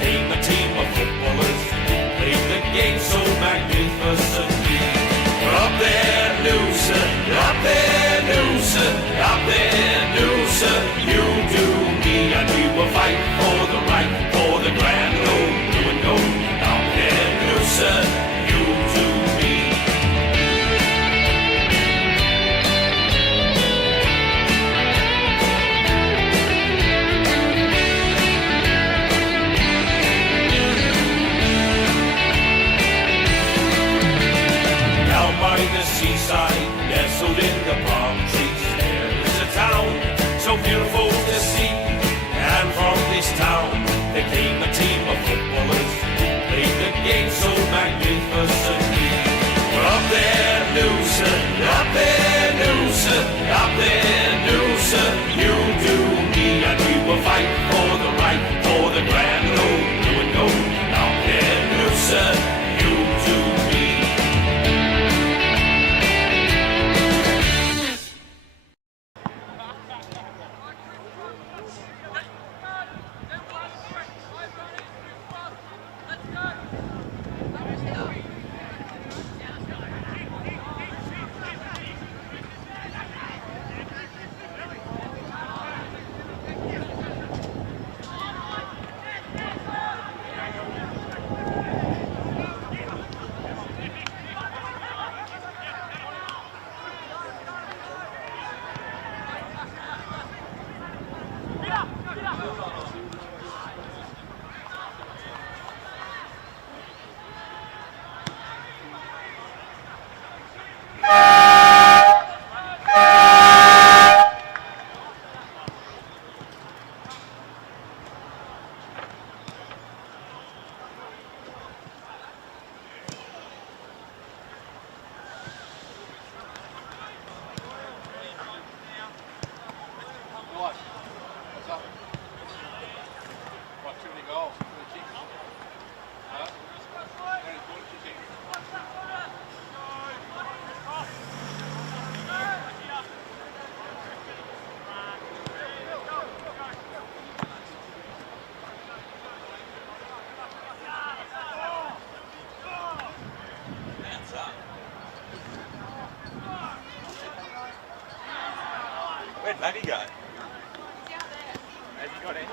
came a team of footballers who played the game so magnificently. Up there, Noosa, up there, Noosa, up there, Noosa, you do me, and we will fight for the right, for the grand old blue and gold. Up there, Noosa, you do me. Down by the seaside, nestled in the palm trees, there is a town so beautiful to see. And from this town there came a team of footballers who played the game so magnificently. Up there, Noosa, up there, Noosa, up there, Noosa, you do me, and we will fight for the right, for the grand old blue and gold. Up there, Noosa, you do me. Where'd Maddie go? Has he got any?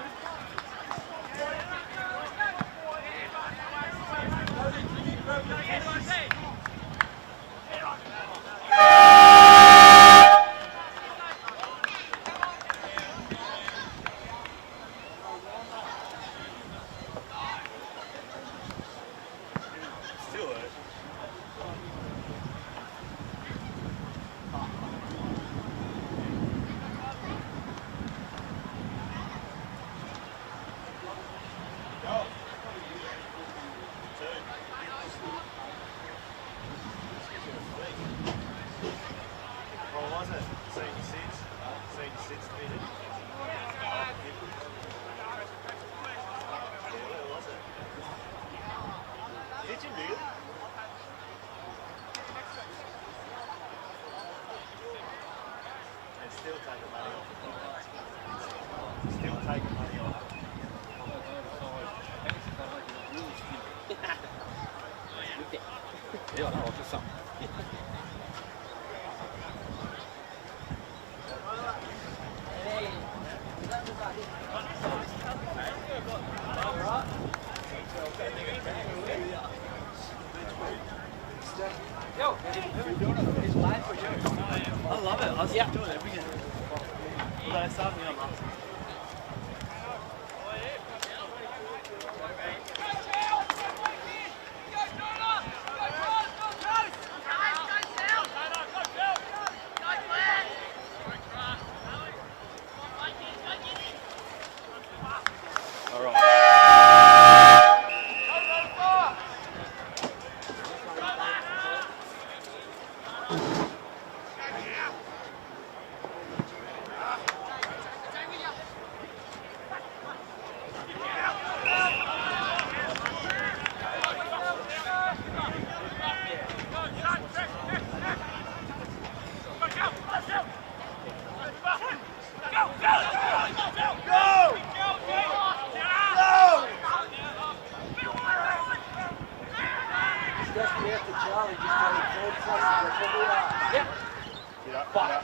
Still hurt. What was it? 76? 76 minutes. Where was it? Did you really? And still taking money off the prize. Still taking money off. Ja, det var sant. Yo, it's live for you. I love it. I was doing it every day. Well, that's something I'm up to. out to Charlie, just tell him forward place, that's what we are. Yep. Get up, get up.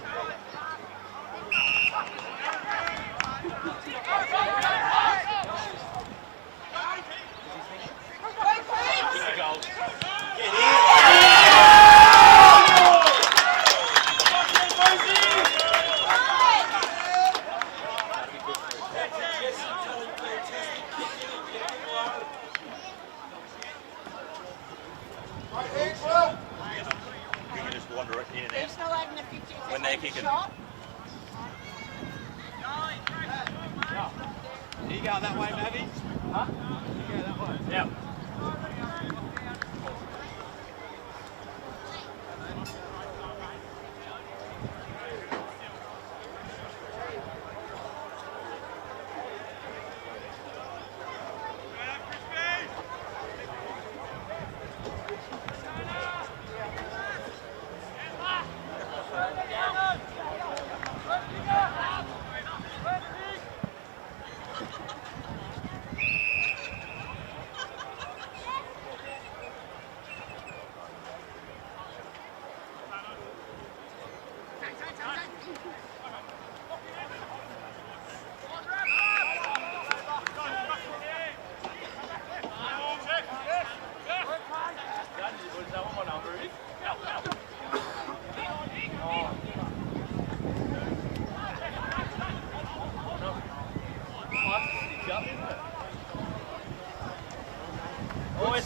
You can just wander it in and out when they're kicking. Are you going that way, Maggie? Huh? You go that way? Yeah.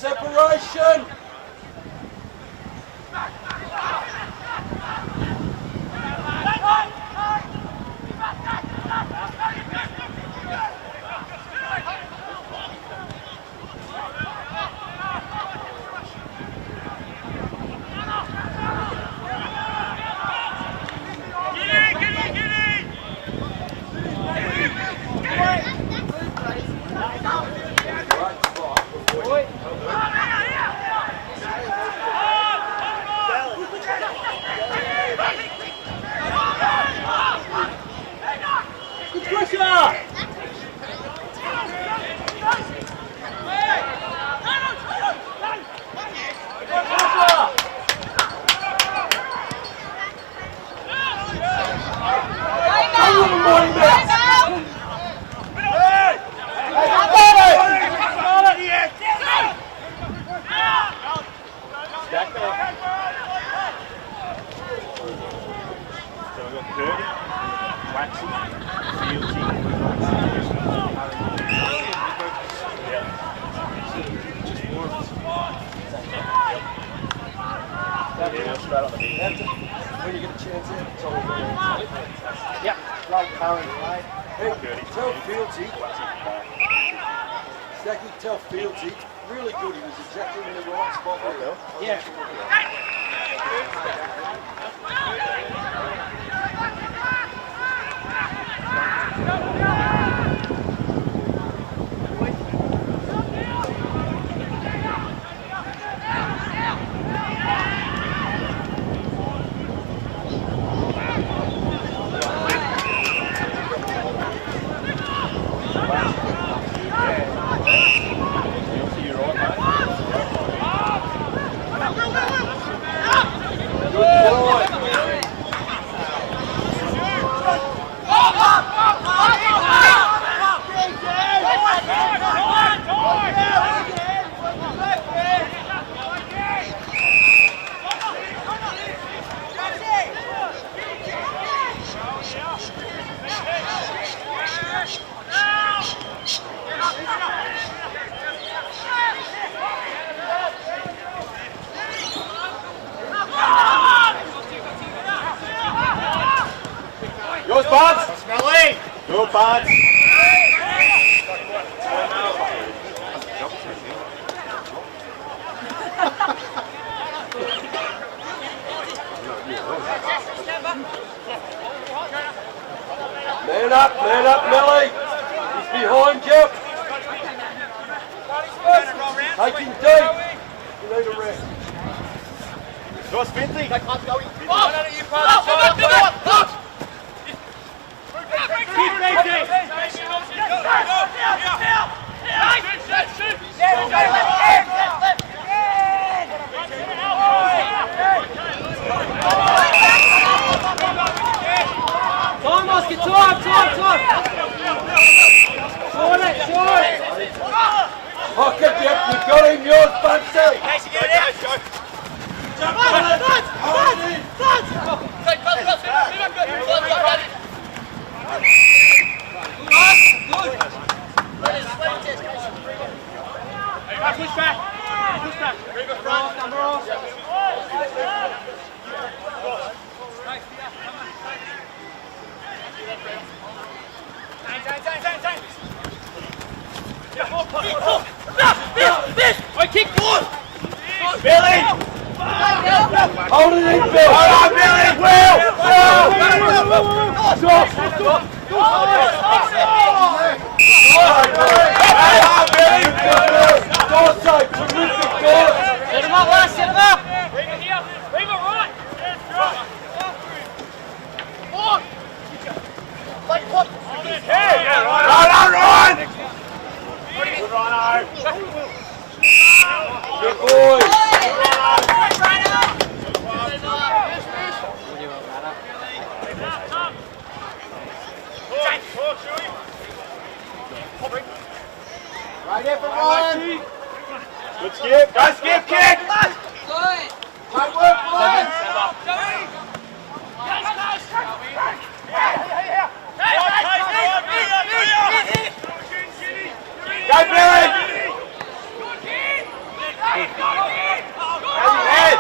Separation! When you get a chance in, it's all good. Yep. Great current, mate. Hey, tell Fieldsy. Stacky, tell Fieldsy. Really good. He was exactly in the right spot. Yeah. Yours, Barnes! Smelly! Good, Barnes! Man up, Millie. He's behind you. Take him deep. You need a rest. Yours, Finley! Keep You've got him, yours, Banksy. Casey, get it in. Go. Push back. Push back. Number off. Billy! Hold it in, Bill. Hold on, Billy! Will! Dorsey, terrific goal. Set him up, lads, set him up. Run! Good boy. Right here for one. Good skip! Go skip, kick! Right work, boys. Go, Billy! Head!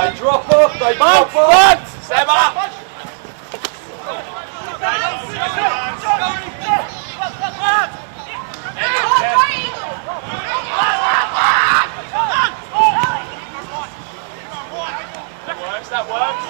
They drop off, they drop off. Step up! That works.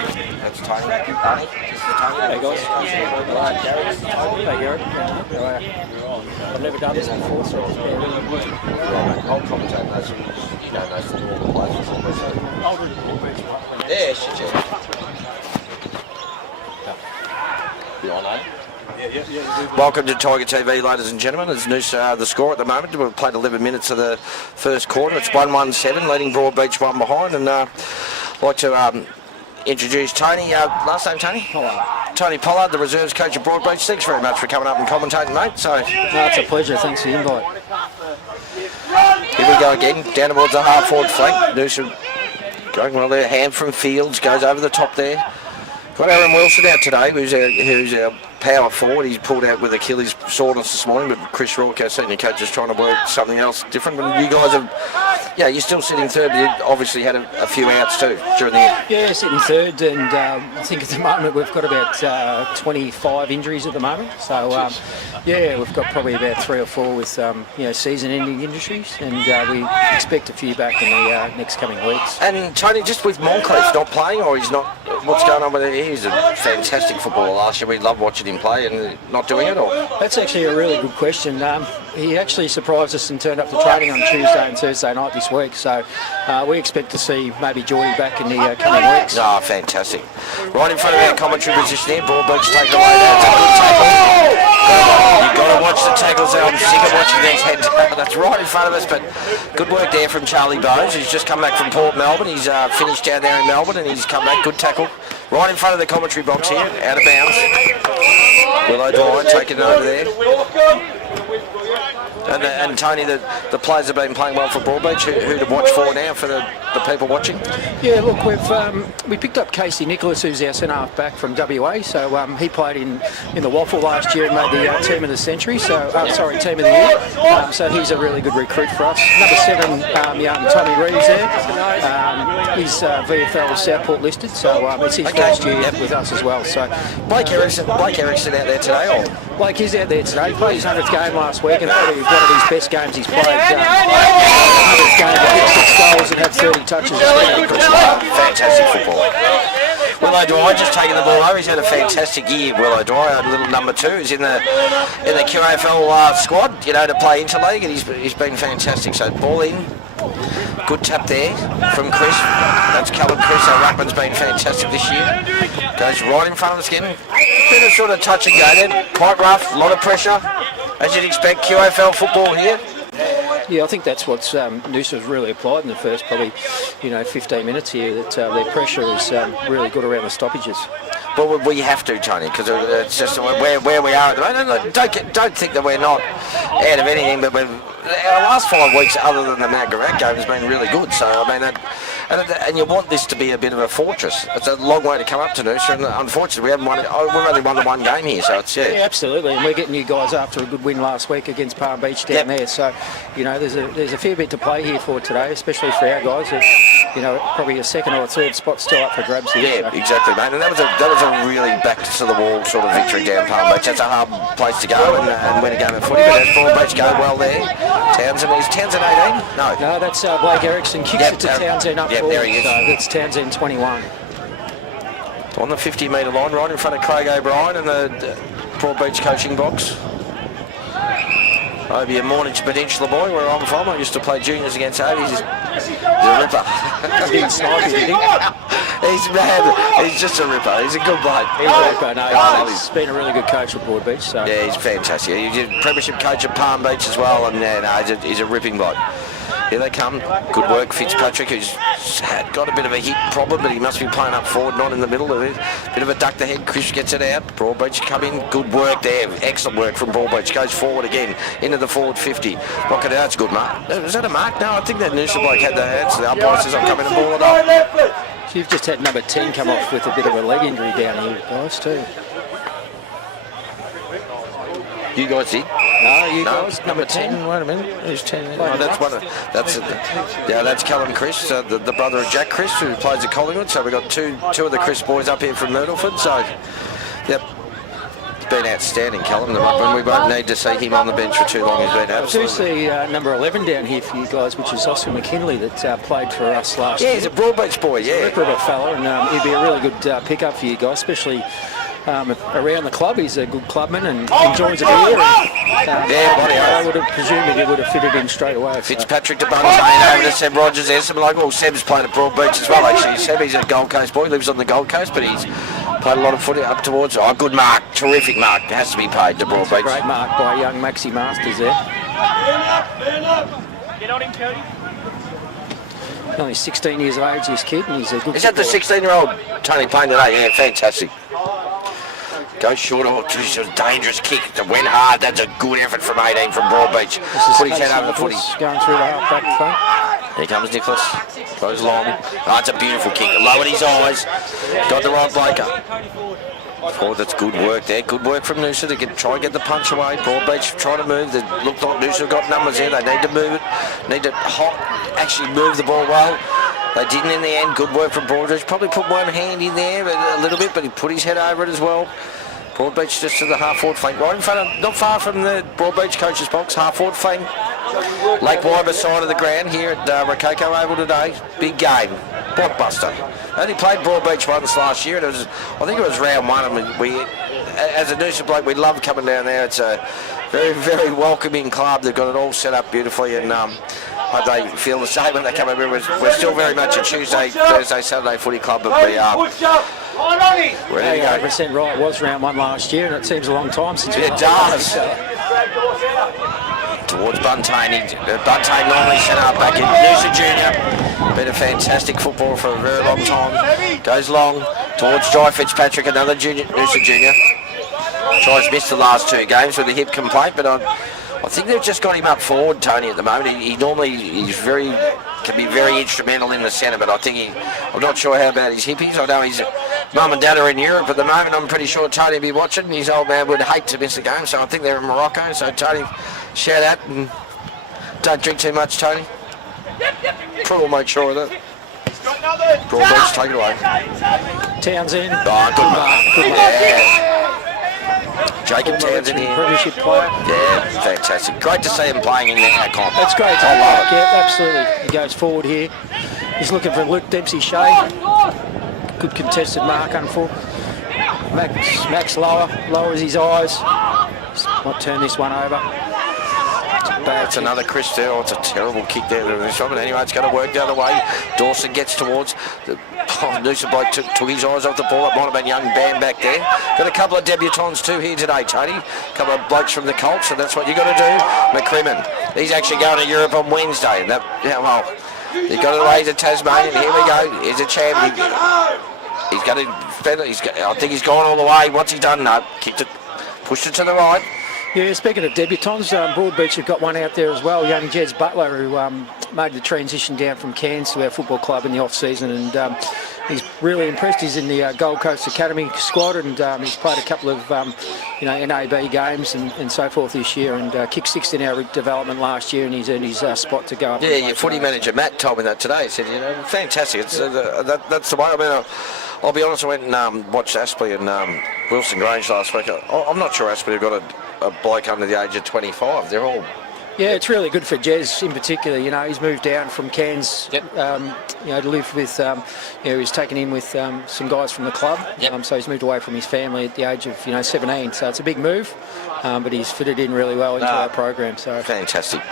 That's Tony. Barney. This is the Tony. Hey guys. Alright, Gary. Hey Gary. How are you? I've never done this before, so it's been really good. I'll commentate those. You don't know all the players. I'll do the ball beach one. Yeah, shit, yeah. You on, eh? Welcome to Tiger TV, ladies and gentlemen. It's Noosa the score at the moment. We've played 11 minutes of the first quarter. It's 1-1-7, leading Broadbeach one behind. And I'd like to introduce Tony. Last name, Tony? Pollard. Tony Pollard, the reserves coach of Broadbeach. Thanks very much for coming up and commentating, mate. So No, it's a pleasure. Thanks for the invite. here we go again, down towards the half-forward flank. Noosa going well there. Hand from Fields goes over the top there. Got Aaron Wilson out today, who's our power forward. He's pulled out with Achilles soreness this morning, but Chris Rourke, our senior coach, is trying to work something else different. And you guys have, you're still sitting third, but you obviously had a few outs too during the year. Yeah, sitting third, and I think at the moment we've got about 25 injuries at the moment. So we've got probably about 3 or 4 with season-ending injuries, and we expect a few back in the next coming weeks. And Tony, just with Moncrief not playing, or he's not, what's going on with him? He's a fantastic footballer last year. We love watching him play, and not doing it, or? That's actually a really good question. He actually surprised us and turned up to training on Tuesday and Thursday night this week, so we expect to see maybe Geordie back in the coming weeks. Oh, fantastic. Right in front of our commentary position there, Broadbeach taken away there. It's a good tackle. You've got to watch the tackles there. I'm sick of watching that head. That's right in front of us, but good work there from Charlie Bowes. He's just come back from Port Melbourne. He's finished down there in Melbourne, and he's come back. Good tackle. Right in front of the commentary box here, out of bounds. Willow Dwyer taking it over there. And Tony, the players have been playing well for Broadbeach. Who to watch for now for the people watching? Yeah, look, we picked up Casey Nicholas, who's our centre half back from WA. So he played in the Waffle last year and made the team of the century. So team of the year. So he's a really good recruit for us. Number 7, young Tommy Reeves there. He's VFL Southport listed, so it's his first year with us as well. So Blake Erickson out there today, or? Blake is out there today. He played his 100th game last week, and probably one of his best games he's played. 100th game, he hit 6 goals and had 30 touches. Fantastic football. Willow Dwyer just taking the ball over. He's had a fantastic year. Willow Dwyer, little number 2, is in the QAFL squad, to play interleague, and he's been fantastic. So ball in. Good tap there from Chris. That's Callum Chris. Our ruckman's been fantastic this year. Goes right in front of the skin. Bit of sort of touch and go there. Quite rough, a lot of pressure. As you'd expect, QAFL football here. Yeah, I think that's what's Noosa's really applied in the first probably 15 minutes here, that their pressure is really good around the stoppages. Well, we have to, Tony, because it's just where we are at the moment. Don't think that we're not out of anything, but our last 5 weeks, other than the Mount Gravatt game, has been really good. So, I mean, and you want this to be a bit of a fortress. It's a long way to come up to Noosa, and unfortunately, we've only won the 1 game here, so it's, Yeah, absolutely, and we're getting you guys after a good win last week against Palm Beach down there. So, there's a fair bit to play here for today, especially for our guys. Probably a 2nd or 3rd spot still up for grabs here. Yeah, exactly, mate. And that was a really back to the wall sort of victory down Palm Beach. That's a hard place to go and win a game of footy. But as Broadbeach go well there, Townsend, is Townsend 18? No, that's Blake Erickson. Kicks it to Townsend up forward. There he is. So that's Townsend 21. On the 50-metre line, right in front of Craig O'Brien in the Broadbeach coaching box. Over your Mornage Peninsula boy, where I'm from. I used to play juniors against Obi. He's a ripper. He didn't snipe you, did he? He's mad. He's just a ripper. He's a good bloke. He's a ripper. No, he's been a really good coach for Broadbeach. So. Yeah, he's fantastic. He's a premiership coach at Palm Beach as well, and he's a ripping bloke. Here they come. Good work, Fitzpatrick, who's got a bit of a hit problem, but he must be playing up forward, not in the middle of it. Bit of a duck the head. Chris gets it out. Broadbeach come in. Good work there. Excellent work from Broadbeach. Goes forward again into the forward 50. Look at it. That's good mark. Is that a mark? No, I think that Noosa bloke had the hands. The umpire says I'm coming and ball it up. So you've just had number 10 come off with a bit of a leg injury down here, guys, too. You guys did? No, guys. Number 10. Wait a minute. Who's 10? Oh, that's Callum Chris, the brother of Jack Chris, who plays at Collingwood. So we've got two of the Chris boys up here from Myrtleford. So, yep. been outstanding, Callum. And we won't need to see him on the bench for too long. He's been I do absolutely... see number 11 down here for you guys, which is Oscar McKinley that played for us last Yeah, year. he's a Broadbeach boy, yeah. Ripper of a fella, and he'd be a really good pickup for you guys, especially around the club. He's a good clubman and enjoys a beer. I would have presumed he would have fitted in straight away. So. Fitzpatrick to Buntain over to Seb Rogers. There's some local. Seb's played at Broadbeach as well, actually. Seb, he's a Gold Coast boy, lives on the Gold Coast, but he's played a lot of footy up towards... Oh, good mark. Terrific mark. It has to be paid to Broadbeach. Great mark by young Maxi Masters there. Get on him, Cody. Only 16 years of age, this kid, and he's a good... Is that the 16-year-old Tony playing today? Yeah, fantastic. Goes short. Oh, geez, it was a dangerous kick. It went hard. That's a good effort from 18 from Broadbeach. Put his head over the footy. Going through the half-back front. Here comes Nicholas. Goes long. Oh, it's a beautiful kick. Lowered his eyes. Got the right bloke up. Oh, that's good work there. Good work from Noosa to try and get the punch away. Broadbeach trying to move. They look like Noosa got numbers there. They need to move it. Need to actually move the ball well. They didn't in the end. Good work from Broadbeach. Probably put one hand in there a little bit, but he put his head over it as well. Broadbeach just to the half-forward flank, right in front of, not far from the Broadbeach coach's box, half-forward flank. Lake Wyber side of the ground here at Rococo Oval today. Big game, blockbuster. Only played Broadbeach once last year, and it was, I think it was round one. I mean, we, as a Noosa bloke, we love coming down there. It's a very, very welcoming club. They've got it all set up beautifully, and hope they feel the same when they come over. We're still very much a Tuesday, Thursday, Saturday footy club, but we are ready to go. 100% right. It was round one last year, and it seems a long time since it does. Towards Buntain. Buntain normally set up back in Noosa Junior. Been a fantastic footballer for a very long time. Goes long towards Jai Fitzpatrick, another Noosa Junior. Jai's missed the last two games with a hip complaint, but I think they've just got him up forward, Tony, at the moment. He normally can be very instrumental in the centre, but I think I'm not sure how about his hippies. I know his mum and dad are in Europe at the moment. I'm pretty sure Tony will be watching. His old man would hate to miss a game, so I think they're in Morocco. So Tony, shout out and don't drink too much, Tony. Probably will make sure of that. Broadbeach, take it away. Townsend. Oh, good mark. Good mark. Yeah. Jacob Townsend here. Premiership player. Yeah, fantastic. Great to see him playing in that comp. That's great. I love it. Yeah, absolutely. He goes forward here. He's looking for Luke Dempsey-Shea. Good contested mark, unfortunately. Max lowers his eyes. Might turn this one over. That's another Chris there. Oh, it's a terrible kick there. But anyway, it's going to work the other way. Dawson gets towards the Noosa bloke took his eyes off the ball. It might have been young Bam back there. Got a couple of debutants too here today, Tony. A couple of blokes from the Colts, so that's what you got to do. McCrimmon, he's actually going to Europe on Wednesday. And he got it away to Tasmania. Here we go. Here's a champ. He's going to. I think he's gone all the way. What's he done? No, kicked it, pushed it to the right. Yeah, speaking of debutants, Broadbeach have got one out there as well, young Jez Butler, who made the transition down from Cairns to our football club in the off-season, and he's really impressed. He's in the Gold Coast Academy squad, and he's played a couple of NAB games and so forth this year, and kicked sixth in our development last year, and he's earned his spot to go up. Yeah, your footy manager Matt told me that today. He said, fantastic. It's, that's the way. I mean, I'll be honest, I went and watched Aspley and Wilson Grange last week. I'm not sure Aspley have got a bloke under the age of 25. They're all... Yeah, it's really good for Jez in particular. He's moved down from Cairns, to live with, he's taken in with some guys from the club. Yep. So he's moved away from his family at the age of, 17. So it's a big move, but he's fitted in really well into our program. So fantastic.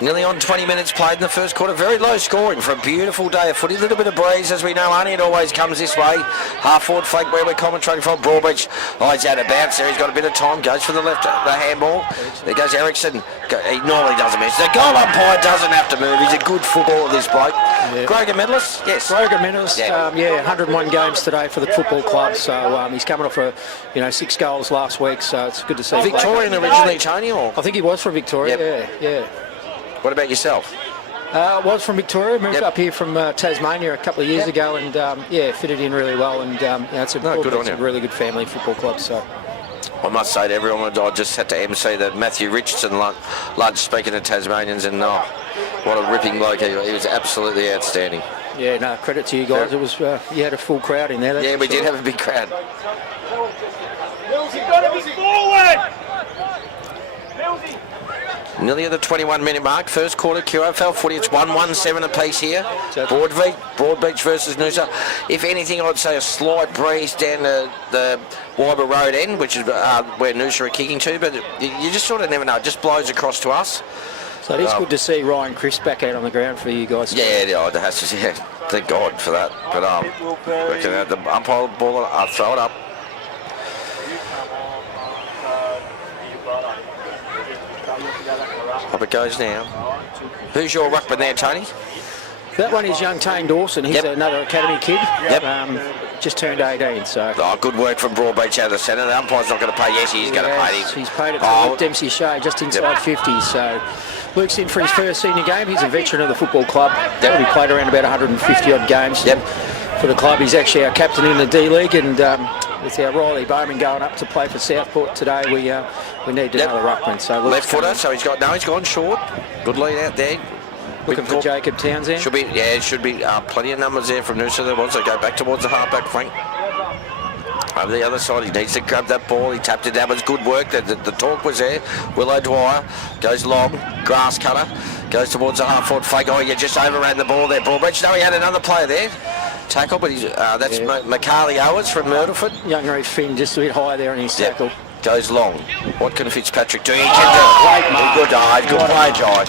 Nearly on 20 minutes played in the first quarter. Very low scoring for a beautiful day of footy. A little bit of breeze, as we know. Only it always comes this way. Half-forward flank where we're commentating from. Broadbeach. Oh, he's out of bounds there. He's got a bit of time. Goes for the left, the handball. There goes Ericsson. He normally doesn't miss. The goal umpire doesn't have to move. He's a good footballer, this bloke. Yeah. Grogan medalist? Yes. Grogan medalist. 101 games today for the football club. So he's coming off 6 goals last week. So it's good to see. Victorian originally, Tony? Or? I think he was from Victoria. Yep. Yeah. What about yourself? Was from Victoria, moved up here from Tasmania a couple of years ago, and fitted in really well. And it's a really good family football club. So I must say to everyone, I just had to MC the Matthew Richardson lunch speaking to Tasmanians, and what a ripping bloke he was. He was absolutely outstanding. Yeah, no, credit to you guys. Yeah. It was you had a full crowd in there. that's Yeah, for we sure. did have a big crowd. Millsy, got to be forward! Millsy! Nearly at the 21-minute mark. First quarter QAFL footy. It's 1-1-7 apiece here. Broadbeach versus Noosa. If anything, I'd say a slight breeze down the Wyber Road end, which is where Noosa are kicking to, but you just sort of never know. It just blows across to us. So it is good to see Ryan Crisp back out on the ground for you guys. Yeah, it has to. Yeah, thank God for that. But the umpire ball, I'll throw it up. Up it goes now. Who's your ruckman there, Tony? That one is young Tane Dawson. He's another academy kid. Yep. Just turned 18, so. Oh, good work from Broadbeach out of the centre. The umpire's not going to pay. Yes, he's going to pay him. He's paid it to Luke Dempsey Shea just inside 50. So Luke's in for his first senior game. He's a veteran of the football club. He played around about 150 odd games for the club. He's actually our captain in the D League, and with our Riley Bowman going up to play for Southport today, we need another ruckman. So left footer. So he's gone short. Good lead out there. Looking for Jacob Townsend. Should be plenty of numbers there from Noosa. There was. They go back towards the halfback flank. Over the other side, he needs to grab that ball. He tapped it. That was good work. The talk was there. Willow Dwyer goes long. Grass cutter goes towards the half-forward flank. Oh, you just overran the ball there, Broadbeach. No, he had another player there. Tackle, but that's Macaulay Owens from Myrtleford. Young Reece Finn just a bit high there on his tackle. Goes long. What can Fitzpatrick do? He can do it. Good dive. Good play, Jai.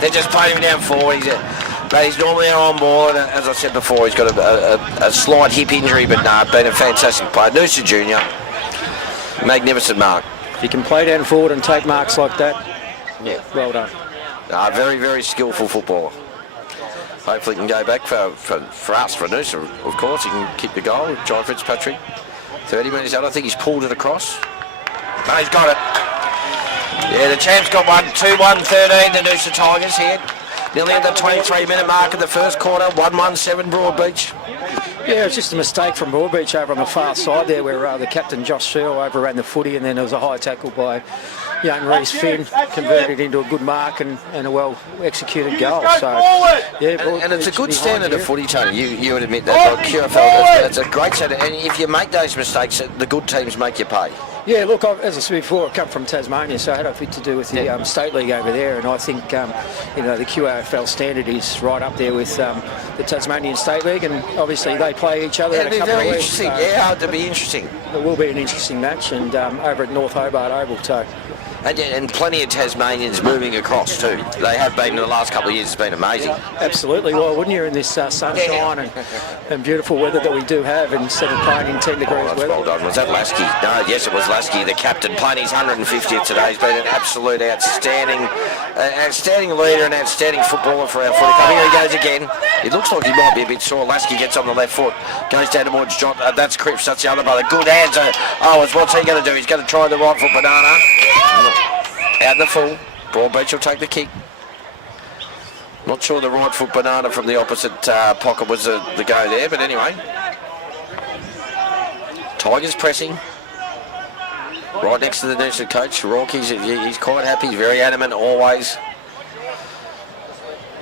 They're just playing him down forward. He's normally on ball, and as I said before, he's got a slight hip injury, but been a fantastic player. Noosa Junior, magnificent mark. If you can play down forward and take marks like that, well done. Very, very skillful footballer. Hopefully he can go back for us, for Noosa, of course. He can kick the goal. Jai Fitzpatrick, 30 minutes out. I think he's pulled it across. No, he's got it. Yeah, the champ's got one, 2-1-13, the Noosa Tigers here. Nearly at the 23-minute mark of the first quarter, 1-1-7 Broadbeach. Yeah, it was just a mistake from Broadbeach over on the far side there, where the captain Josh Searle overran the footy, and then there was a high tackle by young Reece Finn, converted into a good mark and a well-executed goal. So, and it's a good standard of footy, Tony. You would admit that. Like QAFL, it's a great standard. And if you make those mistakes, the good teams make you pay. Yeah, look, as I said before, I come from Tasmania, so I had a bit to do with the State League over there, and I think, the QAFL standard is right up there with the Tasmanian State League, and obviously they play each other in a couple of weeks. Interesting. It'll be interesting. It will be an interesting match, and over at North Hobart Oval, so. And plenty of Tasmanians moving across too. They have been in the last couple of years. It's been amazing. Absolutely. Well, wouldn't you, in this sunshine and beautiful weather that we do have, instead of playing in 10 degrees weather? Well done. Was that Lasky? No, yes, it was Lasky, the captain, playing his 150th today. He's been an absolute outstanding leader and outstanding footballer for our footy club. Here he goes again. It looks like he might be a bit sore. Lasky gets on the left foot, goes down towards John. That's Cripps. That's the other brother. Good hands. What's he going to do? He's going to try the right foot banana. Out in the full. Broadbeach will take the kick. Not sure the right foot banana from the opposite pocket was the go there, but anyway. Tigers pressing. Right next to the Noosa coach. Rorke's, he's quite happy. He's very adamant always.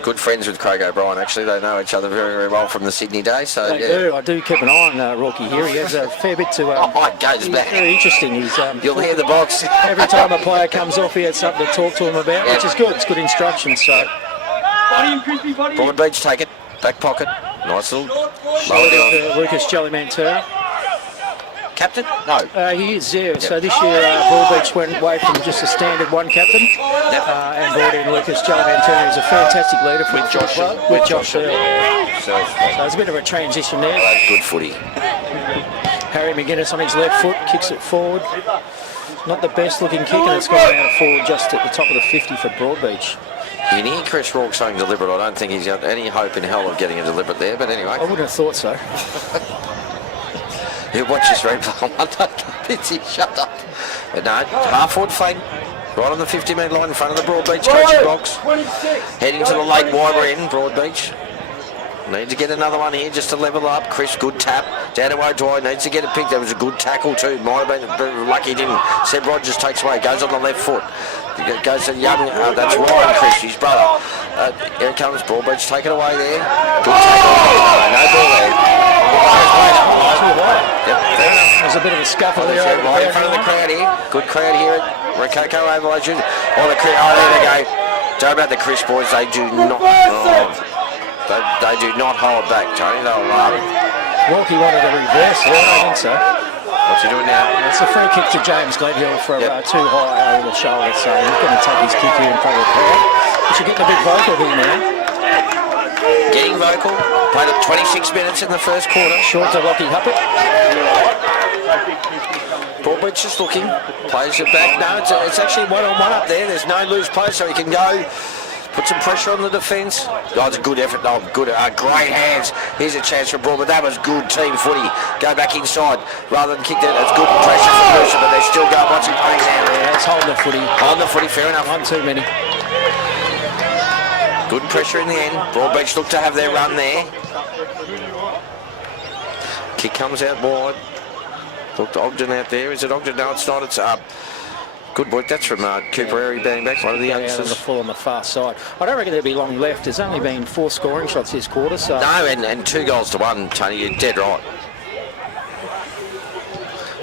Good friends with Craig O'Brien, actually. They know each other very, very well from the Sydney days. So, they do. I do keep an eye on Rocky here. He has a fair bit to... it goes back. Very interesting. You'll hear the box. Every time a player comes off, he has something to talk to him about, which is good. It's good instruction. So, Broadbeach take it. Back pocket. Nice little... Lucas Jellyman-Turner. Captain? No. He is, yeah. So this year, Broadbeach went away from just a standard one captain and brought in Lucas Jellyman-Turner, who's a fantastic leader for Josh Searle. With Josh Searle. So there's a bit of a transition there. Good footy. Harry McGuinness on his left foot, kicks it forward. Not the best looking kick, and it's gone out forward just at the top of the 50 for Broadbeach. You can hear Chris Rourke saying deliberate. I don't think he's got any hope in hell of getting a deliberate there, but anyway. I wouldn't have thought so. You watch this replay. Shut up. But no, half-forward flank. Right on the 50-metre line in front of the Broadbeach coaching box. Heading to the late Wyber end, Broadbeach. Needs to get another one here just to level up. Chris, good tap. Down to O'Dwyer, needs to get it picked. That was a good tackle too. Might have been lucky he didn't. Seb Rogers takes away, goes on the left foot. Goes to Young, that's Ryan Chris, his brother. Here it comes, Broadbeach, take it away there. Good tackle. No ball there. Yep, fair enough. There's a bit of a scuffle there. Right in front of the crowd here. Good crowd here at Rococo Oval. Oh, the crowd, oh, there they go. Don't about the Chris boys, they do not. They do not hold back, Tony. They'll Walkie wanted to reverse it, I don't think so. What's he doing now? It's a free kick to James Gledhill for too high over the shoulder, so he's going to take his kick here in front of the crowd. We should get a bit vocal here now. Getting vocal. Played it 26 minutes in the first quarter. Short to Lockie Huppert. Broadbeach just looking. Plays it back. No, it's actually one-on-one up there. There's no loose play, so he can go. Put some pressure on the defence. Oh, it's a good effort. Oh, good. Great hands. Here's a chance for Broad, but that was good team footy. Go back inside rather than kick that. That's good pressure from Noosa, but they're still going. What's he playing now? Yeah, it's holding the footy. Holding the footy, fair enough. One too many. Good pressure in the end. Broadbeach look to have their run there. Kick comes out wide. Look to Ogden out there. Is it Ogden? No, it's not. It's up. Good work. That's from Cooper Airy being back. One of the youngsters. The full on the far side. I don't reckon there'll be long left. There's only been 4 scoring shots this quarter. So no, and 2 goals to 1, Tony. You're dead right.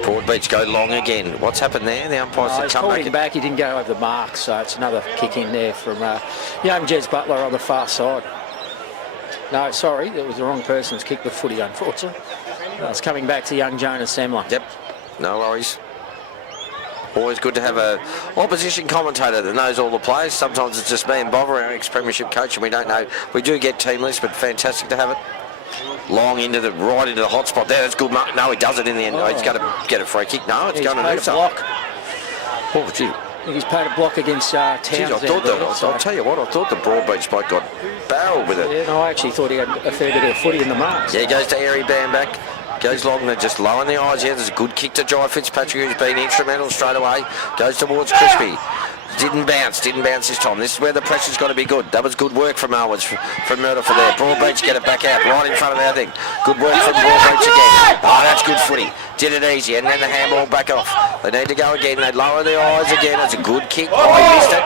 Broadbeach go long again. What's happened there? The umpires have come back. Back. He didn't go over the mark, so it's another kick in there from young Jez Butler on the far side. No, sorry, that was the wrong person's kick the footy, unfortunately. It's coming back to young Jonas Semler. Yep, no worries. Always good to have a opposition commentator that knows all the players. Sometimes it's just me and Bob, our ex-premiership coach, and we don't know. We do get team lists, but fantastic to have it. Long right into the hot spot there. That's good. No, he does it in the end. Oh. He's going to get a free kick. No, it's going to Noosa. Block. Oh, gee. He's paid a block against Towns. I'll tell you what, I thought the Broadbeach bloke got barreled with it. Yeah, no, I actually thought he had a fair bit of footy in the marks. Yeah, he goes to Airy Bam back. Goes long, they're just low in the eyes. Yeah, there's a good kick to Jai Fitzpatrick, who's been instrumental straight away. Goes towards Crispy. Didn't bounce this time. This is where the pressure's got to be good. That was good work from Elwood, from Murder for there. Broadbeach get it back out, right in front of our thing. Good work from Broadbeach again. Oh, that's good footy. Did it easy, and then the handball back off. They need to go again. They lower the eyes again. It's a good kick. Oh, he missed it.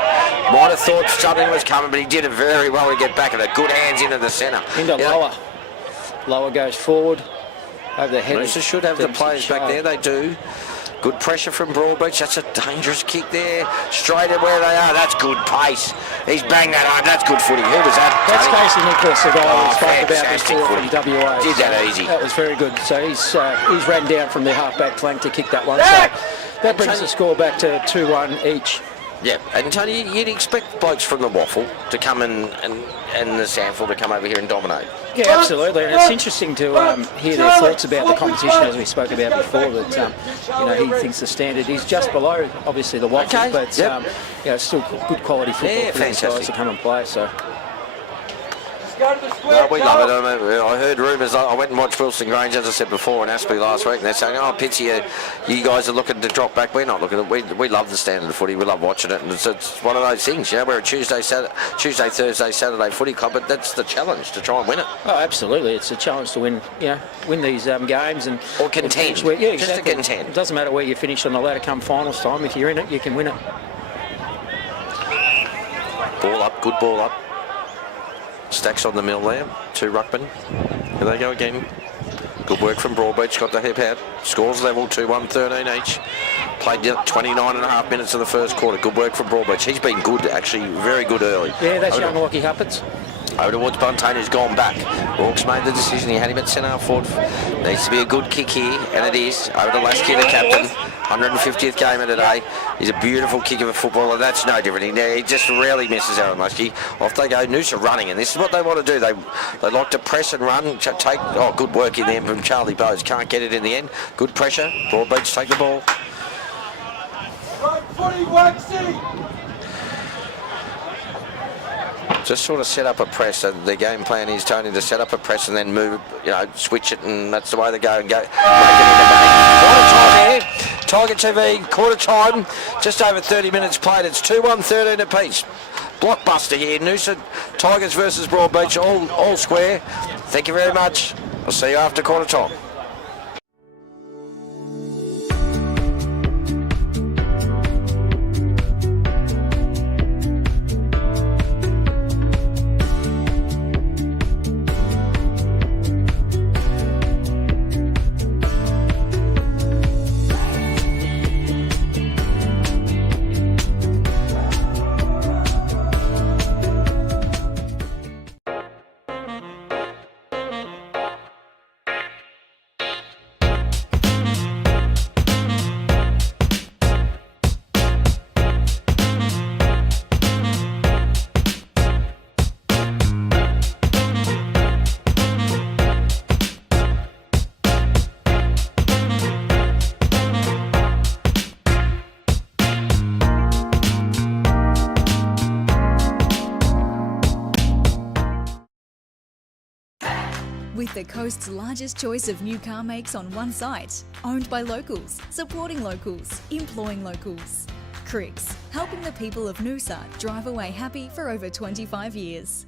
Might have thought something was coming, but he did it very well to get back at it. Good hands into the centre. Into Lower. Lower goes forward. Over the head. Noosa should have the players back there. They do. Good pressure from Broadbeach. That's a dangerous kick there. Straight at where they are. That's good pace. He's banged that home. That's good footy. Who was that? That's Casey Nicholas, the guy we spoke about fantastic before footy. from WA. Did that easy. That was very good. So he's ran down from the half-back flank to kick that one. So that brings the score back to 2-1 each. Yeah, and Tony, you'd expect blokes from the Waffle to come and the Sandford to come over here and dominate. Yeah, absolutely, and it's interesting to hear their thoughts about the competition, as we spoke about before. That he thinks the standard is just below, obviously, the Waffle, but still good quality football for these guys to come and play. So. Well, we love it. I heard rumours. I went and watched Wilson Grange, as I said before, in Aspie last week, and they're saying, "Oh, Pitsy, you guys are looking to drop back." We're not looking. We love the standard of footy. We love watching it, and it's one of those things. We're a Tuesday, Thursday, Saturday footy club, but that's the challenge, to try and win it. Oh, absolutely. It's a challenge to win. Win these games and or contend. Yeah, exactly. Just to contend. It doesn't matter where you finish on the ladder come finals time. If you're in it, you can win it. Ball up. Good ball up. Stacks on the mill there, 2 ruckmen. Here they go again. Good work from Broadbeach, got the hip out. Scores level, 2-1, 13 each. Played 29 and a half minutes of the first quarter. Good work from Broadbeach. He's been good, actually, very good early. Yeah, that's young Lockie Hupperts. Over towards Buntain, who's gone back. Rorke's made the decision. He had him at centre forward. Needs to be a good kick here, and it is. Over to Lasky, the captain. 150th game of the day. He's a beautiful kick of a footballer. That's no different. He just rarely misses Aaron Lasky. Off they go. Noosa running, and this is what they want to do. They like to press and run. Good work in there from Charlie Bowes. Can't get it in the end. Good pressure. Broadbeach take the ball. Right footy, Waxy! Just sort of set up a press. The game plan is, Tony, to set up a press and then move, switch it, and that's the way they go and go. Make it in the bank. Quarter time here. Tiger TV, quarter time. Just over 30 minutes played. It's 2-1, 13 apiece. blockbuster here. Noosa Tigers versus Broadbeach, all square. Thank you very much. I'll see you after quarter time. With the coast's largest choice of new car makes on one site, owned by locals, supporting locals, employing locals. Cricks, helping the people of Noosa drive away happy for over 25 years.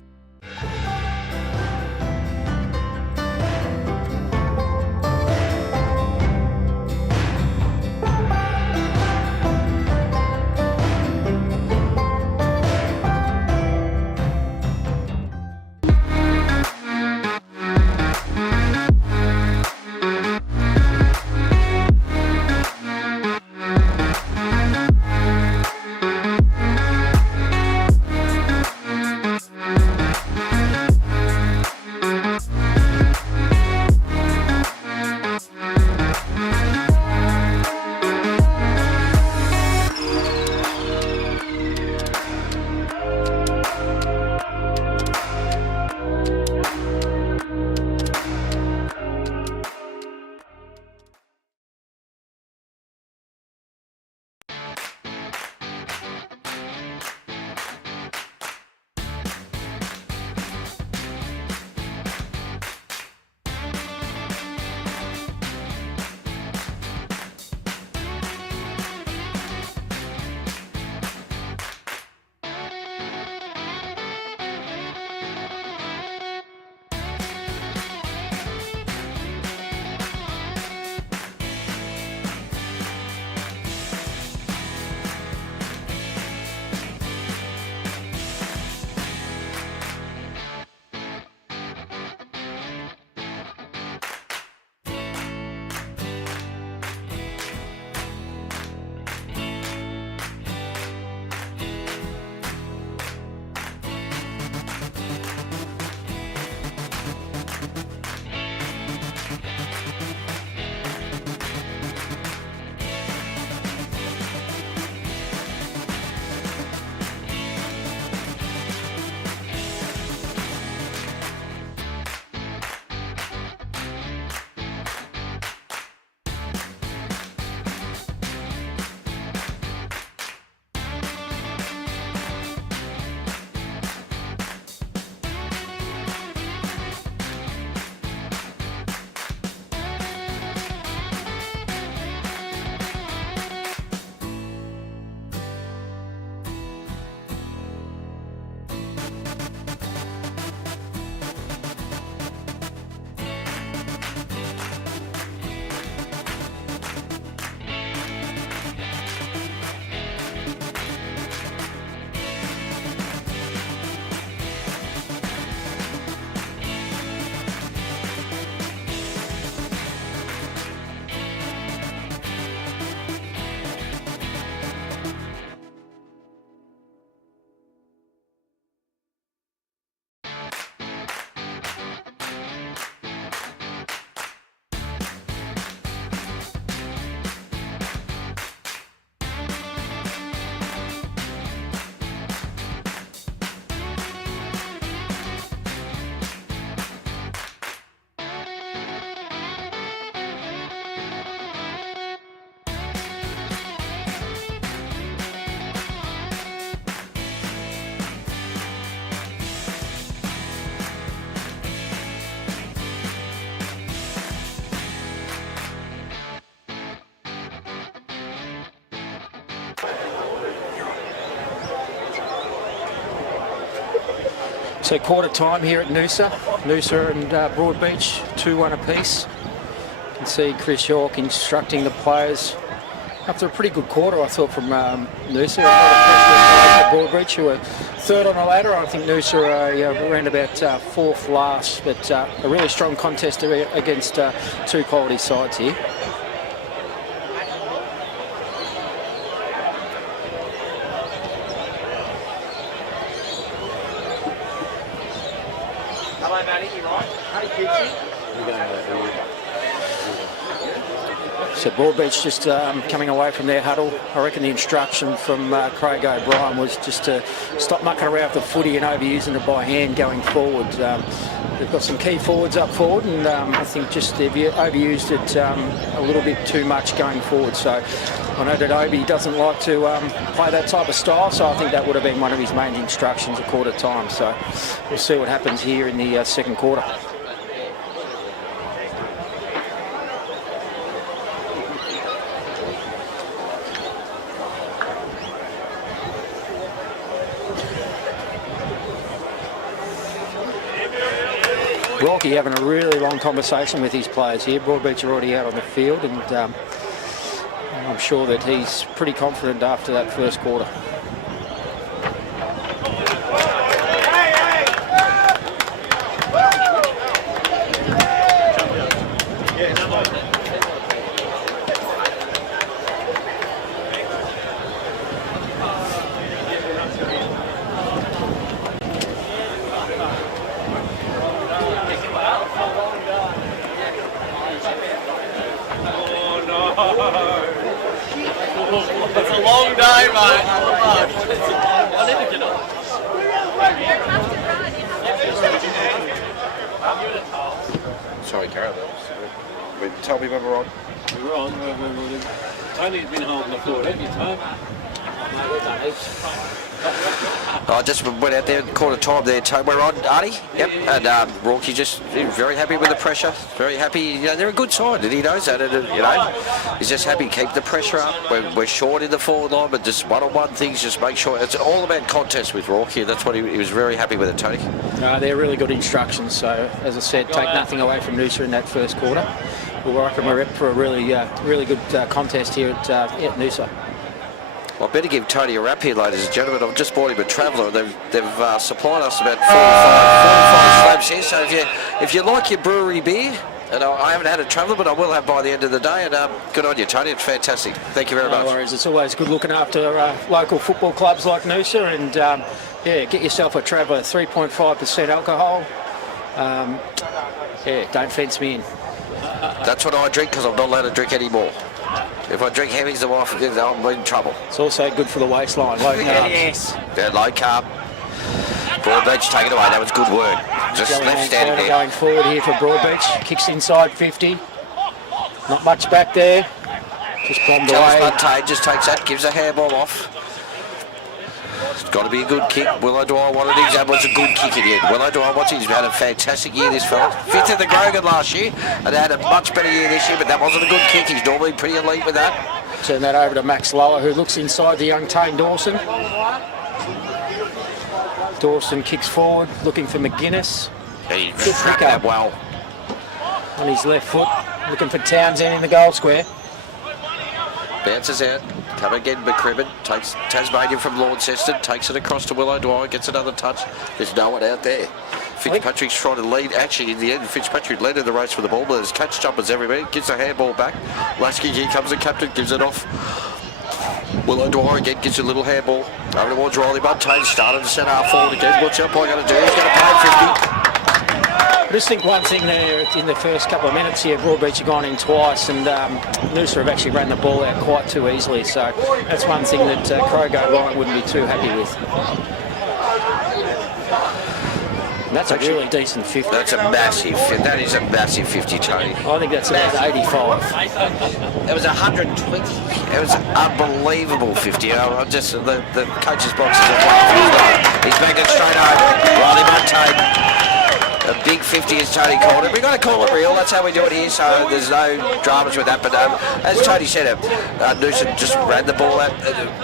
So quarter time here at Noosa. Noosa and Broadbeach, 2-1 apiece. You can see Chris York instructing the players after a pretty good quarter, I thought, from Noosa. A lot of pressure for Broadbeach, who are third on the ladder. I think Noosa are around about fourth last, but a really strong contest against two quality sides here. Hello, Matty. You right? Hey, Gibson. So Broadbeach just coming away from their huddle. I reckon the instruction from Craig O'Brien was just to stop mucking around with the footy and overusing it by hand going forward. They've got some key forwards up forward, and I think just they've overused it a little bit too much going forward. So I know that Obi doesn't like to play that type of style, so I think that would have been one of his main instructions at quarter time. So we'll see what happens here in the second quarter. Rocky having a really long conversation with his players here. Broadbeach are already out on the field, and I'm sure that he's pretty confident after that first quarter. It's a long day, mate. I need to get on. Sorry, Carol. Tell me when we're on. We're on. Tony's been holding the fort, have you, Tony? I just went out there at quarter time there, Tony. We're on, Artie. Yep. And Rocky just very happy with the pressure. Very happy. You know, they're a good side, and he knows that. And, you know, he's just happy to keep the pressure up. We're short in the forward line, but just one-on-one things, just make sure. It's all about contest with Rocky. That's what he was very happy with it, Tony. They're really good instructions. So, as I said, take nothing away from Noosa in that first quarter. We're up for a really good contest here at Noosa. Well, I better give Tony a wrap here, ladies and gentlemen. I've just bought him a Traveller. They've supplied us about 4 or 5 slabs here. So if you like your brewery beer, and I haven't had a Traveller, but I will have by the end of the day. And good on you, Tony. It's fantastic. Thank you very much. No worries. It's always good looking after local football clubs like Noosa. And yeah, get yourself a Traveller. 3.5% alcohol. Yeah, don't fence me in. That's what I drink because I'm not allowed to drink anymore. If I drink heavies, the wife will I'm in trouble. It's also good for the waistline. Low carbs. Yes. Yeah, low carb. Broadbeach, take it away. That was good work. Just left standing there. Going forward here for Broadbeach. Kicks inside 50. Not much back there. Just bombed away. Montague just takes that, gives a handball off. It's got to be a good kick. Willow Dwyer, one of these was a good kick again. Willow Dwyer, he's had a fantastic year, this fella. 5th in the Grogan last year, and had a much better year this year, but that wasn't a good kick. He's normally pretty elite with that. Turn that over to Max Lower, who looks inside the young Tane Dawson. Dawson kicks forward, looking for McGuinness. He trapped that well. On his left foot, looking for Townsend in the goal square. Bounces out. Come again, McCrimmon. Takes Tasmania from Launceston. Takes it across to Willow Dwyer. Gets another touch. There's no one out there. Fitzpatrick's trying to lead. Actually, in the end, Fitzpatrick led in the race for the ball, but there's catch jumpers everywhere. Gives the handball back. Lasky, here comes the captain. Gives it off. Willow Dwyer again gives a little handball. Over towards Riley Montaigne. Started to set half forward again. What's your boy going to do? He's going to pay 50. I just think one thing there in the first couple of minutes here, Broadbeach have gone in twice, and Noosa have actually ran the ball out quite too easily. So that's one thing that Craig O'Brien wouldn't be too happy with. And that's actually a really decent 50. That is a massive 50, Tony. I think that's about 85. It was 120. It was an unbelievable 50. The coach's box is at 150. He's making it straight over. Riley Montaigne. A big 50 as Tony called it. We've got to call it real. That's how we do it here, so there's no dramas with that. But as Tony said, Noosa just ran the ball out.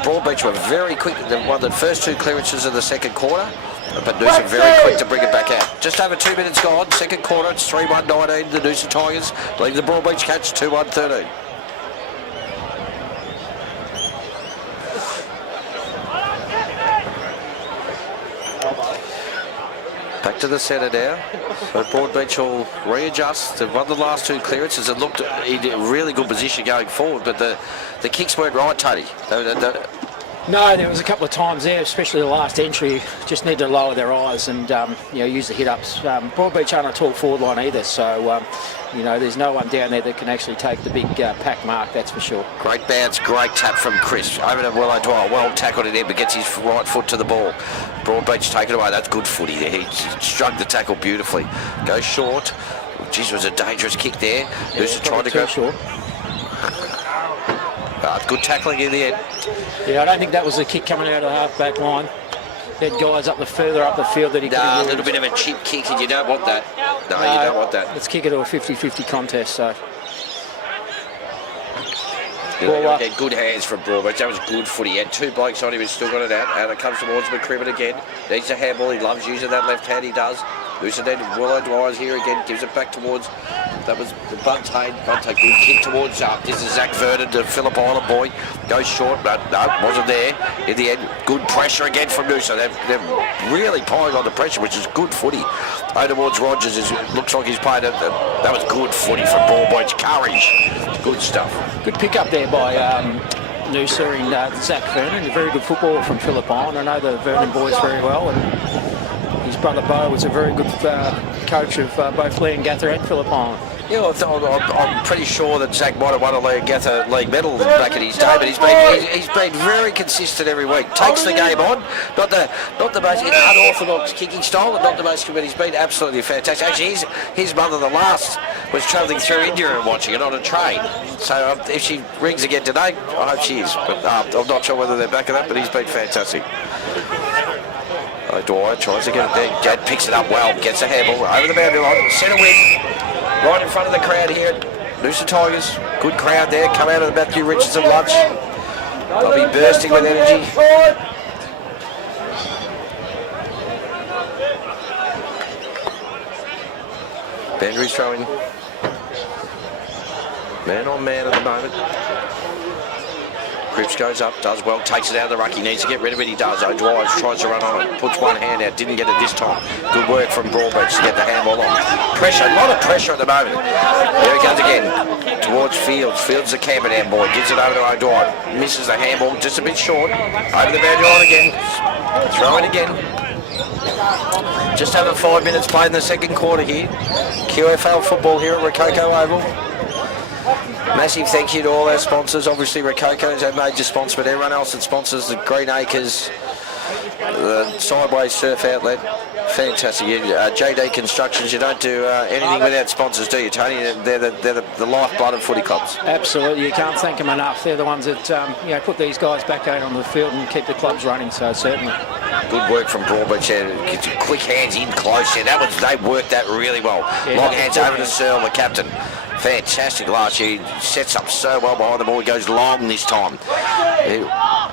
Broadbeach were very quick. They won the first 2 clearances of the second quarter. But Noosa very quick to bring it back out. Just over 2 minutes gone. Second quarter, it's 3-1-19. The Noosa Tigers leave the Broadbeach Cats 2-1-13. Back to the centre now. So Broadbeach will readjust. They've won the last 2 clearances and looked in a really good position going forward, but the kicks weren't right, Tony. No, there was a couple of times there, especially the last entry, just need to lower their eyes and use the hit-ups. Broadbeach aren't a tall forward line either, so there's no one down there that can actually take the big pack mark, that's for sure. Great bounce, great tap from Chris. Over to Willow Dwyer, well tackled it in, but gets his right foot to the ball. Broadbeach take it away, that's good footy there. He struck the tackle beautifully. Goes short. Geez, it was a dangerous kick there. Noosa tried to go short. Good tackling in the end. Yeah, I don't think that was a kick coming out of the half-back line. They had guys further up the field that he could have a little bit of a cheap kick, and you don't want that. No, you don't want that. Let's kick it to a 50-50 contest, so. Yeah, good hands from Broadbeach. That was good footy. He had 2 blokes on him and still got it out. And it comes towards McCrimmon again. Needs a handball. He loves using that left hand. He does. Noosa then Willow Dwyer's here again. Gives it back towards. That was Buntain. Buntain, good kick towards up. This is Zach Vernon, the Phillip Island boy. Goes short, but no, wasn't there. In the end, good pressure again from Noosa. They're really piling on the pressure, which is good footy. Over towards Rogers. It looks like he's playing it. That was good footy from Broadbeach. Courage. Good stuff. Good pick up there by Noosa and Zach Vernon. A very good footballer from Phillip Island. I know the Vernon boys very well. And his brother Bo was a very good coach of both Leongatha and Phillip Island. Yeah, I'm pretty sure that Zach might have won a Leongatha league medal back in his day, but he's been very consistent every week. Takes the game on, not the most unorthodox kicking style, but not the most, but he's been absolutely fantastic. Actually, his mother, the last, was travelling through India and watching it on a train. So if she rings again today, I hope she is. But I'm not sure whether they're back of that, but he's been fantastic. Dwyer tries to get it there. Jad picks it up well, gets a handball over the boundary line, centre wing, right in front of the crowd here at Noosa Tigers. Good crowd there, come out of the Matthew Richardson lunch. They'll be bursting with energy. Bendry's throwing man on man at the moment. Cripps goes up, does well, takes it out of the ruck. He needs to get rid of it. He does. O'Dwyer tries to run on it, puts one hand out, didn't get it this time. Good work from Broadbeach to get the handball on. Pressure, a lot of pressure at the moment. There he goes again, towards Fields. Fields the Camperdown boy, gives it over to O'Dwyer. Misses the handball, just a bit short. Over the boundary line again. Throw it again. Just over 5 minutes played in the second quarter here. QAFL football here at Rococo Oval. Massive thank you to all our sponsors. Obviously, Rococo is our major sponsor, but everyone else that sponsors the Green Acres, the Sideways Surf Outlet. Fantastic. JD Constructions, you don't do anything without sponsors, do you, Tony? They're the lifeblood of footy clubs. Absolutely. You can't thank them enough. They're the ones that put these guys back out on the field and keep the clubs running, so certainly. Good work from Broadbeach there. Quick hands in close there. They worked that really well. Yeah, long hands over to Searle, the captain. Fantastic last year. He sets up so well behind the ball. He goes long this time.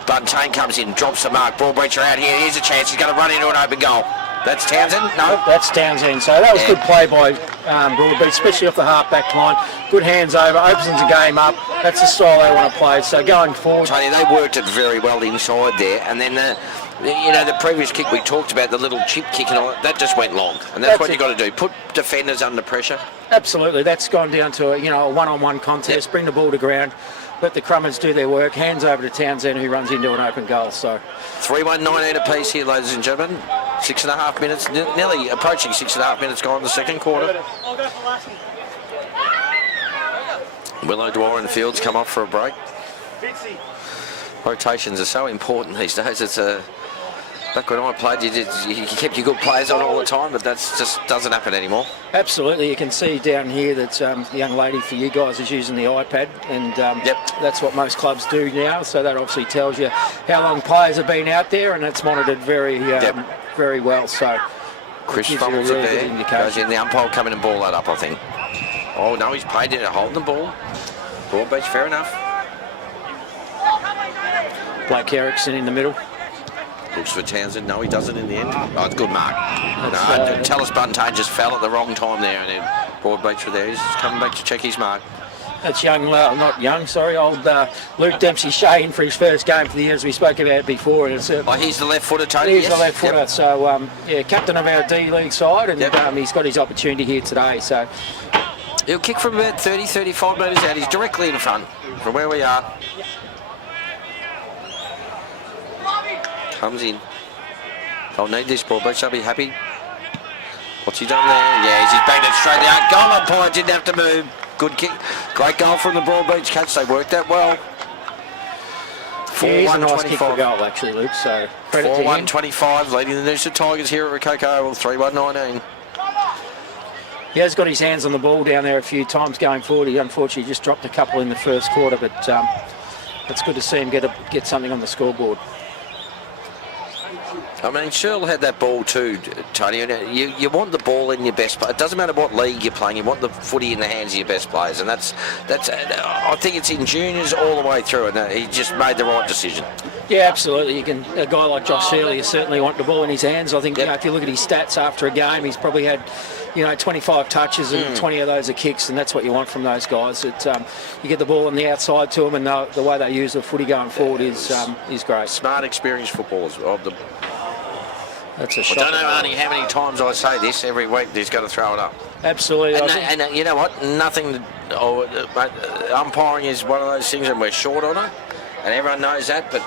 Buntain comes in, drops the mark. Broadbeach are out here. Here's a chance. He's going to run into an open goal. That's Townsend? No. That's Townsend. So that was good play by Broadbeach, especially off the half-back line. Good hands over, opens the game up. That's the style they want to play. So going forward. Tony, they worked it very well inside there. And then the previous kick we talked about, the little chip kick and all that just went long. And that's what you got to do. Put defenders under pressure. Absolutely. That's gone down to a one-on-one contest. Yep. Bring the ball to ground. Let the Crummers do their work. Hands over to Townsend, who runs into an open goal. So 3-1-19 apiece here, ladies and gentlemen. 6.5 minutes, nearly approaching 6.5 minutes gone in the second quarter. Willow Dwyer and Fields come off for a break. Rotations are so important these days. It's back when I played, you kept your good players on all the time, but that just doesn't happen anymore. Absolutely. You can see down here that the young lady for you guys is using the iPad, and that's what most clubs do now. So that obviously tells you how long players have been out there, and it's monitored very well. So Chris fumbles it there. Goes in. The umpire coming and ball that up, I think. Oh no, he's paid it, holding the ball. Broadbeach, fair enough. Blake Erickson in the middle. Looks for Townsend. No, he doesn't in the end. Oh, it's a good mark. No, Tallis Buntain just fell at the wrong time there, and then Broadbeach were there. He's coming back to check his mark. That's young, not young, sorry, old Luke Dempsey-Shea in for his first game for the year, as we spoke about before. And it's, he's the left footer, Tony. He's the left footer, so yeah, captain of our D-League side, and he's got his opportunity here today. So he'll kick from about 30, 35 metres out. He's directly in front from where we are. Comes in. I'll need this ball, but I'll be happy. What's he done there? Yeah, he's banged it straight out. Goal on point, didn't have to move. Good kick. Great goal from the Broadbeach Cats. They worked that well. He's a nice kick for goal, actually, Luke. So credit to him. 4-1-25, leading the Noosa Tigers here at Rococo Oval, 3-1-19. He has got his hands on the ball down there a few times going forward. He unfortunately just dropped a couple in the first quarter, but it's good to see him get something on the scoreboard. I mean, Shirl had that ball too, Tony. And you want the ball in your best. It doesn't matter what league you're playing. You want the footy in the hands of your best players, and that's. I think it's in juniors all the way through, and he just made the right decision. Yeah, absolutely. A guy like Josh Shirley certainly want the ball in his hands. I think if you look at his stats after a game, he's probably had 25 touches and 20 of those are kicks, and that's what you want from those guys. You get the ball on the outside to them, and the way they use the footy going forward is great. Smart, experienced footballers. That's a I shot. don't know, Arnie, how many times I say this every week. He's got to throw it up. Absolutely. And you know what? Nothing. Umpiring is one of those things, and we're short on it, and everyone knows that. But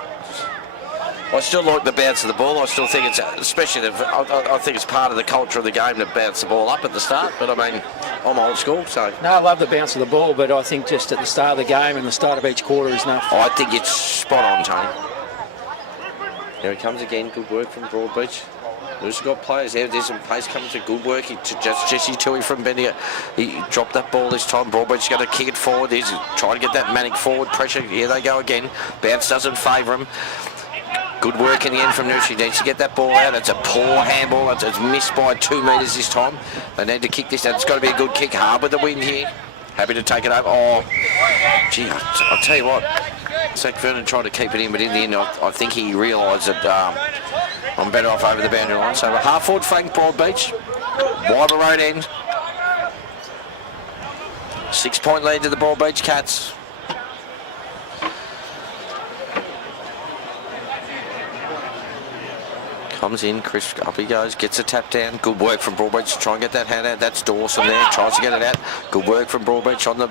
I still like the bounce of the ball. I still think it's, especially I think it's part of the culture of the game to bounce the ball up at the start. But I mean, I'm old school, so. No, I love the bounce of the ball, but I think just at the start of the game and the start of each quarter is enough. I think it's spot on, Tony. Here he comes again. Good work from Broadbeach. Noosa got players there. There's some pace coming to good work. Jesse Tui from Bendigo. He dropped that ball this time. Broadbeach's going to kick it forward. He's trying to get that manic forward pressure. Here they go again. Bounce doesn't favour him. Good work in the end from Noosa. He needs to get that ball out. It's a poor handball. It's missed by 2 metres this time. They need to kick this out. It's got to be a good kick. Hard with the wind here. Happy to take it over. Oh, gee, I'll tell you what. Zach Vernon tried to keep it in, but in the end, I think he realised that I'm better off over the boundary line. So a half-forward flank, Broadbeach. Wyver Road end. 6-point lead to the Broadbeach Cats. Comes in, Chris, up he goes, gets a tap down. Good work from Broadbeach to try and get that hand out. That's Dawson there, tries to get it out. Good work from Broadbeach on the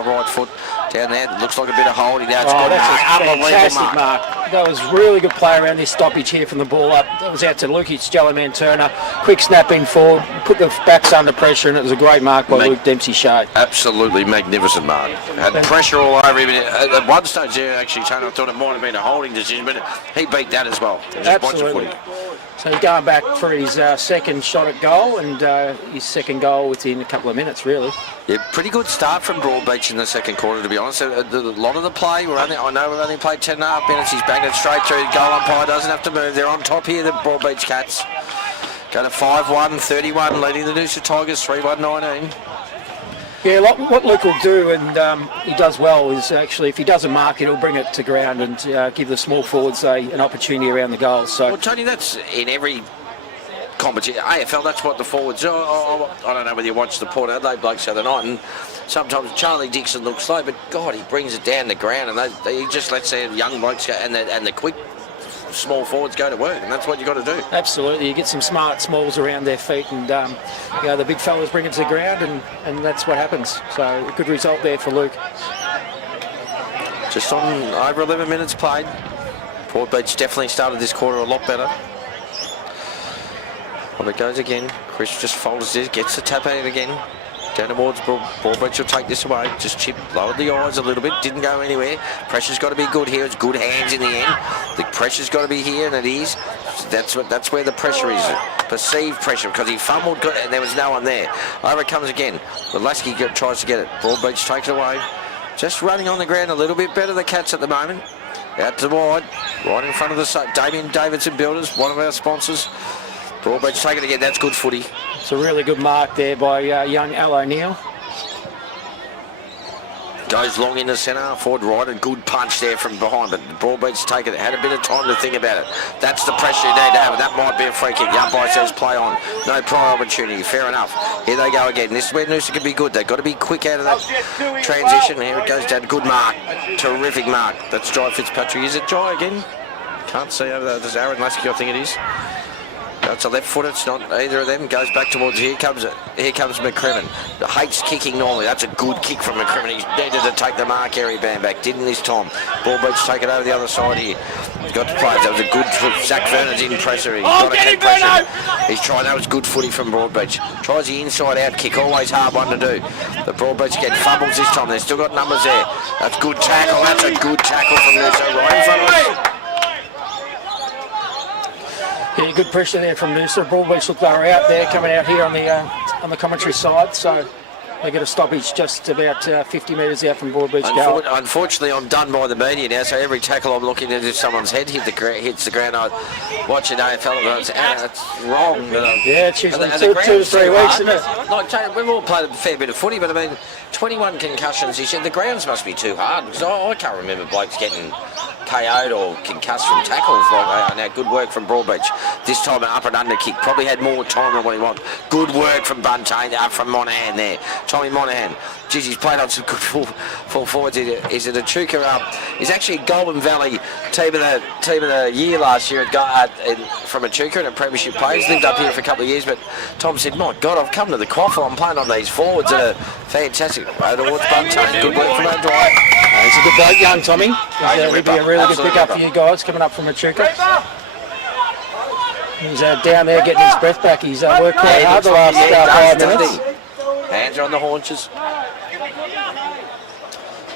right foot. Down there, looks like a bit of holding now. It's fantastic mark. That was really good play around this stoppage here from the ball up. That was out to Lukic, Jellyman Turner. Quick snap in forward, put the backs under pressure, and it was a great mark by Luke Dempsey-Shea. Absolutely magnificent mark. Had pressure all over him. At one stage there, actually, Tony, I thought it might have been a holding decision, but he beat that as well. Absolutely. So he's going back for his second shot at goal, and his second goal within a couple of minutes, really. Yeah, pretty good start from Broadbeach in the second quarter, to be honest. A lot of the play, I know we've only played 10.5 minutes. He's banged it straight through. Goal umpire doesn't have to move. They're on top here, the Broadbeach Cats. Go to 5-1, 31, leading the Noosa Tigers, 3-1-19. Yeah, what Luke will do, and he does well, is actually, if he doesn't mark it, he'll bring it to ground and give the small forwards an opportunity around the goals. So, well, Tony, that's in every competition. AFL, that's what the forwards. I don't know whether you watched the Port Adelaide blokes the other night, and sometimes Charlie Dixon looks slow, but God, he brings it down the ground, and he just lets their young blokes go, and the quick small forwards go to work, and that's what you've got to do. Absolutely, you get some smart smalls around their feet, and the big fellas bring it to the ground, and that's what happens. So a good result there for Luke. Just on over 11 minutes played. Broadbeach definitely started this quarter a lot better. Well, it goes again. Chris just folds this, gets the tap out again. Down towards Broadbeach will take this away. Just chip, lowered the eyes a little bit, didn't go anywhere. Pressure's got to be good here. It's good hands in the end. The pressure's got to be here, and it is. That's where the pressure is. Perceived pressure, because he fumbled and there was no one there. Over it comes again. Lasky tries to get it. Broadbeach takes it away. Just running on the ground a little bit better, the Cats at the moment. Out to wide, right in front of the Damien Davidson Builders, one of our sponsors. Broadbeach take it again. That's good footy. It's a really good mark there by young Al O'Neill. Goes long in the centre, forward right, a good punch there from behind, but Broadbeach take it. Had a bit of time to think about it. That's the pressure you need to have. That might be a free kick. The umpire says play on. No prior opportunity. Fair enough. Here they go again. This is where Noosa can be good. They've got to be quick out of that transition. Here it goes down. Good mark. Terrific mark. That's Jai Fitzpatrick. Is it Jai again? Can't see over there. There's Aaron Lasky, I think it is. That's a left foot. It's not either of them. Goes back towards. Here comes McCrimmon. Hates kicking normally. That's a good kick from McCrimmon. He needed to take the mark area band back. Didn't this time. Broadbeach take it over the other side here. He's got to play. That was a good foot. Zach Vernon's in pressure. He's got to keep pressure. He's trying. That was good footy from Broadbeach. Tries the inside out kick. Always hard one to do. The Broadbeach get fumbles this time. They've still got numbers there. That's good tackle. That's a good tackle from Noosa right in front of us. Yeah, good pressure there from Noosa. Broadbeach looked they were out there, coming out here on the commentary side, so they get a stoppage just about 50 metres out from Broadbeach goal. Unfortunately, I'm done by the media now, so every tackle I'm looking at if someone's head hits the ground. I watch an AFL and it's wrong. Yeah, it's usually 2 to 3 weeks, isn't it? Like, we've all played a fair bit of footy, but I mean, 21 concussions. He said the grounds must be too hard, because I can't remember blokes getting KO'd or concussed from tackles like they are now. Good work from Broadbeach. This time an up and under kick. Probably had more time than what he wanted. Good work from Buntain, from Monahan there. Tommy Monahan. Geez, he's played on some good full forwards. Is it a Chuka? He's actually Golden Valley team of the year last year from a Chuka and a premiership player. He's lived up here for a couple of years, but Tom said, my God, I've come to the QAFL. I'm playing on these forwards that are fantastic. Over towards Buntain. Good work from O'Dwyer. He's a good bloke, young Tommy. He'll be a really good pick-up for you guys coming up from Echuca. He's down there getting his breath back. He's worked quite hard the last 5 minutes. Hands are on the haunches.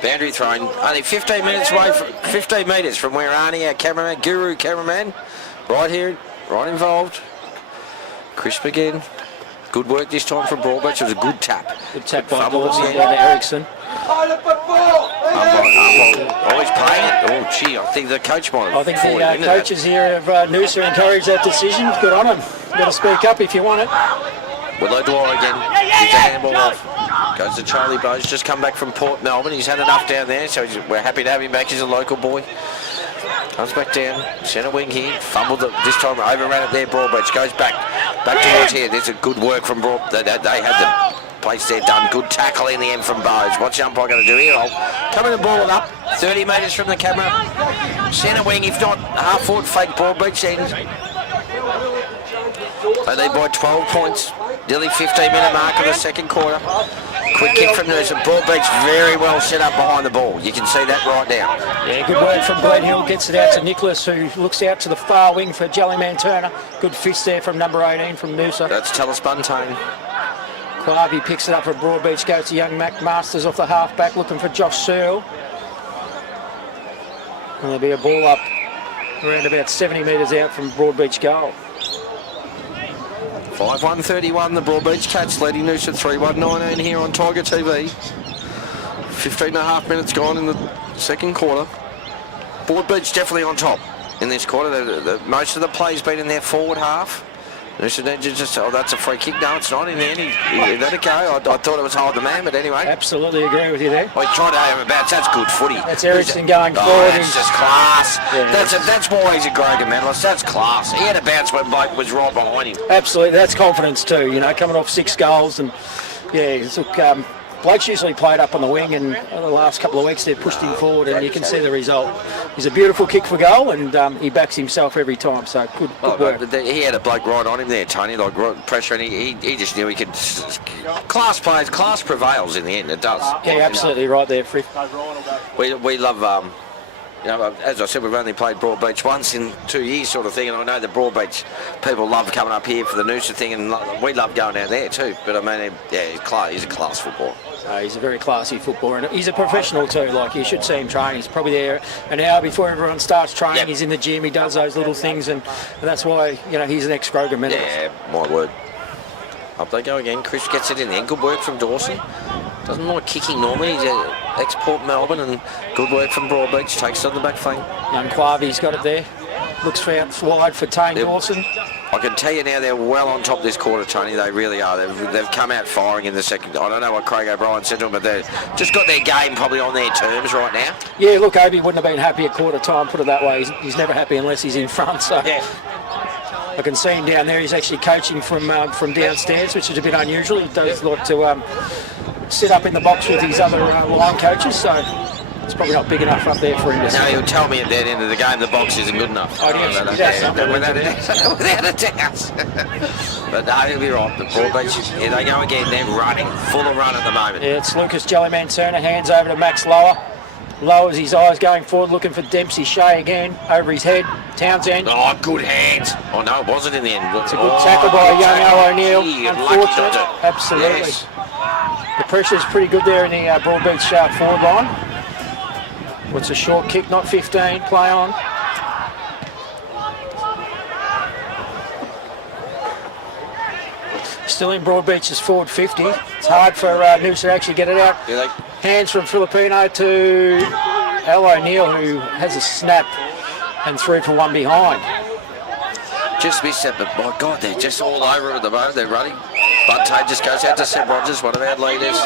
Boundary thrown. Only 15 minutes away from 15 metres from where Arnie, our cameraman, guru cameraman, right here, right involved. Crisp again. Good work this time from Broadbeach. It was a good tap. Good tap by Dawson down to Ericsson. Always playing it. Oh, gee, I think the coach might have. I think the coaches here of Noosa encouraged that decision. Good on them. You've got to speak up if you want it. Will O'Dwyer again. Gives a handball off. Goes to Charlie Bowes. Just come back from Port Melbourne. He's had enough down there, so we're happy to have him back. He's a local boy. Comes back down. Centre wing here. Fumbled it this time. Overran it there. Broadbeach goes back towards here. There's a good work from Broad. They had the place there done. Good tackle in the end from Bowes. What's the umpire going to do here? I'll come in and ball it up. 30 metres from the camera. Centre wing, if not half forward fake Broadbeach ends. They lead by 12 points. Nearly 15-minute mark of the second quarter. Quick kick from Noosa. Broadbeach very well set up behind the ball. You can see that right now. Yeah, good work from Glenn Hill. Gets it out to Nicholas, who looks out to the far wing for Jellyman Turner. Good fist there from number 18 from Noosa. That's Tallis Buntain. Quavy picks it up at Broadbeach. Goes to young Mac Masters off the half-back, looking for Josh Searle. And there'll be a ball up around about 70 metres out from Broadbeach goal. 5-1-31, the Broadbeach Cats leading Noosa 3-1-19 here on Tiger TV. 15 and a half minutes gone in the second quarter. Broadbeach definitely on top in this quarter. Most of the play's been in their forward half. Noosa just, oh, that's a free kick. No, it's not in the end. He let it go. I thought it was hold the man, but anyway. Absolutely agree with you there. Well, he's trying to have a bounce. That's good footy. That's Ericsson going forward. That's just class. Yeah. That's why he's a Grogan medalist. That's class. He had a bounce when Blake was right behind him. Absolutely. That's confidence too, you know, coming off 6 goals. And yeah, look, Blake's usually played up on the wing, and the last couple of weeks they've pushed him forward, and you can see the result. He's a beautiful kick for goal, and he backs himself every time, so good work. He had a bloke right on him there, Tony, like pressure, and he just knew he could. Class players, class prevails in the end, it does. Yeah, absolutely right there, Frick. We love, you know, as I said, we've only played Broadbeach once in 2 years sort of thing, and I know the Broadbeach people love coming up here for the Noosa thing, and we love going out there too, but I mean, yeah, he's a class footballer. He's a very classy footballer, and he's a professional too. Like, you should see him train. He's probably there an hour before everyone starts training. Yep. He's in the gym. He does those little things, and that's why, you know, he's an ex-Grogan medalist. Yeah, my word. Up they go again. Chris gets it in. The good work from Dawson. Doesn't like kicking normally. He's an ex-Port Melbourne, and good work from Broadbeach. Takes it on the back flank. Young Quavi's got it there. Looks out wide for Tane Dawson. I can tell you now they're well on top this quarter, Tony. They really are. They've come out firing in the second. I don't know what Craig O'Brien said to them, but they've just got their game probably on their terms right now. Yeah, look, Obi wouldn't have been happy at quarter time, put it that way. He's never happy unless he's in front. So Yeah. I can see him down there. He's actually coaching from downstairs, which is a bit unusual. He does like to sit up in the box with his other line coaches, so it's probably not big enough up there for him to No, he'll tell me at the end of the game the box isn't good enough. Oh, yes. Without a doubt. But no, he'll be right. The Broadbeach, here they go again. They're running, full of run at the moment. Yeah, it's Lucas Jellyman Turner, hands over to Max Lower. Lowers his eyes going forward, looking for Dempsey Shea again, over his head. Townsend. Oh, good hands. Oh, no, it wasn't in the end. It's a good tackle by young Al O'Neill. Gee, Unfortunate. lucky. Absolutely. Yes. The pressure's pretty good there in the Broadbeach forward line. What's a short kick, not 15, play on. Still in Broadbeach's forward 50. It's hard for Noosa to actually get it out. Yeah, Hands from Filipino to Al O'Neill, who has a snap and through for one behind. just missed that, but my God, they're just all over at the moment. They're running. Bunte just goes out to Seb Rogers, one of our leaders.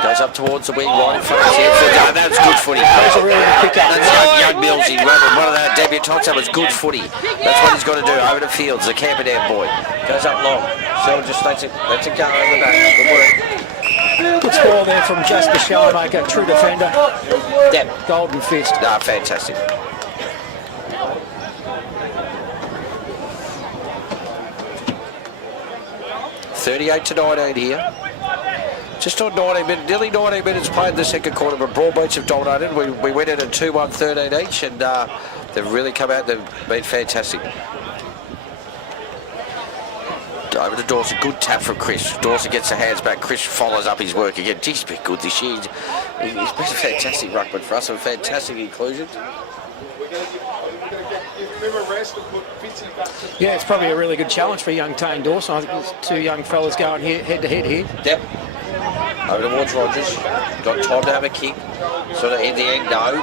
Goes up towards the wing, right in front of his head. That's good footy. That was a really good pick up. That's young Mills. He ran one of our debutants. That was good footy. That's what he's got to do. Over to Fields, the Camperdown boy. Goes up long. So just lets it go over the back. Good work. Good score there from Jasper Shalmaker, true defender. Yeah. Golden fist. No, fantastic. $38-19 here. Just on 19 minutes, nearly 19 minutes played in the second quarter, but Broadbeach have dominated. We went in at 2-1, 13 each, and they've really come out. They've been fantastic. Over to Dawson, good tap from Chris. Dawson gets the hands back. Chris follows up his work again. He's been good this year. He's been a fantastic ruckman for us, a fantastic inclusion. Yeah, it's probably a really good challenge for young Tane Dawson. I think there's two young fellas going head to head here. Yep. Over towards Rogers. Got time to have a kick. Sort of in the end, no.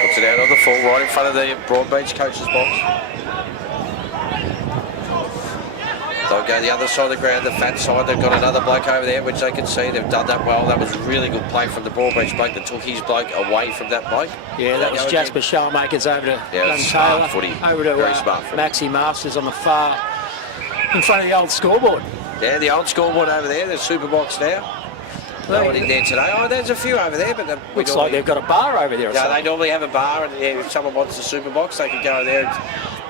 Puts it out on the full, right in front of the Broadbeach coach's box. They'll go the other side of the ground, the fat side. They've got another bloke over there, which they can see. They've done that well. That was a really good play from the Broadbeach bloke that took his bloke away from that bloke. Yeah, that was Jasper Shalmaker's over to young Taylor. Footy. Over to Very smart footy. Maxi Masters on the far, in front of the old scoreboard. Yeah, the old scoreboard over there, the super box now. No one in there today. Oh, there's a few over there, but looks like they've got a bar over there. Yeah, they normally have a bar, and yeah, if someone wants the super box, they can go there.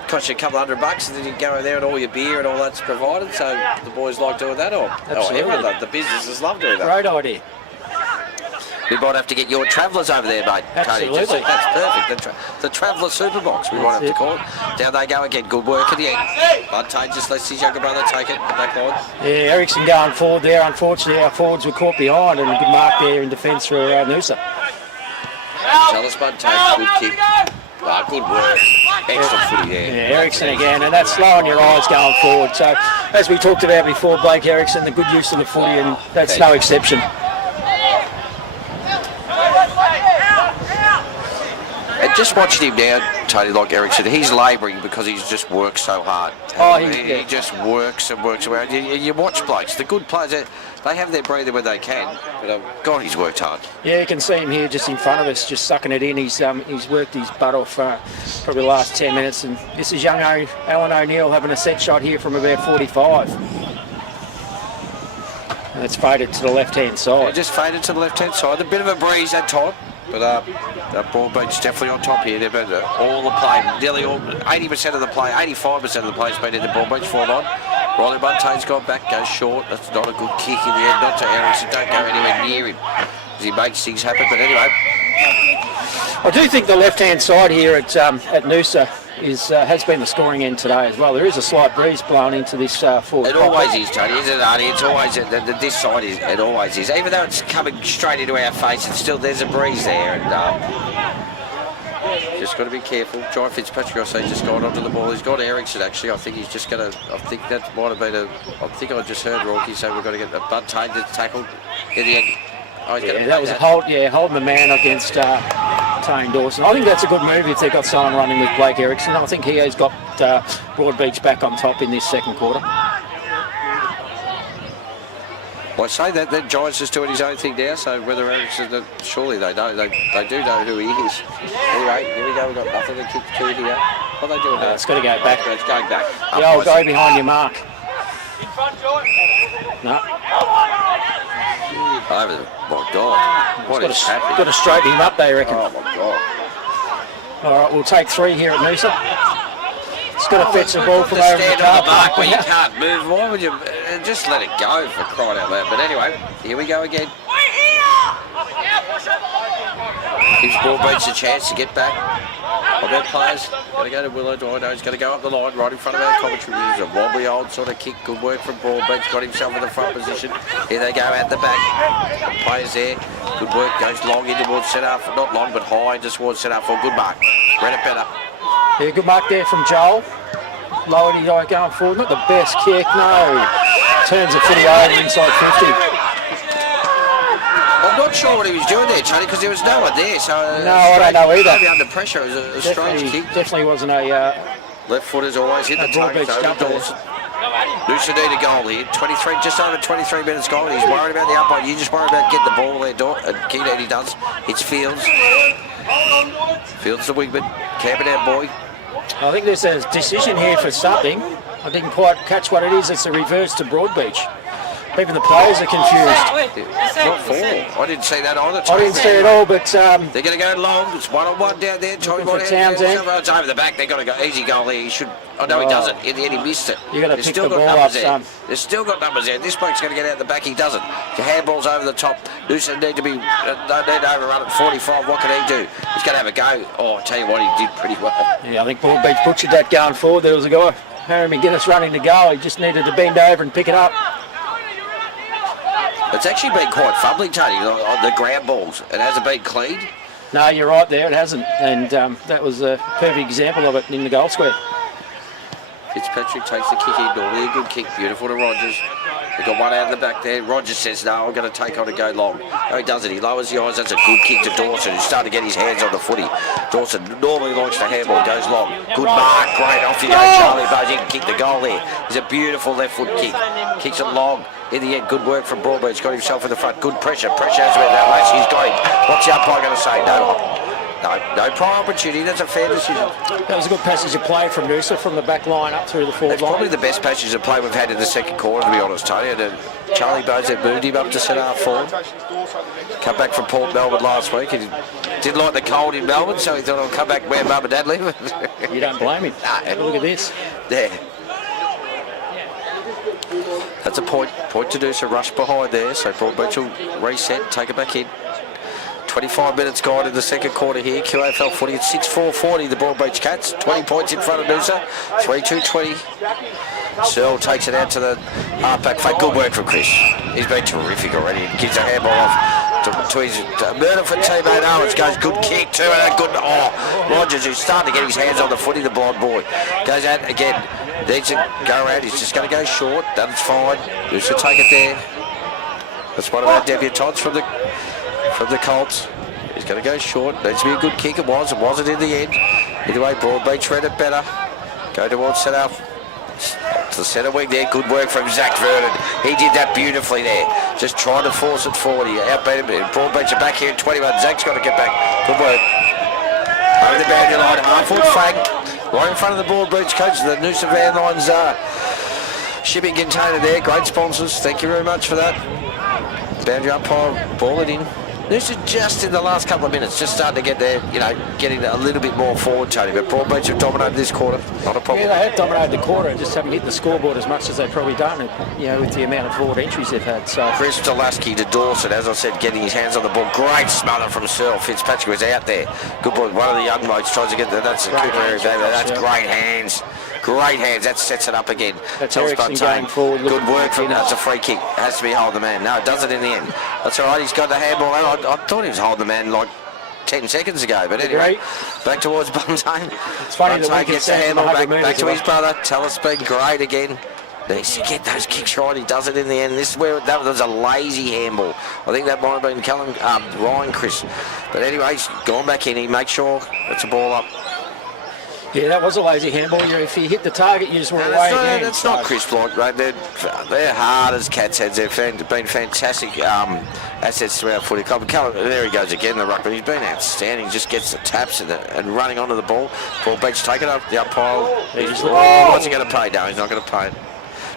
Cost you a couple $100, and then you can go over there and all your beer and all that's provided. So the boys like doing that, or everyone loves, the businesses love doing that. Great idea. We might have to get your travellers over there, mate. Absolutely. Cody. That's perfect. The traveller super box, we might have to call it. Down they go again. Good work at the end. Bunte just lets his younger brother take it. The back line. Yeah, Ericsson going forward there. Unfortunately, our forwards were caught behind, and a good mark there in defence for Noosa. Charles Bunte, good kick. Ah, good work. Excellent footy there. Yeah, Ericsson again, and that's slow on your eyes going forward. So, as we talked about before, Blake Ericsson, the good use of the footy, and that's no exception. And just watching him now, Tony, like Ericsson, he's labouring because he's just worked so hard. Oh, he just works and works around. You watch blokes, the good players, they have their breather when they can, but God, he's worked hard. Yeah, you can see him here just in front of us, just sucking it in. He's worked his butt off probably the last 10 minutes, and this is young Alan O'Neill having a set shot here from about 45. And it's faded to the left-hand side. Yeah, just faded to the left-hand side. A bit of a breeze that time. But Broadbeach's definitely on top here. They've been all the play, nearly all, 80% of the play, 85% of the play has been in the Broadbeach forward line. Riley Bunte's gone back, goes short. That's not a good kick in the end. Not to Ericsson. Don't go anywhere near him because he makes things happen. But anyway, I do think the left-hand side here at Noosa has been the scoring end today as well. There is a slight breeze blowing into this forward. It always is, Tony, isn't it, Arnie? It's always this side is. It always is. Even though it's coming straight into our face, it's still there's a breeze there, and just got to be careful. John Fitzpatrick, I say, just gone onto the ball. He's got Ericsson actually. I think he's just going to. I think that might have been a. I think I just heard Rocky say we've got to get a Bunte tackled in the end. Oh, yeah, that was a hold. Yeah, holding the man against Tane Dawson. I think that's a good move if they've got someone running with Blake Erickson. I think he has got Broadbeach back on top in this second quarter. Well, I say that Giants is doing his own thing now, so whether Erickson, surely they know. They do know who he is. Anyway, here we go. We've got nothing to kick to here. What are they doing now? It's got to go back. It's going back. The old go behind your mark. In front, George. No. Over. My God. What is happening? Got to straighten him up, they reckon. Oh, my God. All right, we'll take 3 here at Noosa. It's got to fetch the ball from over the stand car on the mark park. where you can't move. Why would you just let it go, for crying out loud? But anyway, here we go again. Gives Broadbeach a chance to get back. Of their players, got to go to Willow Dwyer. He's got to go up the line right in front of our commentary. It's a wobbly old sort of kick. Good work from Broadbeach. Got himself in the front position. Here they go at the back. Players there. Good work. Goes long in towards centre. Not long, but high just towards centre for a good mark. Read it better. Yeah, good mark there from Joel. Lowered his eye going forward. Not the best kick, no. Turns the footy over inside 50. I'm not sure what he was doing there, Tony, because there was no one there. So no, I don't know either. Maybe under pressure. It was a strange kick. Definitely wasn't a... Left foot has always hit the toes over Dawson. Noosa need a goal here. 23, just over 23 minutes gone. He's worried about the umpire. You just worry about getting the ball there, Keaton, he does. It's Fields. Fields the wingman. Camping out, boy. I think there's a decision here for something. I didn't quite catch what it is. It's a reverse to Broadbeach. Even the players are confused. Not four. I didn't see that either. I didn't see it all, but... they're going to go long. It's 1-on-1 down there. For Townsend. It's over the back. They've got to go. Easy goal there. He should... Oh, no, he doesn't. In the end, he missed it. You've got to pick the ball up, son. They've still got numbers there. This bloke's going to get out the back. He doesn't. The handball's over the top. Noosa need to be... Don't need to overrun at 45. What can he do? He's going to have a go. Oh, I tell you what, he did pretty well. Yeah, I think Broadbeach butchered that going forward. There was a guy, Harry McGuinness, running to goal. He just needed to bend over and pick it up. It's actually been quite fumbling, Tony, on the ground balls. It hasn't been clean. No, you're right there, it hasn't. And that was a perfect example of it in the goal square. Fitzpatrick takes the kick in, normally a good kick, beautiful to Rogers. They've got one out of the back there. Rogers says, no, I'm going to take on and go long. No, he doesn't. He lowers the eyes. That's a good kick to Dawson, who's starting to get his hands on the footy. Dawson normally launches the handball, goes long. Good mark, great. Off you go, Charlie Buzz. He can kick the goal there. It's a beautiful left foot kick. Kicks it long. In the end, good work from Broadbeach. Got himself in the front. Good pressure. Pressure has been that way. He's got him. What's the umpire going to say? No prior opportunity. That's a fair decision. That was a good passage of play from Noosa from the back line up through the forward It's line. probably the best passage of play we've had in the second quarter, to be honest, Tony. And Charlie Bowes had moved him up to centre half forward. Come back from Port Melbourne last week. He didn't like the cold in Melbourne, so he thought I'll come back where Mum and Dad live. You don't blame him. No. Look at this. There. That's a point to do, so rush behind there. So Broadbeach will reset, take it back in. 25 minutes gone in the second quarter here. QAFL footy at 6-4-40. The Broadbeach Cats, 20 points in front of Noosa. 3-2-20. Searle takes it out to the halfback fake. Good work from Chris. He's been terrific already. He gives a handball off to his murder for teammate Owens. Goes good kick too. And a good Rogers, who's starting to get his hands on the footy, the blind boy. Goes out again. Needs to go around. He's just going to go short. That's fine. Noosa take it there. That's one of our debutants from the Colts. He's going to go short. Needs to be a good kick. It wasn't in the end. Either way, Broadbeach read it better. Go towards centre. To the centre wing there. Good work from Zach Vernon. He did that beautifully there. Just trying to force it forward. He outbeat him. Broadbeach are back here in 21. Zach's got to get back. Good work. Over the boundary line. Half-foot flag. Right in front of the Broadbeach coach. The Noosa Van Lines shipping container there. Great sponsors. Thank you very much for that. Boundary umpire. Ball it in. Noosa just in the last couple of minutes, just starting to get there, getting a little bit more forward, Tony. But Broadbeach have dominated this quarter, not a problem. Yeah, they have dominated the quarter and just haven't hit the scoreboard as much as they've probably done, with the amount of forward entries they've had. So Chris Delaski to Dawson, as I said, getting his hands on the ball. Great smother from Searle. Fitzpatrick was out there. Good boy. One of the young blokes tries to get there. That's Cooper Eric. That's great hands. Great hands. That sets it up again. That's Erickson going forward. Good work from that's a free kick. Has to be hold the man. No, it does it in the end. That's all right. He's got the handball out. I thought he was holding the man like 10 seconds ago. But anyway, back towards Buntain. It's funny that Buntain gets the handball back to his brother. Teller's been great again. He needs to get those kicks right. He does it in the end. This is where that was a lazy handball. I think that might have been Ryan Chris. But anyway, he's gone back in. He makes sure it's a ball up. Yeah, that was a lazy handball. If you hit the target, you just were away again. That's not Chris Blunt, mate. They're hard as cats' heads. They've been fantastic assets throughout footy club. There he goes again, the ruckman. He's been outstanding. Just gets the taps and running onto the ball. Ball beach taken up. The umpire. What's he going to pay? No, he's not going to pay it.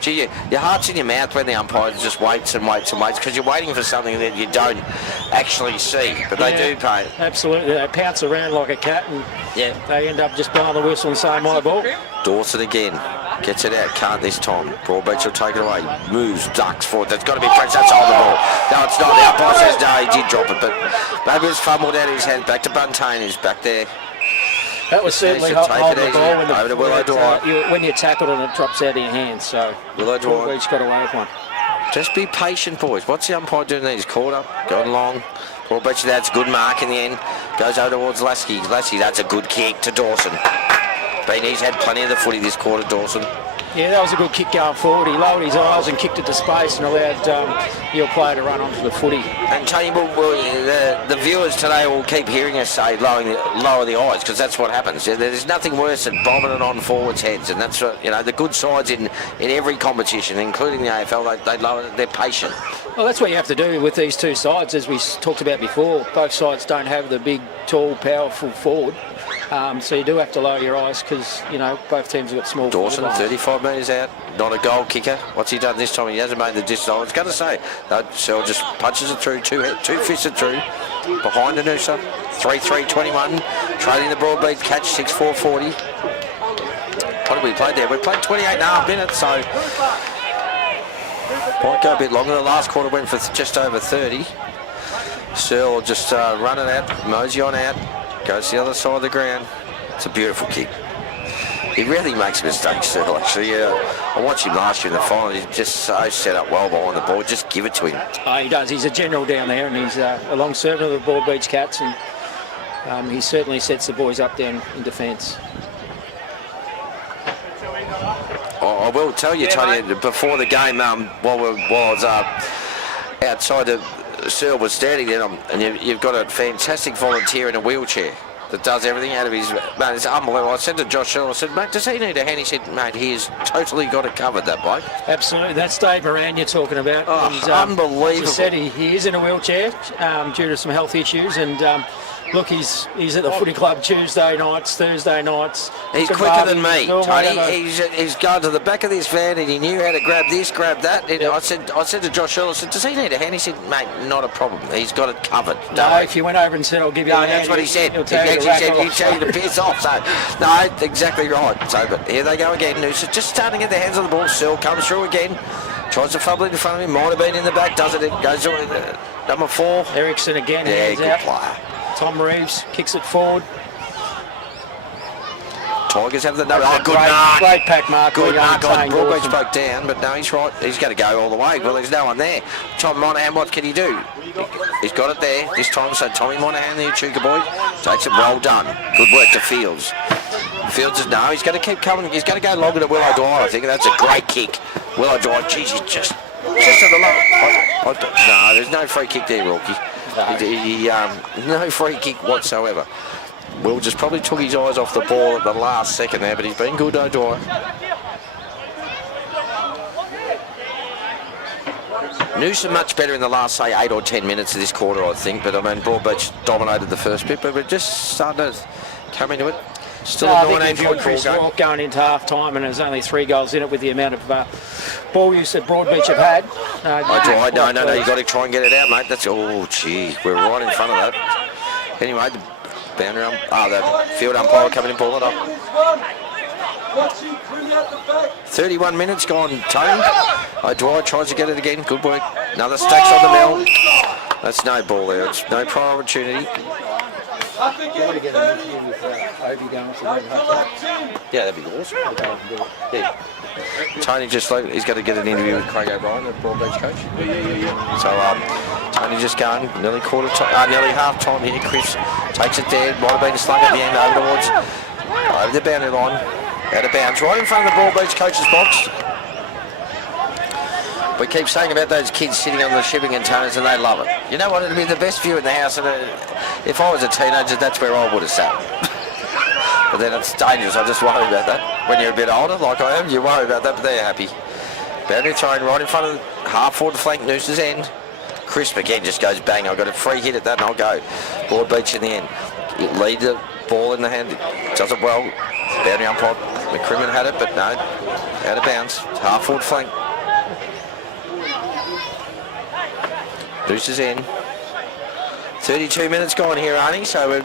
Gee, your heart's in your mouth when the umpire just waits and waits and waits because you're waiting for something that you don't actually see, but they do pay it. Absolutely, they pounce around like a cat and they end up just blowing the whistle and saying my ball. Dawson again, gets it out, can't this time. Broadbeach will take it away, moves, ducks forward. There's got to be pressure, that's on the ball. No, it's not. The umpire says no, he did drop it, but maybe it's fumbled out of his hand. Back to Buntain, who's back there. That was certainly holding the ball when you tackle it and it drops out of your hands. So Broadbeach got away with one. Just be patient, boys. What's the umpire doing there? He's caught up, going long. Broadbeach, that's a good mark in the end. Goes over towards Lasky. Lasky, that's a good kick to Dawson. He's had plenty of the footy this quarter, Dawson. Yeah, that was a good kick going forward. He lowered his eyes and kicked it to space and allowed your player to run onto the footy. And Tony, the viewers today will keep hearing us say lower the eyes because that's what happens. There's nothing worse than bombing it on forwards' heads, and that's what, the good sides in every competition, including the AFL, they lower it. They're patient. Well, that's what you have to do with these two sides, as we talked about before. Both sides don't have the big, tall, powerful forward. So you do have to lower your eyes because, both teams have got small. Dawson, 35 metres out, not a goal kicker. What's he done this time? He hasn't made the distance. I was going to say, Searle just punches it through, two fists it through, behind the Noosa, 3-3-21, trading the Broadbeach catch, 6-4-40. What have we played there? We played 28 and a half minutes, so might go a bit longer. The last quarter went for just over 30. Searle will just run it out, mosey on out. Goes to the other side of the ground. It's a beautiful kick. He really makes mistakes, Searle, actually. I watched him last year in the final. He's just so set up well behind the ball. Just give it to him. Oh, he does. He's a general down there, and he's a long servant of the Broadbeach Cats, and he certainly sets the boys up down in defence. I will tell you, Tony, before the game, while I was outside the Searle was standing there, and you've got a fantastic volunteer in a wheelchair that does everything out of his... Mate, it's unbelievable. I said to Josh Searle, I said, mate, does he need a hand? He said, mate, he has totally got it covered, that bloke. Absolutely. That's Dave Moran you're talking about. Oh, and, unbelievable. As I said, he is in a wheelchair due to some health issues, and... look, he's at the footy club Tuesday nights, Thursday nights. He's quicker than me, Tony. He's gone to the back of this van and he knew how to grab this, grab that. Yep. I said to Josh Earl, I said, does he need a hand? He said, mate, not a problem. He's got it covered. No, if you went over and said, I'll give you a hand. That's what he said. He actually said, he'd tell you to piss off. So, no, exactly right. So, but here they go again. Noosa just starting at the hands of the ball. Searle comes through again. Tries to fumble it in front of him. Might have been in the back. Does it. It goes to number 4. Ericsson again. Yeah, good out. player. Tom Reeves kicks it forward. Tigers have the number. Oh, good mark. Great pack mark. Good mark. Broadbeach broke down, but no, he's right. He's going to go all the way. Well, there's no one there. Tom Monahan, what can he do? He's got it there this time. So Tommy Monahan, the Echuca boy, takes it. Well done. Good work to Fields. Fields is no. He's going to keep coming. He's going to go longer to Will O'Dwyer, I think. That's a great kick. Will O'Dwyer, geez, he's just at the low. No, there's no free kick there, Wilkie. No free kick whatsoever. Will just probably took his eyes off the ball at the last second there, but he's been good, O'Dwyer. Noosa much better in the last, say, 8 or 10 minutes of this quarter, I think. But, I mean, Broadbeach dominated the first bit, but we're just starting to come into it. Still a 19-point ball game. Going into half-time, and there's only 3 goals in it with the amount of ball use that Broadbeach have had. No, you've got to try and get it out, mate. That's, oh, gee, we're right in front of that. Anyway, the boundary the field umpire coming in, pull it up. 31 minutes gone, Tony. O'Dwyer tries to get it again. Good work. Another stacks on the mill. That's no ball there. It's no prior opportunity. Yeah, that'd be awesome. Yeah. Tony he's got to get an interview with Craig O'Brien, the Broadbeach coach. So Tony just going nearly nearly half time here. Chris takes it there. Might have been slung at the end over the boundary line. Out of bounds, right in front of the Broadbeach coach's box. We keep saying about those kids sitting on the shipping containers and they love it. You know what, it'd be the best view in the house, and if I was a teenager, that's where I would have sat. But then it's dangerous, I just worry about that. When you're a bit older, like I am, you worry about that, but they're happy. Boundary thrown right in front of the half forward flank, Noosa's end. Crisp again just goes bang. I've got a free hit at that and I'll go. Broadbeach in the end. You lead the ball in the hand, does it well. Boundary umpire, McCrimmon had it, but no, out of bounds. Half forward flank. Noosa's end. 32 minutes gone here, Arnie, so it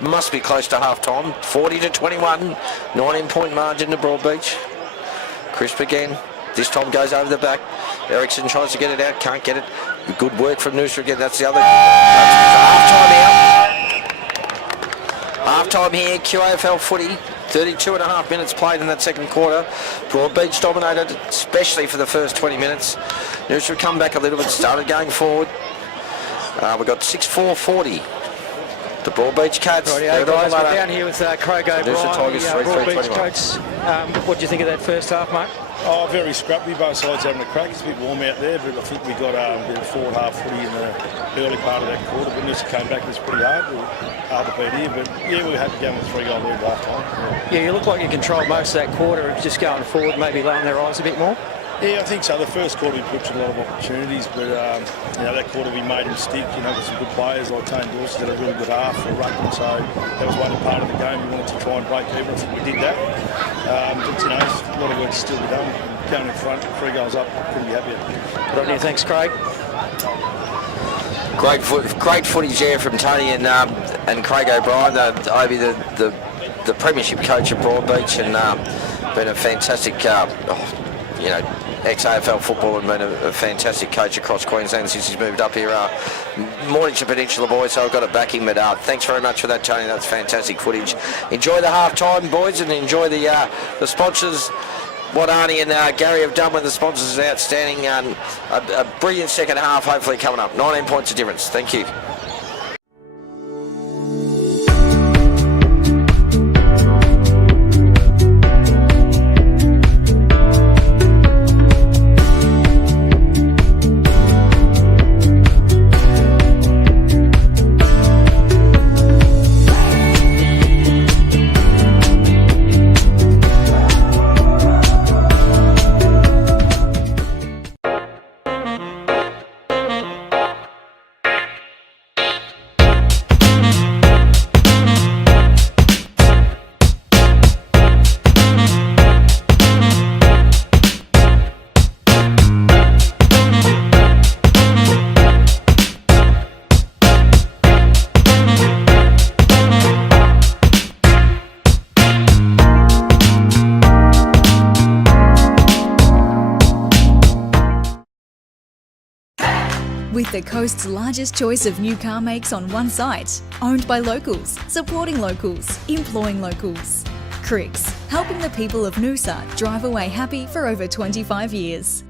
must be close to half time. 40-21, 19-point margin to Broadbeach. Crisp again. This time goes over the back. Ericsson tries to get it out, can't get it. Good work from Noosa again. That's the other. Half-time here, QAFL footy. 32.5 minutes played in that second quarter. Broadbeach dominated, especially for the first 20 minutes. Noosa come back a little bit, started going forward. We've got 6-4-40. The Broadbeach Cats. Rightio, guys, we're down here with Craig O'Brien, the Broadbeach 3-3-21. coach. What do you think of that first half, mate? Oh, very scrappy, both sides having a crack. It's a bit warm out there, but I think we got a bit of forward half footy in the early part of that quarter. But Noosa came back, it was pretty hard. Hard to beat here, but yeah, we had to go with a 3-goal lead half time. Yeah, you look like you controlled most of that quarter, just going forward, maybe laying their eyes a bit more. Yeah, I think so. The first quarter we put a lot of opportunities, but that quarter we made him stick. With some good players like Tane Dawson had a really good half for Ruckman, so that was one part of the game. We wanted to try and break even. I think we did that. But a lot of work still to be done. Going in front, 3 goals up, couldn't be happier. Good on you, thanks, Craig. Great footage there from Tony and Craig O'Brien, the premiership coach of Broadbeach, and been a fantastic, ex-AFL footballer and been a fantastic coach across Queensland since he's moved up here. Mornington Peninsula boys, so I've got to back him, but thanks very much for that, Tony. That's fantastic footage. Enjoy the half-time, boys, and enjoy the sponsors. What Arnie and Gary have done with the sponsors is outstanding. A brilliant second half, hopefully coming up. 19 points of difference. Thank you. With the coast's largest choice of new car makes on one site, owned by locals, supporting locals, employing locals. Cricks, helping the people of Noosa drive away happy for over 25 years.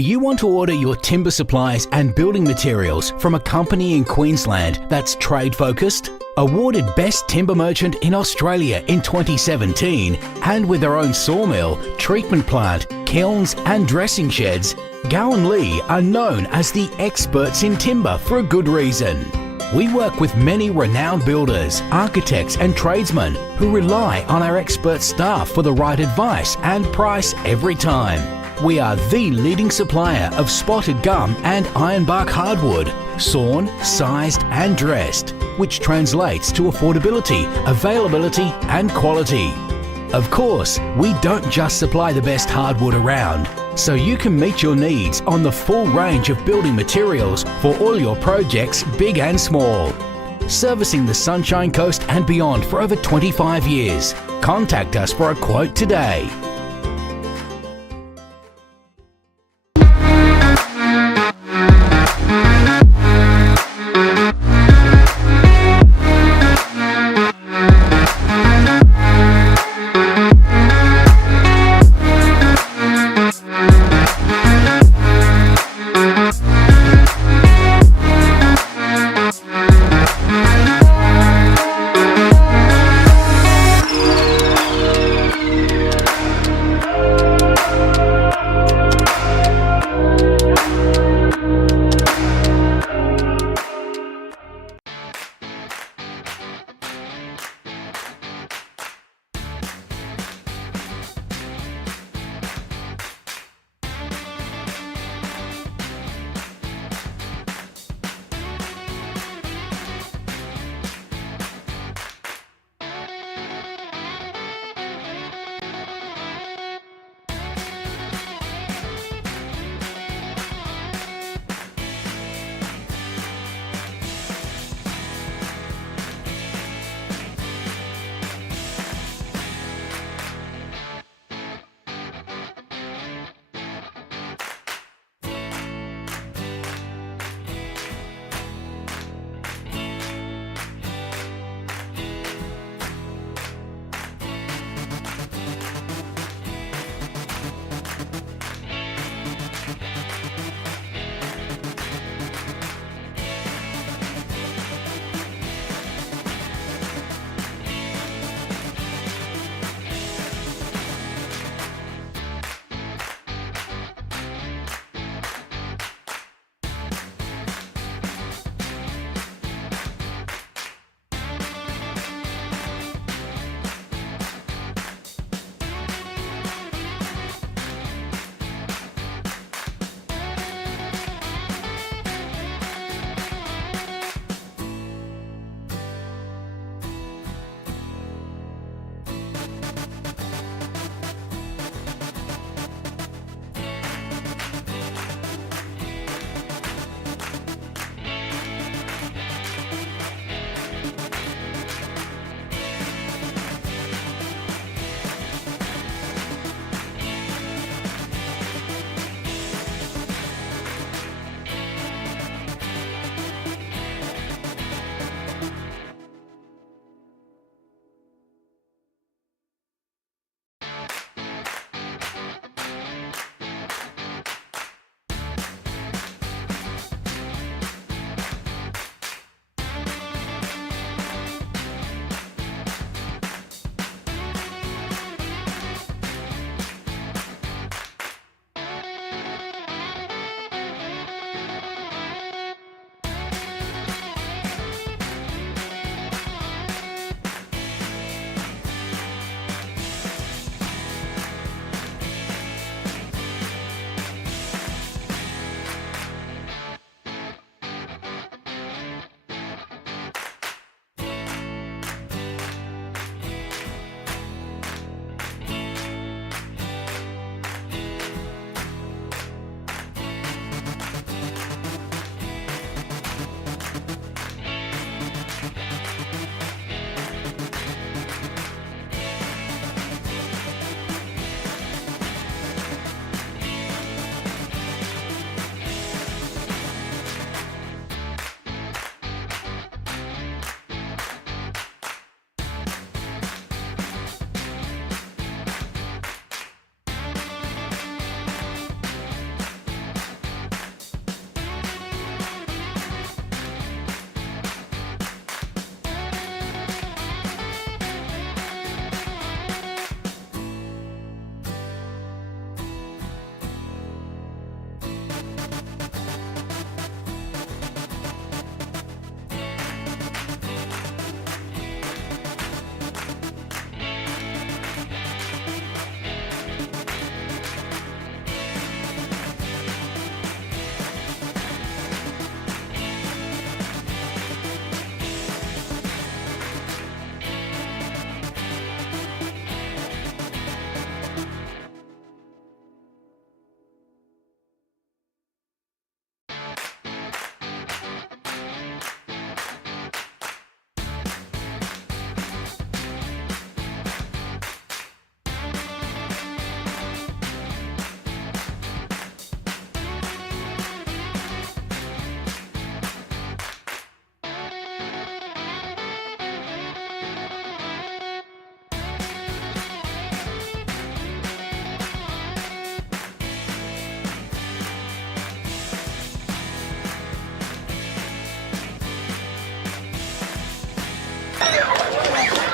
Do you want to order your timber supplies and building materials from a company in Queensland that's trade focused? Awarded Best Timber Merchant in Australia in 2017 and with their own sawmill, treatment plant, kilns and dressing sheds, Gowan Lee are known as the experts in timber for a good reason. We work with many renowned builders, architects and tradesmen who rely on our expert staff for the right advice and price every time. We are the leading supplier of spotted gum and ironbark hardwood, sawn, sized and dressed, which translates to affordability, availability and quality. Of course, we don't just supply the best hardwood around, so you can meet your needs on the full range of building materials for all your projects, big and small. Servicing the Sunshine Coast and beyond for over 25 years. Contact us for a quote today.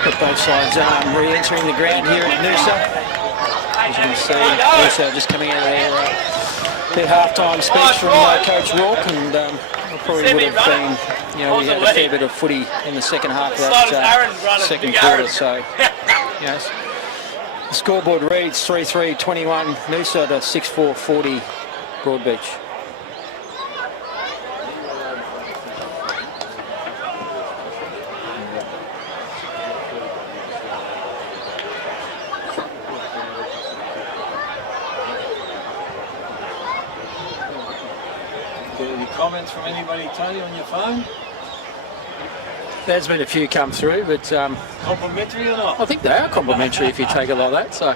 Got both sides re-entering the ground here at Noosa. As you can see, Noosa just coming out of their half-time speech from Coach Rourke, and probably would have been, you know, we had a fair bit of footy in the second half of that second quarter. So, yes, the scoreboard reads 3-3-21 Noosa to 6-4-40 Broadbeach. Any comments from anybody, Tony, on your phone? There's been a few come through, but Complimentary or not? I think they are complimentary if you take it like that. So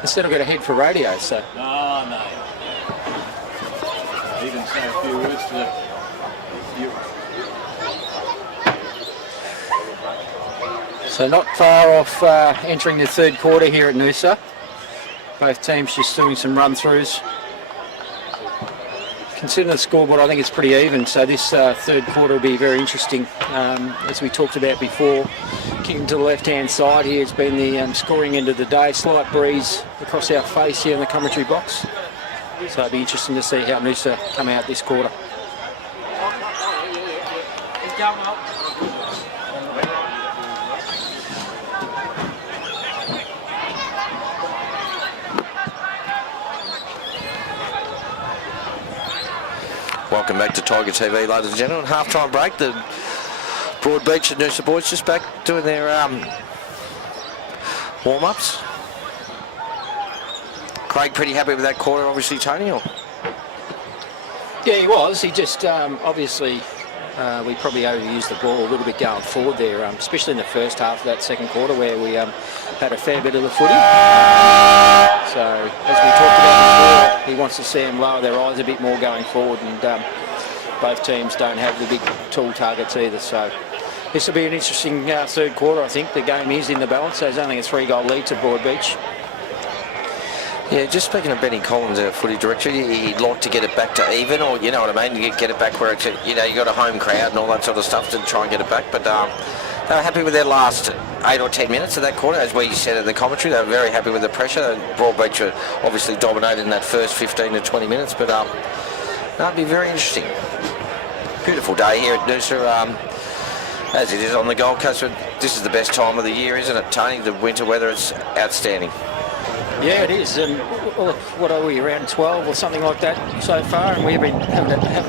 instead, I've got to head for radio. So No, no. Even say a few words to you. So not far off entering the third quarter here at Noosa. Both teams just doing some run-throughs. Considering the scoreboard, I think it's pretty even, so this third quarter will be very interesting. As we talked about before, kicking to the left-hand side here has been the scoring end of the day. Slight breeze across our face here in the commentary box. So it'll be interesting to see how Noosa come out this quarter. Welcome back to Tiger TV, ladies and gentlemen. Half-time break. The Broadbeach and Noosa boys just back doing their warm-ups. Craig pretty happy with that quarter, obviously, Tony? Or? Yeah, he was. He just, obviously, we probably overused the ball a little bit going forward there, especially in the first half of that second quarter where we had a fair bit of the footy. So, as we talked about before, he wants to see them lower their eyes a bit more going forward, and both teams don't have the big tall targets either. So, this will be an interesting third quarter, I think. The game is in the balance. There's only a 3-goal lead to Broadbeach. Yeah, just speaking of Benny Collins, our footy director, he'd like to get it back to even, or you know what I mean, you get it back where it's, you know, you got a home crowd and all that sort of stuff to try and get it back. But they were happy with their last 8 or 10 minutes of that quarter, as we said in the commentary. They were very happy with the pressure. Broadbeach were obviously dominating that first 15 to 20 minutes, but that'll be very interesting. Beautiful day here at Noosa, as it is on the Gold Coast. But this is the best time of the year, isn't it, Tony? The winter weather is outstanding. Yeah, it is, and what are we, around 12 or something like that so far, and we haven't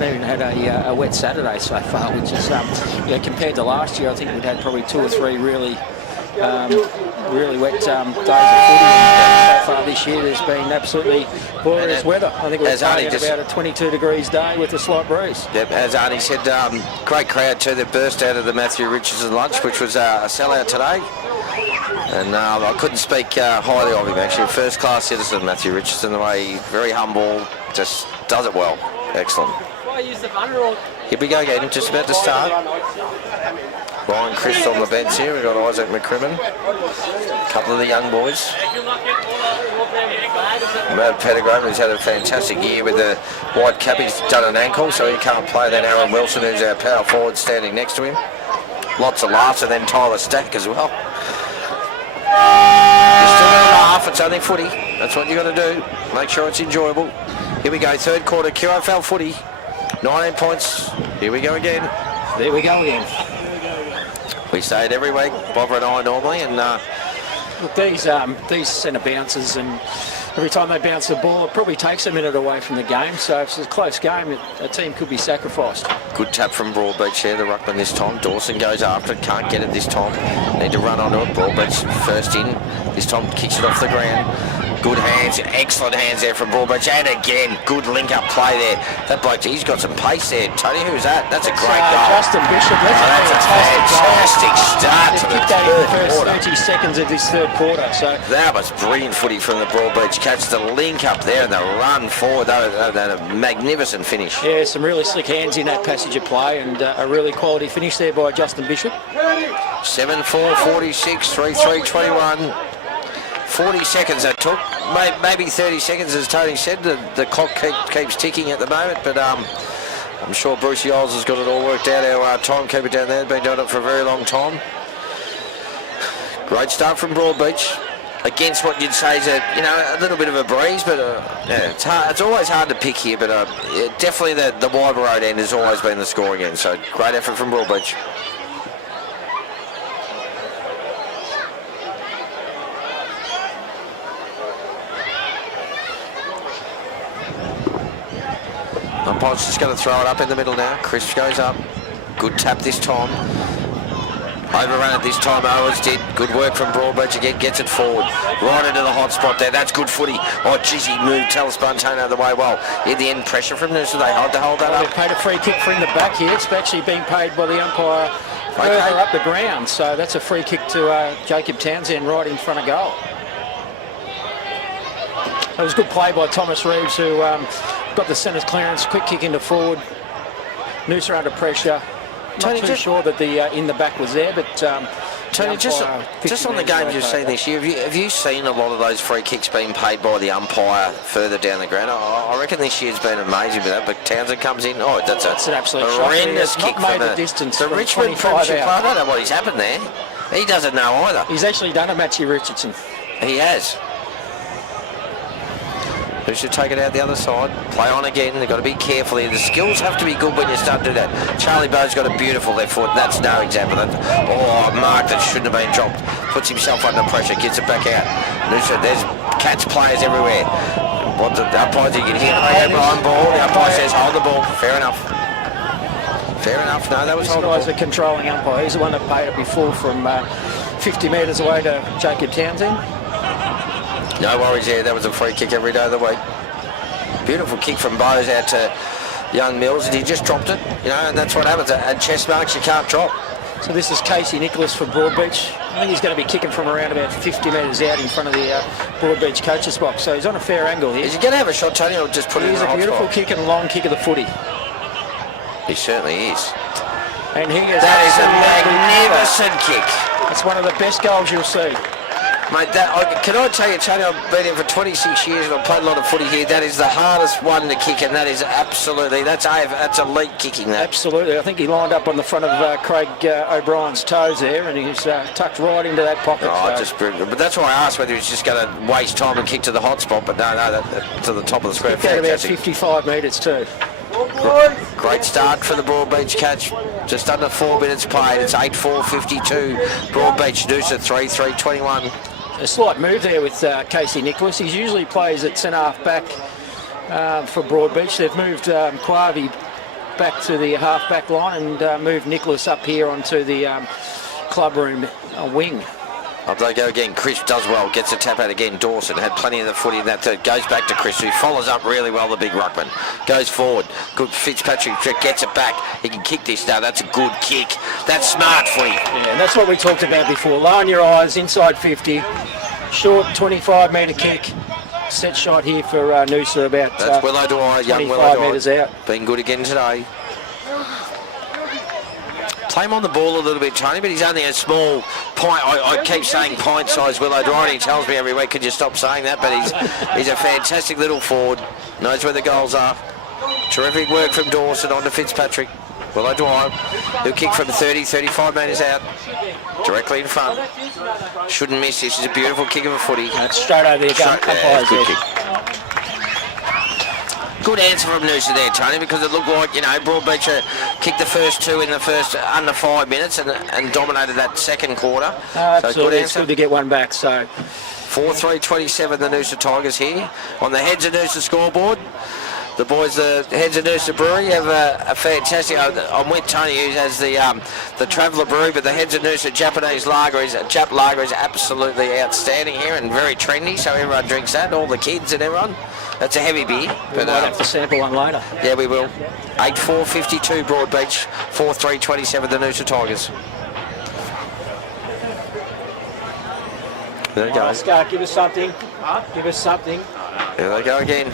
even had a wet Saturday so far, which is, you know, compared to last year, I think we'd had probably 2 or 3 really wet days of footy, and so far this year there's been absolutely glorious weather. I think we're playing at about a 22 degrees day with a slight breeze. Yep, as Arnie said, great crowd too that burst out of the Matthew Richardson lunch, which was a sellout today. And I couldn't speak highly of him, actually. First-class citizen, Matthew Richardson, the way he's very humble, just does it well. Excellent. Here we go again, just about to start. Ryan Chris on the bench here. We've got Isaac McCrimmon, a couple of the young boys. Matt Pettigrew, who's had a fantastic year with the white cap. He's done an ankle, so he can't play. Then Aaron Wilson, who's our power forward, standing next to him. Lots of laughs, and then Tyler Stack as well. You're still going to laugh, it's only footy. That's what you got to do. Make sure it's enjoyable. Here we go, third quarter, QAFL footy. 19 points. Here we go again. There we go again. We say it every week, Bobber and I normally, and look, these centre bounces, and every time they bounce the ball, it probably takes a minute away from the game. So if it's a close game, a team could be sacrificed. Good tap from Broadbeach there, the ruckman this time. Dawson goes after it, can't get it this time. Need to run onto it. Broadbeach first in. This time kicks it off the ground. Good hands, excellent hands there from Broadbeach. And again, good link-up play there. That bloke, he's got some pace there. Tony, who's that? That's a great goal. Justin Bishop. That's a fantastic start to the third quarter. 30 seconds of this third quarter. So that was brilliant footy from the Broadbeach catch. The link up there and the run forward. That was a magnificent finish. Yeah, some really slick hands in that passage of play, and a really quality finish there by Justin Bishop. 7-4, 46, 3-3, 21. 40 seconds that took, maybe 30 seconds as Tony said. The clock keeps ticking at the moment, but I'm sure Brucey Oles has got it all worked out. Our timekeeper down there has been doing it for a very long time. Great start from Broadbeach. Against what you'd say is a little bit of a breeze, but yeah, it's hard. It's always hard to pick here, but definitely the wide road end has always been the scoring end. So great effort from Broadbeach. Umpire's just going to throw it up in the middle now. Chris goes up. Good tap this time. Overrun it this time, Owens did. Good work from Broadbeach again, gets it forward. Right into the hot spot there. That's good footy. Oh, geez, he moved Talaspontone out of the way well. In the end, pressure from Noosa. They had to hold that up. They've paid a free kick for in the back here. It's actually being paid by the umpire further up the ground. So that's a free kick to Jacob Townsend right in front of goal. It was good play by Thomas Reeves, who got the centre's clearance. Quick kick into forward. Noosa under pressure. Not too sure that the in the back was there, but Tony, just on the games you've seen this year, have you seen a lot of those free kicks being paid by the umpire further down the ground? I reckon this year's been amazing with that, but Townsend comes in. Oh, that's an absolute horrendous kick from the distance. The Richmond Premiership. I don't know what has happened there. He doesn't know either. He's actually done a Matthew Richardson. He has. Who should take it out the other side? Play on again. They've got to be careful here. The skills have to be good when you start to do that. Charlie Bowe's got a beautiful left foot. That's no example. Mark that shouldn't have been dropped. Puts himself under pressure. Gets it back out. There's Cats players everywhere. What the umpires you can hear? On ball. The umpire says hold the ball. Fair enough. Fair enough. No, that was this guy's a controlling umpire. He's the one that paid it before from 50 metres away to Jacob Townsend. No worries there. That was a free kick every day of the week. Beautiful kick from Bowes out to young Mills, and he just dropped it, and that's what happens. At chest marks, you can't drop. So this is Casey Nicholas for Broadbeach. I think he's going to be kicking from around about 50 metres out in front of the Broadbeach coach's box. So he's on a fair angle here. Is he going to have a shot, Tony, or just put it in the hot spot? He's a beautiful kick and long kick of the footy. He certainly is. And he is that is a magnificent kick. It's one of the best goals you'll see. Mate, can I tell you, Tony, I've been here for 26 years and I've played a lot of footy here. That is the hardest one to kick, and that is absolutely, that's elite kicking, that. Absolutely. I think he lined up on the front of Craig O'Brien's toes there, and he's tucked right into that pocket. But that's why I asked whether he's just going to waste time and kick to the hot spot, but no, to the top of the square. About 55 metres too. Great start for the Broadbeach catch. Just under 4 minutes played. It's 8-4-52. Broadbeach Noosa 3-3-21. A slight move there with Casey Nicholas. He usually plays at centre-half back for Broadbeach. They've moved Quavi back to the half-back line and moved Nicholas up here onto the club room wing. Up they go again. Chris does well. Gets a tap out again. Dawson had plenty of the footy in that third. Goes back to Chris, who follows up really well, the big ruckman. Goes forward. Good Fitzpatrick gets it back. He can kick this now. That's a good kick. That's smart footy. Yeah, and that's what we talked about before. Low on your eyes, inside 50. Short 25-metre kick. Set shot here for Noosa about that's Willow Dwyer, young 25 metres out. Been good again today. Play him on the ball a little bit, Tony, but he's only a small pint. I keep saying pint-sized Willow Dwyer, and he tells me every week, could you stop saying that? But he's a fantastic little forward. Knows where the goals are. Terrific work from Dawson onto Fitzpatrick. Willow Dwyer, he'll kick from 30, 35 metres out. Directly in front. Shouldn't miss this. It's a beautiful kick of a footy. Straight over the gun. Good kick. Good answer from Noosa there, Tony, because it looked like, Broadbeach kicked the first two in the first under 5 minutes and dominated that second quarter. Absolutely, so good answer. It's good to get one back. So 4-3-27, the Noosa Tigers here. On the Heads of Noosa scoreboard, the boys, the Heads of Noosa Brewery, have a fantastic, I'm with Tony, who has the Traveller Brewery, but the Heads of Noosa Japanese lager is absolutely outstanding here and very trendy, so everyone drinks that, all the kids and everyone. That's a heavy beer. We might have to sample one later. Yeah, we will. 8-4-52 Broadbeach, 4-3-27 the Noosa Tigers. There they go. Oscar, give us something. Give us something. There they go again.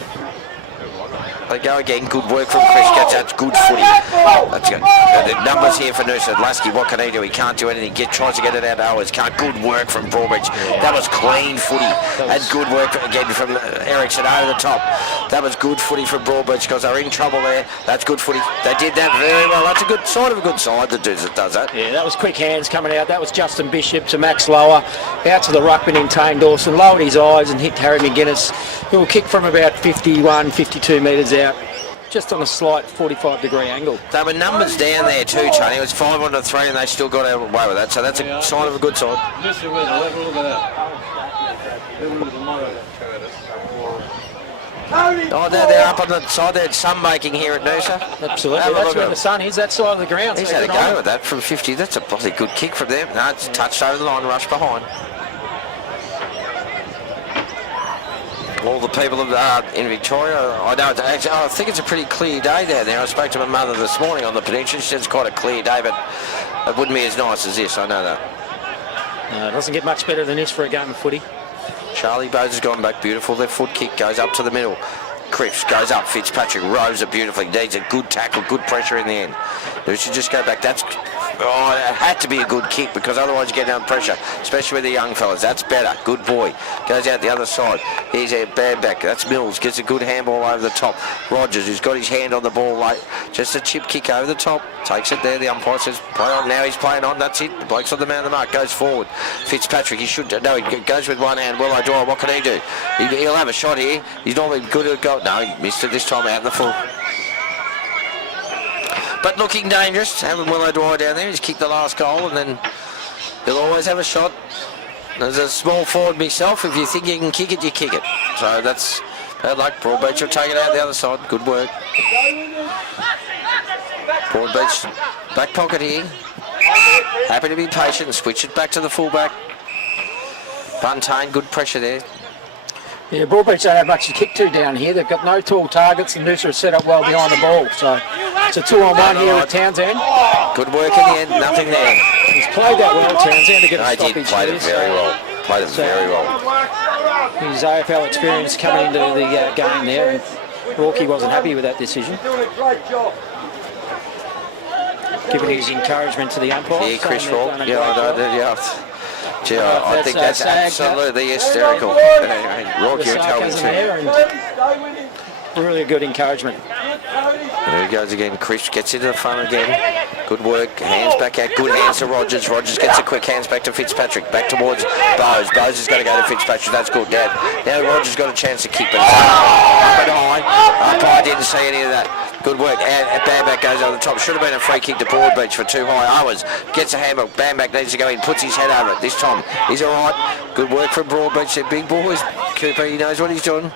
They go again. Good work from Chris. That's good footy. That's good. The numbers here for Noosa. Lasky, what can he do? He can't do anything. Tries to get it out of Owens. Can't. Good work from Broadbeach. That was clean footy. And good work again from Ericsson over the top. That was good footy from Broadbeach because they're in trouble there. That's good footy. They did that very well. That's a good side of a good side that does that. Yeah, that was quick hands coming out. That was Justin Bishop to Max Lower. Out to the ruckman in Tane Dawson. Lowered his eyes and hit Harry McGuinness, who will kick from about 51, 52 metres out. Just on a slight 45-degree angle. There were numbers down there too, Tony. It was 5 on 3 and they still got away with that. So that's a sign of a good side. Just a weather, have a look at that. Look at the motto. Oh, they're up on the side. There's sunbaking here at Noosa. Absolutely. That's where the sun is. That side of the ground. He's had a go with that from 50. That's a bloody good kick from them. No, it's touched over the line, rush behind. All the people in Victoria, I know. I think it's a pretty clear day down there. I spoke to my mother this morning on the peninsula. She said it's quite a clear day, but it wouldn't be as nice as this. I know that. No, it doesn't get much better than this for a game of footy. Charlie Bowes has gone back beautiful. Their foot kick goes up to the middle. Cripps goes up. Fitzpatrick rows it beautifully. Needs a good tackle, good pressure in the end. They should just go back. It had to be a good kick because otherwise you get under pressure, especially with the young fellas. That's better. Good boy. Goes out the other side. Here's a bad back. That's Mills. Gets a good handball over the top. Rogers, who's got his hand on the ball late. Just a chip kick over the top. Takes it there. The umpire says play on. Now he's playing on. That's it. The bloke's on the man of the mark. Goes forward. Fitzpatrick, he should. No, he goes with one hand. Will O'Dwyer, what can he do? He'll have a shot here. He's normally good at goal. No, he missed it this time out in the full. But looking dangerous, having Will O'Dwyer down there. He's kicked the last goal and then he'll always have a shot. As a small forward myself, if you think you can kick it, you kick it. So that's bad luck. Broadbeach will take it out the other side. Good work. Broadbeach back pocket here. Happy to be patient. Switch it back to the fullback. Buntain, good pressure there. Yeah, Broadbeach don't have much to kick to down here. They've got no tall targets and Noosa are set up well behind the ball. So it's a 2-on-1 here with Townsend. Good work in the end, nothing there. He's played that well, Townsend, to get a stoppage. He did, played it very well. Played it very well. His AFL experience coming into the game there, and Rourke wasn't happy with that decision. Giving his encouragement to the umpire. Yeah, Chris Rourke. I think that's absolutely hysterical. Rourke, you tell me too. Really good encouragement. There he goes again. Chris gets into the front again. Good work. Hands back out. Good hands to Rogers. Rogers gets a quick hands back to Fitzpatrick. Back towards Bowes. Bowes has got to go to Fitzpatrick. That's good. Now Rogers got a chance to kick, but it's up and high. I didn't see any of that. Good work. And Bamback goes over the top. Should have been a free kick to Broadbeach for too high. Owens gets a handball. Bamback needs to go in. Puts his head over it. This time he's all right. Good work from Broadbeach. They're big boys. Cooper, he knows what he's doing.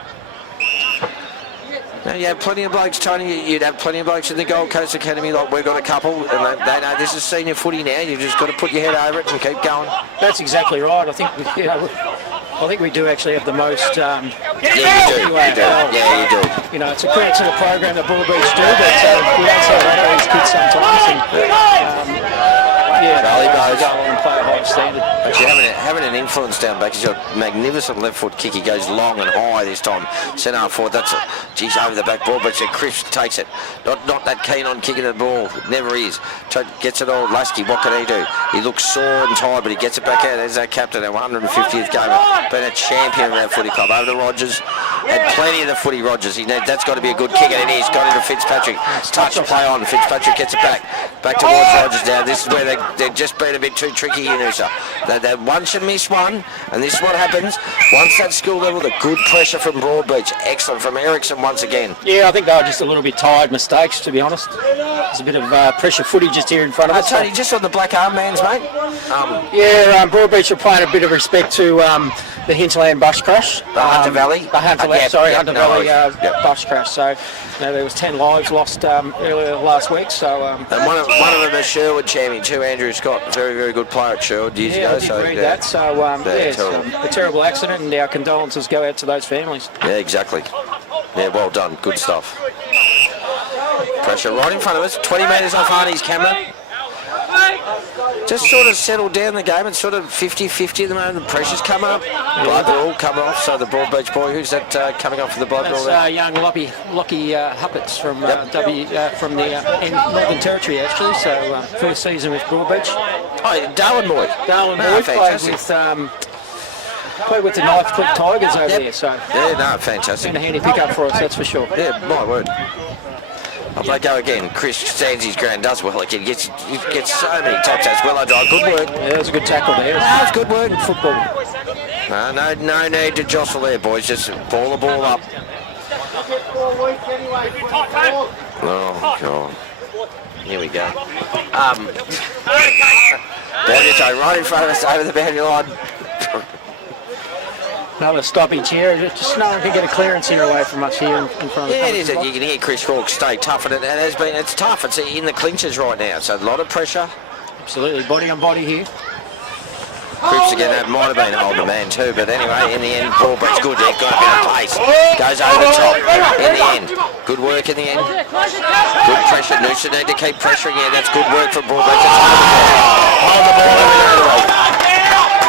Now you have plenty of blokes, Tony. You'd have plenty of blokes in the Gold Coast Academy. Like we've got a couple, and they know this is senior footy now. You've just got to put your head over it and keep going. That's exactly right. I think we do actually have the most. Yeah, you do. Yeah, you do. You know, it's a credit to the program that Broadbeach do, but we also have these kids sometimes. Charlie Bowes go on and play a high standard. Actually, having an influence down back. He's got a magnificent left foot kick. He goes long and high this time. Centre half forward. That's it. Geez, over the back ball, but Chris takes it. Not that keen on kicking the ball. Never is. Gets it all. Lasky, what can he do? He looks sore and tired, but he gets it back out. There's our captain, our 150th game. Been a champion of our footy club. Over to Rogers. Had plenty of the footy, Rogers. That's got to be a good kick, and it is. Got into Fitzpatrick. Touch and play on. Fitzpatrick gets it back. Back towards Rogers now. This is where they're just being a bit too tricky here, Noosa. They once and miss one, and this is what happens. Once that school level, the good pressure from Broadbeach. Excellent from Ericsson once again. Yeah, I think they were just a little bit tired mistakes, to be honest. There's a bit of pressure footy just here in front of us. Tony, just on the black armbands, mate. Broadbeach are paying a bit of respect to the Hinterland bus crash. The Hunter Valley? Hunter Valley bus crash. So there was 10 lives lost earlier last week. So and one of them is Sherwood champion too, Andrew Scott, very, very good player at Sherwood years ago. I did read that. So a terrible accident, and our condolences go out to those families. Yeah, exactly. Yeah, well done. Good stuff. Pressure right in front of us. 20 metres off Arnie's camera. just sort of settled down the game. It's sort of 50-50 at the moment. The pressure's come up. Blood rule coming off. So the Broadbeach boy, who's that coming off for the blood rule? That's young Lockie Huppets from from the Northern Territory actually. So first season with Broadbeach. Oh, Darwin boy. Darwin boy played with the Knife Cook Tigers over there. So yeah, no, fantastic. Been a handy pickup for us, that's for sure. Yeah, my word. Up they go again. Chris stands his ground, does well again. Gets so many taps. Well, I drive. Good work. Yeah, that was a good tackle there. That was good work. Good football. No need to jostle there, boys. Just ball the ball up. Oh, God. Here we go. Boyito right in front of us over the boundary line. Another stoppage here. Just no one can get a clearance here away from us here in front of the Yeah, it is. You can hear Chris Hawke stay tough, and it's tough. It's in the clinches right now, so a lot of pressure. Absolutely, body on body here. Cripps again, that might have been holding a man too, but anyway, in the end, Broadbeach's good. They've got a bit of pace. Goes over the top in the end. Good work in the end. Good pressure. Noosa need to keep pressuring. Yeah, that's good work from Broadbeach. Hold the ball over there.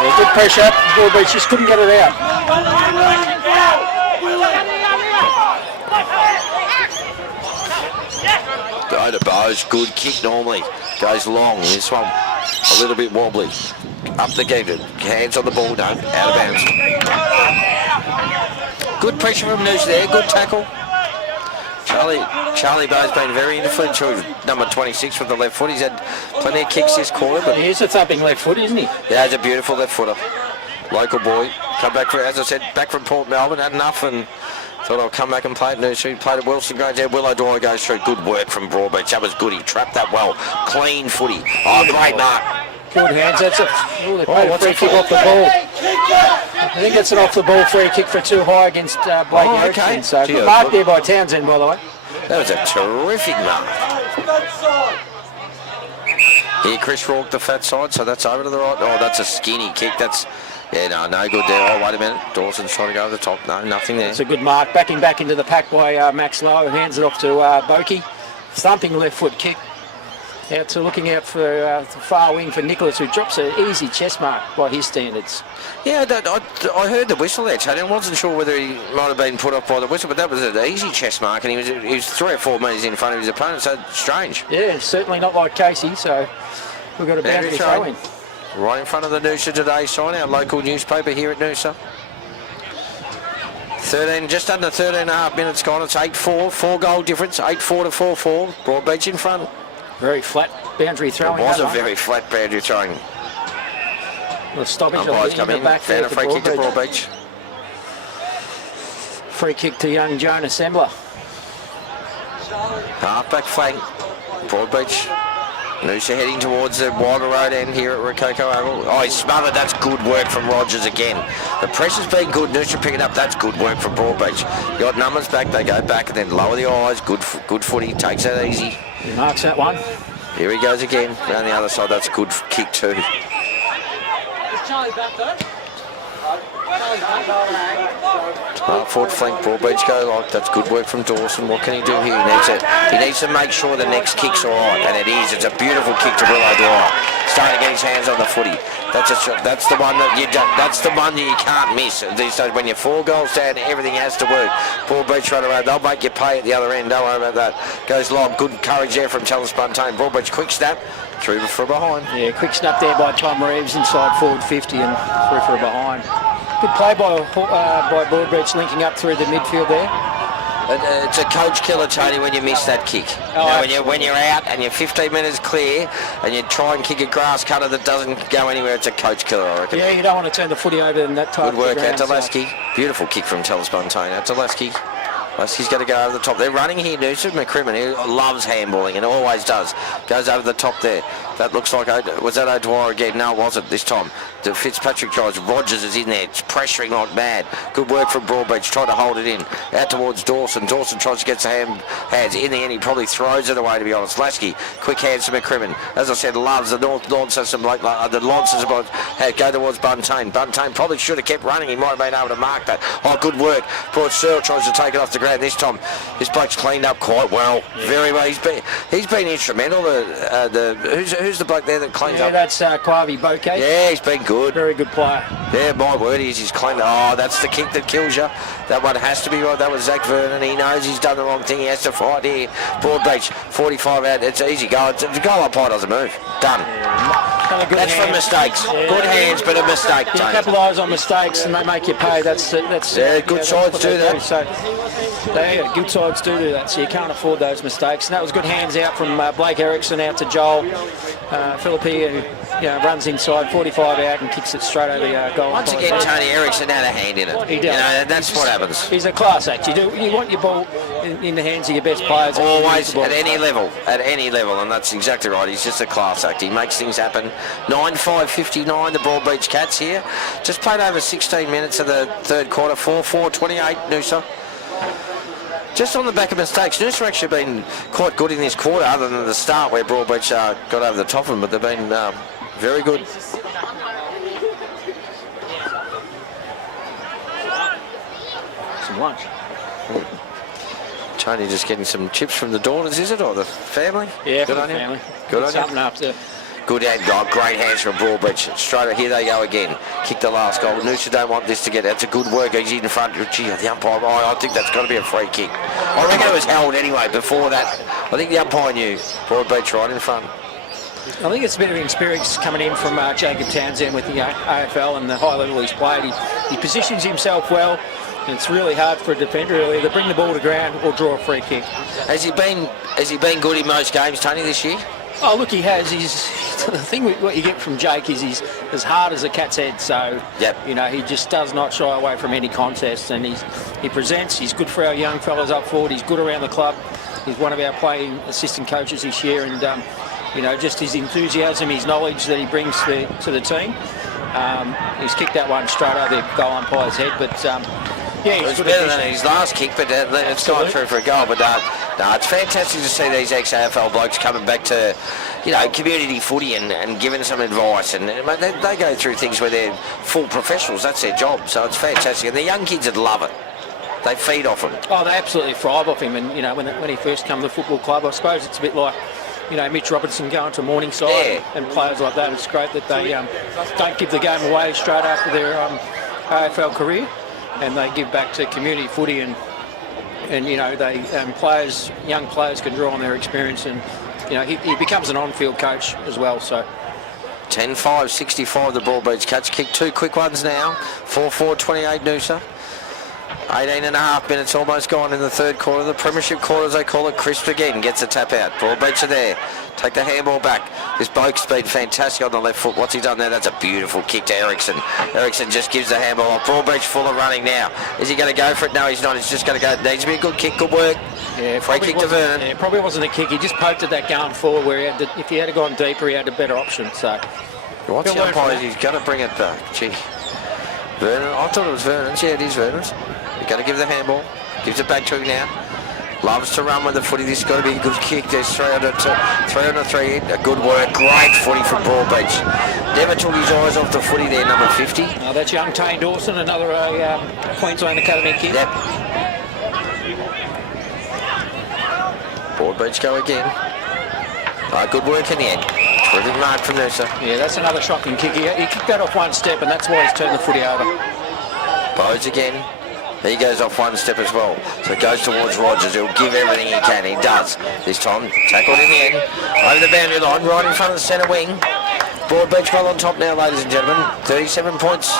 Yeah, good pressure. Broadbeach just couldn't get it out. Go to Bose. Good kick normally. Goes long. This one a little bit wobbly. Up the gate. Hands on the ball. No. Out of bounds. Good pressure from Noosa there. Good tackle. Charlie Bowe's been very influential. Number 26 with the left foot. He's had plenty of kicks this quarter. But he is a thumping left foot, isn't he? Yeah, he's a beautiful left footer. Local boy. Come back, as I said, back from Port Melbourne. Had enough and thought I'll come back and play at Noosa. He played at Wilson Grange there. Willow Dwyer goes through. Good work from Broadbeach. That was good. He trapped that well. Clean footy. Oh, great mark. Good hands. That's a free kick off the ball. I think it's an off the ball free kick for too high against Blake Erickson. So good mark there by Townsend, by the way. That was a terrific mark. Here, Chris Hawke, the fat side, so that's over to the right. Oh, that's a skinny kick. That's, yeah, no good there. Oh, wait a minute. Dawson's trying to go over the top. No, nothing there. It's a good mark. Backing back into the pack by Max Lowe. Hands it off to Bokey. Thumping left foot kick. Out to looking out for the far wing for Nicholas, who drops an easy chest mark by his standards. Yeah, I heard the whistle there, Tony. I wasn't sure whether he might have been put off by the whistle, but that was an easy chest mark, and he was 3 or 4 metres in front of his opponent, so strange. Yeah, certainly not like Casey, so we've got a boundary throw in. Right in front of the Noosa Today sign, our local newspaper here at Noosa. 13, just under 13 and a half minutes gone. It's 8-4, 4-goal difference, 8-4 to 4-4. Broadbeach in front. Very flat boundary throwing. It was a very flat boundary throwing. The stoppage Umpires come in, found a free kick to Broadbeach. Free kick to young Joan Assembler. Half-back flank, Broadbeach. Noosa heading towards the wider road end here at Rococo Oval. Oh, he's smothered. That's good work from Rogers again. The pressure's been good. Noosa picking up. That's good work from Broadbeach. You got numbers back. They go back and then lower the eyes. Good footy. Takes that easy. He marks that one. Here he goes again. Around the other side. That's a good kick too. Is Charlie back though? Forward flank, Broadbeach go like. That's good work from Dawson. What can he do here? He needs to make sure the next kick's all right, and it is. It's a beautiful kick to Willow Dwyer. Starting to get his hands on the footy. That's the one that you don't. That's the one that you can't miss. So when you're 4 goals down, everything has to work. Broadbeach run around. They'll make you pay at the other end. Don't worry about that. Goes long. Good courage there from Challenge Buntain. Broadbeach quick snap. Through for behind. Yeah, quick snap there by Tom Reeves inside forward 50 and through for a behind. Good play by Broadbeach linking up through the midfield there. It's a coach killer, Tony, when you miss that kick. When you're out and you're 15 metres clear and you try and kick a grass cutter that doesn't go anywhere, it's a coach killer, I reckon. Yeah, you don't want to turn the footy over in that type. Good work out to Lasky. Beautiful kick from Telespontane out to Lasky. Lasky's got to go over the top. They're running here, Noosa. McCrimmon, he loves handballing and always does. Goes over the top there. That looks like, was that O'Dwyer again? No, it wasn't this time. Fitzpatrick tries. Rogers is in there. It's pressuring like mad. Good work from Broadbeach. Trying to hold it in. Out towards Dawson. Dawson tries to get some hands. In the end, he probably throws it away, to be honest. Lasky, quick hands to McCrimmon. As I said, loves the North Launceston like the Lancers about go towards Buntain. Buntain probably should have kept running. He might have been able to mark that. Oh, good work. Port Searle tries to take it off the ground this time. This bloke's cleaned up quite well. Yeah. Very well. He's been instrumental. Who's Who's the bloke there that cleans Yeah, up? that's Quavi Bouquet. Yeah, he's been good. Very good player. Yeah, my word, he's cleaned. Oh, that's the kick that kills you. That one has to be right. That was Zach Vernon. He knows he's done the wrong thing. He has to fight here. Broadbeach, 45 out. It's easy go. It's a goal umpire doesn't move. Done. That's from mistakes. Yeah. Good hands, but a mistake. You Tony. capitalise on mistakes and they make you pay. That's Yeah, good sides do that. So, good sides do that. So you can't afford those mistakes. And that was good hands out from Blake Erickson out to Joel Philippi, who runs inside 45 out and kicks it straight over the goal. Once again, Tony Erickson had a hand in it. He does. You know, that's what happens. He's a class act. You want your ball in the hands of your best players. Always, at any level, and that's exactly right. He's just a class act. He makes things happen. 9-5-59, the Broadbeach Cats here. Just played over 16 minutes of the third quarter. 4-4-28, Noosa. Just on the back of mistakes, Noosa actually been quite good in this quarter, other than the start where Broadbeach got over the top of them, but they've been very good. Some lunch. Tony just getting some chips from the daughters, is it, or the family? Yeah, good for on the you. family. Good on Something you. after. Good hand, guy. Great hands from Broadbeach. Straight here they go again. Kick the last goal. Noosa don't want this to get. That's a good work. He's in front. Gee, the umpire. I think that's got to be a free kick. I reckon it was held anyway. Before that, I think the umpire knew. Broadbeach right in front. I think it's a bit of experience coming in from Jacob Townsend with the AFL and the high level he's played. He positions himself well. And it's really hard for a defender to either bring the ball to ground or draw a free kick. Has he been good in most games, Tony, this year? Oh, look, he has. The thing what you get from Jake is he's as hard as a cat's head. So, yep. He just does not shy away from any contest. And he presents. He's good for our young fellas up forward. He's good around the club. He's one of our playing assistant coaches this year. And, just his enthusiasm, his knowledge that he brings to the team. He's kicked that one straight over the goal umpire's head. But, yeah, it's better than his last kick, but it's gone through for a goal. But it's fantastic to see these ex-AFL blokes coming back to, community footy and giving some advice. And they go through things where they're full professionals. That's their job. So it's fantastic. And the young kids would love it. They feed off him. Oh, they absolutely thrive off him. And, when he first came to the football club, I suppose it's a bit like, Mitch Robertson going to Morningside and players like that. It's great that they don't give the game away straight after their AFL career. And they give back to community footy, and young players can draw on their experience, and he becomes an on-field coach as well. So 10-5-65 the Broadbeach Cats. Kick two quick ones now. 4-4-28 Noosa. 18.5 minutes almost gone in the third quarter. The premiership quarter, as they call it. Crisp again gets a tap out. Broadbeach are there. Take the handball back. This bloke's been fantastic on the left foot. What's he done there? That's a beautiful kick to Erickson. Erickson just gives the handball off. Broadbeach full of running now. Is he going to go for it? No, he's not. He's just going to go. Needs to be a good kick. Good work. Yeah, free kick to Vernon. Yeah, probably wasn't a kick. He just poked at that going forward where if he had gone deeper, he had a better option. So what's the umpire? He's going to bring it back. Gee. Vernon. I thought it was Vernon's. Yeah, it is Vernon's. He's going to give the handball. Gives it back to him now. Loves to run with the footy. This has got to be a good kick. There's 3 on the 3 in. A good work. Great footy from Broadbeach. Never took his eyes off the footy there, number 50. Oh, that's young Tane Dawson, another Queensland Academy kid. Yep. Broadbeach go again. Good work in the end. Terrific mark from Noosa. Yeah, that's another shocking kick. He kicked that off one step, and that's why he's turned the footy over. Bows again. He goes off one step as well. So it goes towards Rogers. He'll give everything he can. He does. This time, tackled in the end. Over the boundary line, right in front of the centre wing. Broadbeach well on top now, ladies and gentlemen. 37 points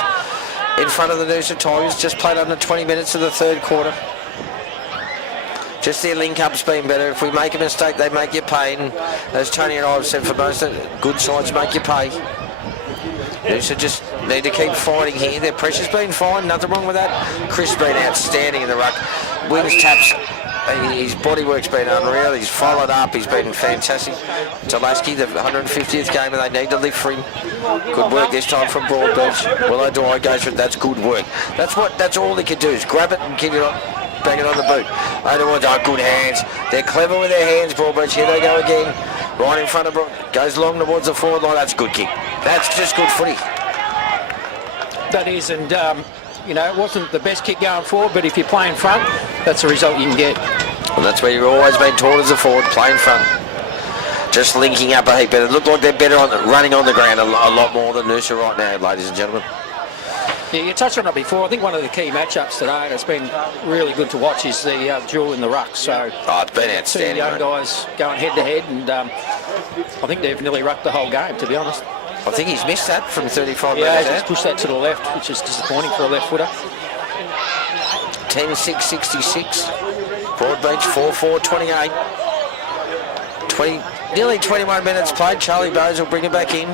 in front of the Noosa Tigers. Just played under 20 minutes of the third quarter. Just their link-up's been better. If we make a mistake, they make you pay. And as Tony and I have said for most of it, good sides make you pay. Noosa just need to keep fighting here. Their pressure's been fine, nothing wrong with that. Chris been outstanding in the ruck. Wings taps, his bodywork's been unreal. He's followed up, he's been fantastic. Tulaski, the 150th game, and they need to live for him. Good work this time from Broadbeach. Willow Dwyer goes for it. That's good work. That's all he can do is grab it and keep it on. Bang it on the boot. Otherwise, good hands. They're clever with their hands, Broadbeach. Here they go again. Right in front of goes long towards the forward line. That's a good kick. That's just good footy. That is, and it wasn't the best kick going forward, but if you play in front, that's the result you can get. Well, that's where you've always been taught as a forward, play in front. just linking up a heap better. Look like they're better running on the ground a lot more than Noosa right now, ladies and gentlemen. Yeah, you touched on it before. I think one of the key matchups today, and it's been really good to watch, is the duel in the ruck. So it's been outstanding. Two young guys going head to head, and I think they've nearly rucked the whole game, to be honest. I think he's missed that from 35 metres. Yeah, he's pushed that to the left, which is disappointing for a left footer. 10-6-66. Broadbeach 4-4-28. Nearly 21 minutes played. Charlie Bowes will bring it back in.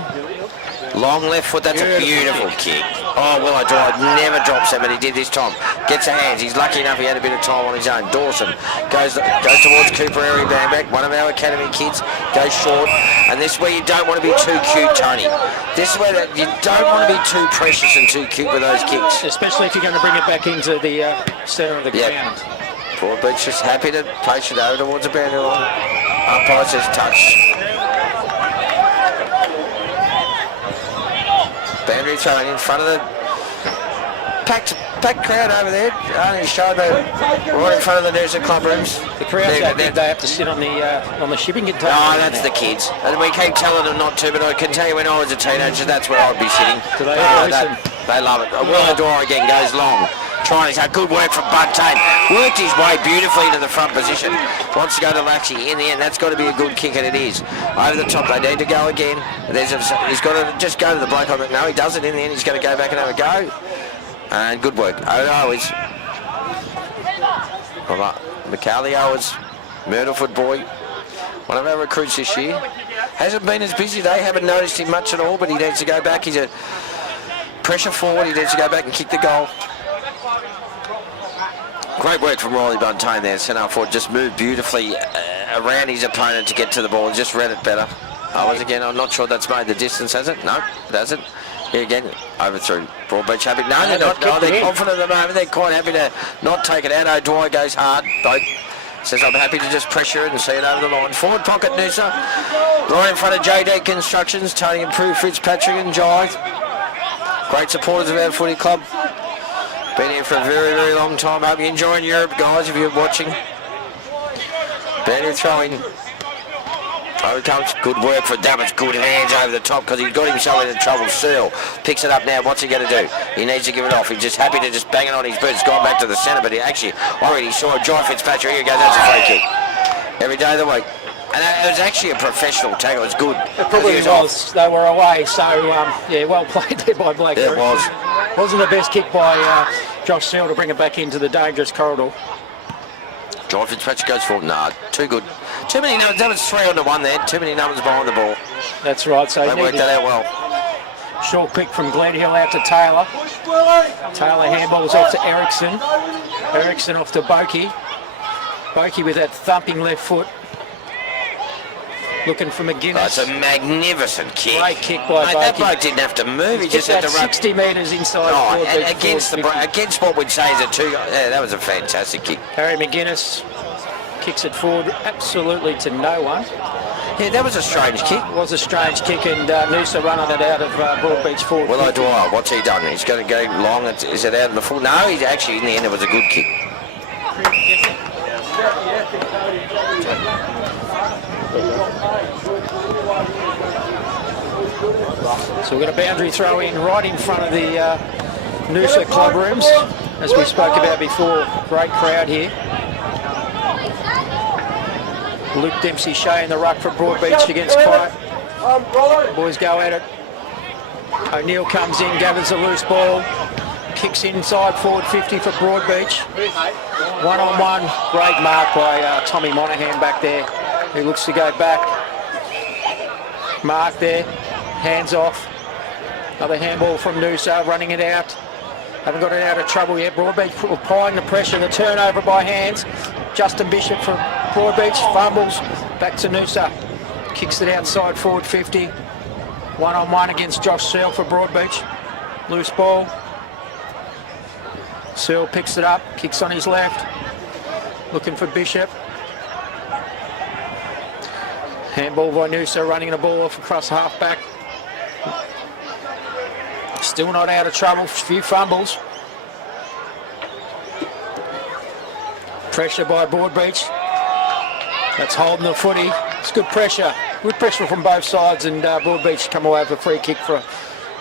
Long left foot, that's a beautiful kick. Oh, Will O'Dwyer never drops that, but he did this time. Gets a hands, he's lucky enough he had a bit of time on his own. Dawson goes towards Cooper Airy Bamback, one of our academy kids, goes short. And this is where you don't want to be too cute, Tony. This is where you don't want to be too precious and too cute with those kicks. Especially if you're going to bring it back into the centre of the ground. Broadbeach just happy to place it over towards the boundary line. Umpire says touch. Boundary thrown in front of the packed crowd over there. Only showed right in front of the Noosa club rooms. The crowd's out there. They have to sit on the shipping container. No, that's the kids. And we keep telling them not to, but I can tell you when I was a teenager, that's where I'd be sitting. Do they they love it. Will O'Dwyer again goes long. Trying his good work from Buntain. Worked his way beautifully to the front position. Wants to go to Latchy. In the end, that's got to be a good kick, and it is. Over the top, they need to go again. He's got to just go to the bloke on it. No, he doesn't. In the end, he's going to go back and have a go. And good work. Owens. McCarley Owens, Myrtlefoot boy. One of our recruits this year. Hasn't been as busy. They haven't noticed him much at all, but he needs to go back. He's a pressure forward. He needs to go back and kick the goal. Great work from Riley Buntain there. Centre forward just moved beautifully around his opponent to get to the ball and just read it better. Owens again, I'm not sure that's made the distance, has it? No, it hasn't. Here again, overthrew. Broadbeach happy. No, they're not. Oh, they're confident at the moment. They're quite happy to not take it out. O'Dwyer goes hard. Both says, I'm happy to just pressure it and see it over the line. Forward pocket, Noosa. Right in front of JD Constructions. Tony and Prue, Fitzpatrick and Jai. Great supporters of our footy club. Been here for a very, very long time. Hope you're enjoying Europe, guys, if you're watching. Better throwing. Over comes good work for Davids. Good hands over the top because he's got himself into trouble. Seal picks it up now. What's he going to do? He needs to give it off. He's just happy to just bang it on his boot. It's gone back to the centre, but he actually already saw John Fitzpatrick. Here he goes. That's a free kick. Every day of the week. And it was actually a professional tackle. It was good. It probably was. They were away, so yeah, well played there by Blake. It was. Wasn't the best kick by Josh Seal to bring it back into the dangerous corridor. John Fitzpatrick goes forward. Nah, too good. Too many numbers. That was 3-on-1 there. Too many numbers behind the ball. That's right. So they worked that out well. Short pick from Glen Hill out to Taylor. Taylor handballs off to Ericsson. Ericsson off to Boakey. Boakey with that thumping left foot. Looking for McGuinness. That's a magnificent kick. Great kick by Boakey. That bloke didn't have to move. He just had to run 60 metres inside. Against what we'd say is a two. Yeah, that was a fantastic kick. Harry McGuinness kicks it forward absolutely to no one. Yeah, that was a strange kick. It was a strange kick, and Noosa running it out of Broadbeach forward. Will O'Dwyer, what's he done? He's going to go long. Is it out in the full? No, he's actually in the end. It was a good kick. So we've got a boundary throw in right in front of the Noosa club rooms, as we spoke about before. Great crowd here. Luke Dempsey-Shea in the ruck for Broadbeach against Clyde. Boys go at it. O'Neill comes in, gathers a loose ball, kicks inside forward 50 for Broadbeach. One-on-one, great mark by Tommy Monaghan back there, who looks to go back. Mark there, hands off. Another handball from Noosa, running it out. Haven't got it out of trouble yet. Broadbeach applying the pressure, the turnover by hands. Justin Bishop from Broadbeach, fumbles, back to Noosa. Kicks it outside forward 50. One-on-one against Josh Searle for Broadbeach. Loose ball. Searle picks it up, kicks on his left. Looking for Bishop. Handball by Noosa, running the ball off across half-back. Still not out of trouble, few fumbles. Pressure by Broadbeach. That's holding the footy. It's good pressure. Good pressure from both sides, and Broadbeach come away with a free kick for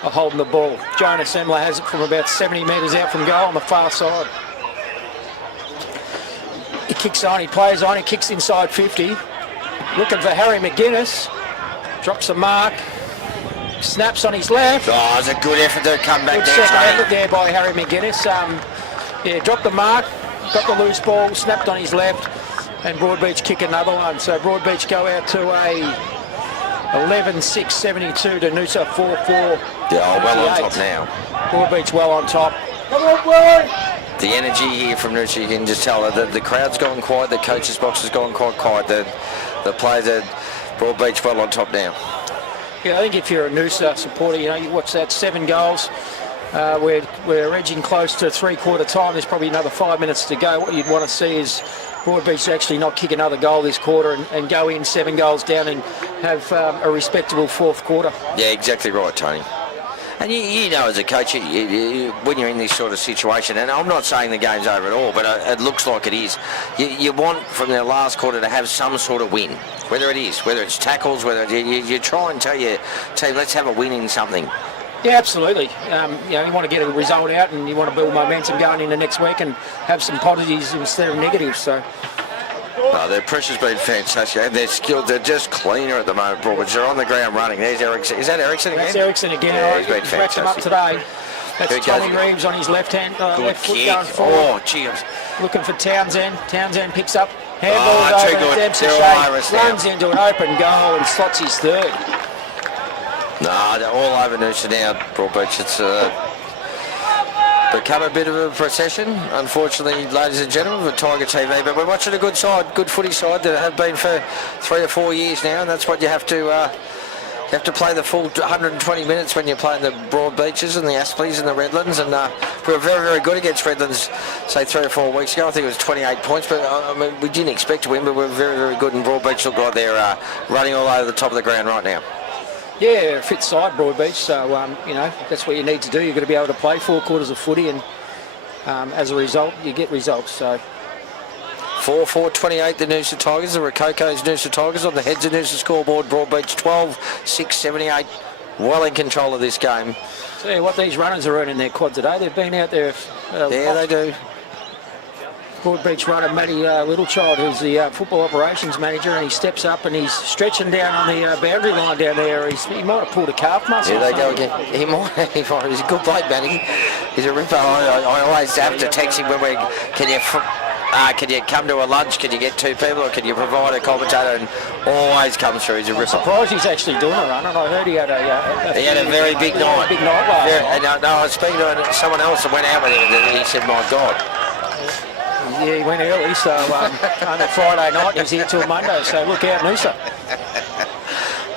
holding the ball. Jonas Emler has it from about 70 metres out from goal on the far side. He kicks on, he plays on, he kicks inside 50. Looking for Harry McGuinness. Drops a mark. Snaps on his left. Oh, it's a good effort to come back Good there, second Tony. effort there by Harry McGuinness. Yeah, dropped the mark, got the loose ball, snapped on his left, and Broadbeach kick another one. So Broadbeach go out to a 11-6-72 to Noosa 4-4. Yeah, well on top now. Broadbeach well on top. The energy here from Noosa, you can just tell that the crowd's gone quiet, the coach's box has gone quite quiet. The players at Broadbeach well on top now. Yeah, I think if you're a Noosa supporter, you know, you watch that 7 goals. We're edging close to three-quarter time. There's probably another 5 minutes to go. What you'd want to see is Broadbeach actually not kick another goal this quarter and go in 7 goals down and have a respectable fourth quarter. Yeah, exactly right, Tony. And you know, as a coach, when you're in this sort of situation, and I'm not saying the game's over at all, but it looks like it is, you want from the last quarter to have some sort of win, whether it's tackles, whether you try and tell your team, let's have a win in something. Yeah, absolutely. You know, you want to get a result out and you want to build momentum going into next week and have some positives instead of negatives. So. Their pressure's been fantastic, and they're skilled. They're just cleaner at the moment, Broadbeach. They're on the ground running. There's Ericsson. Is that Ericsson again? That's Ericsson again. Yeah, he's been fantastic. Him up today. That's Tommy Reeves on his left foot going forward. Oh, cheers. Looking for Townsend. Townsend picks up. Handball's over. Too good. Dempsey runs into an open goal and slots his third. No, they're all over Noosa now, Broadbeach. It's become a bit of a procession, unfortunately, ladies and gentlemen, with Tiger TV. But we're watching a good side, good footy side that have been for 3 or 4 years now, and that's what you have to play the full 120 minutes when you're playing the Broadbeaches and the Aspleys and the Redlands. And we were very, very good against Redlands, say 3 or 4 weeks ago. I think it was 28 points, but I mean, we didn't expect to win, but we're very, very good. And Broadbeach look like they're running all over the top of the ground right now. Yeah, fit side, Broadbeach, so, you know, that's what you need to do. You've got to be able to play 4 quarters of footy, and as a result, you get results. So 4-4-28, the Noosa Tigers, the Rococo's Noosa Tigers on the heads of Noosa scoreboard. Broadbeach 12-6-78, well in control of this game. So yeah, what these runners are earning their quad today, they've been out there. Yeah, they do. Broadbeach runner Matty Littlechild, who's the football operations manager, and he steps up and he's stretching down on the boundary line down there. He might have pulled a calf muscle. Yeah, they go again. He might. He's a good bloke, Matty. He's a ripper. I always have to text him when we can you come to a lunch? Can you get 2 people, or can you provide a commentator? And always comes through. He's a ripper. I'm surprised he's actually doing a run, and I heard he had a very big night. Big night last night. And I was speaking to someone else that went out with him, and he said, "My God." Yeah, he went early, so on a Friday night, he's here till Monday, so look out, Noosa.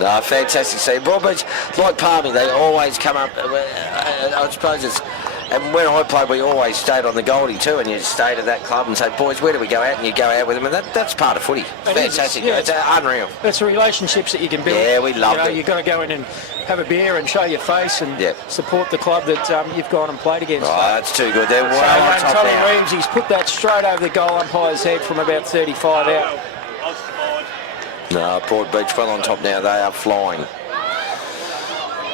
No, fantastic scene. Broadbeach, like Palmy, they always come up, I suppose it's, and when I played, we always stayed on the Goldie too, and you stayed at that club and say, boys, where do we go out? And you go out with them, and that's part of footy. Fantastic. Yeah, it's unreal. It's relationships that you can build. Yeah, we loved it. You've got to go in and have a beer and show your face and support the club that you've gone and played against. Oh, that's too good. They're well on top Tommy now. Reeves, he's put that straight over the goal umpire's head from about 35 out. No, Broadbeach well on top now. They are flying.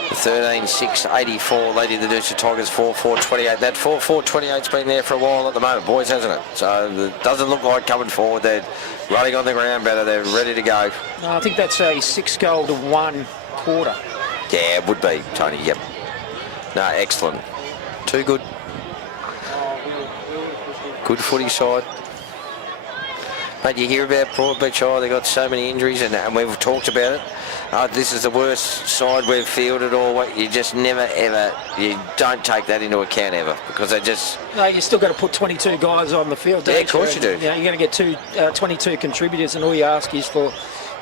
13-6-84 leading the Noosa Tigers 4-4-28. That 4-4-28's been there for a while at the moment, boys, hasn't it? So it doesn't look like coming forward. They're running on the ground better. They're ready to go. No, I think that's a 6-goal-to-1 quarter. Yeah, it would be, Tony. Yep. No, excellent. Too good. Good footy side. But you hear about Broadbeach, they got so many injuries, and we've talked about it. This is the worst side we've fielded, or you just never, ever, you don't take that into account ever, because they just... No, you still got to put 22 guys on the field, Yeah, of course you do. You know, you're going to get 22 contributors, and all you ask is for,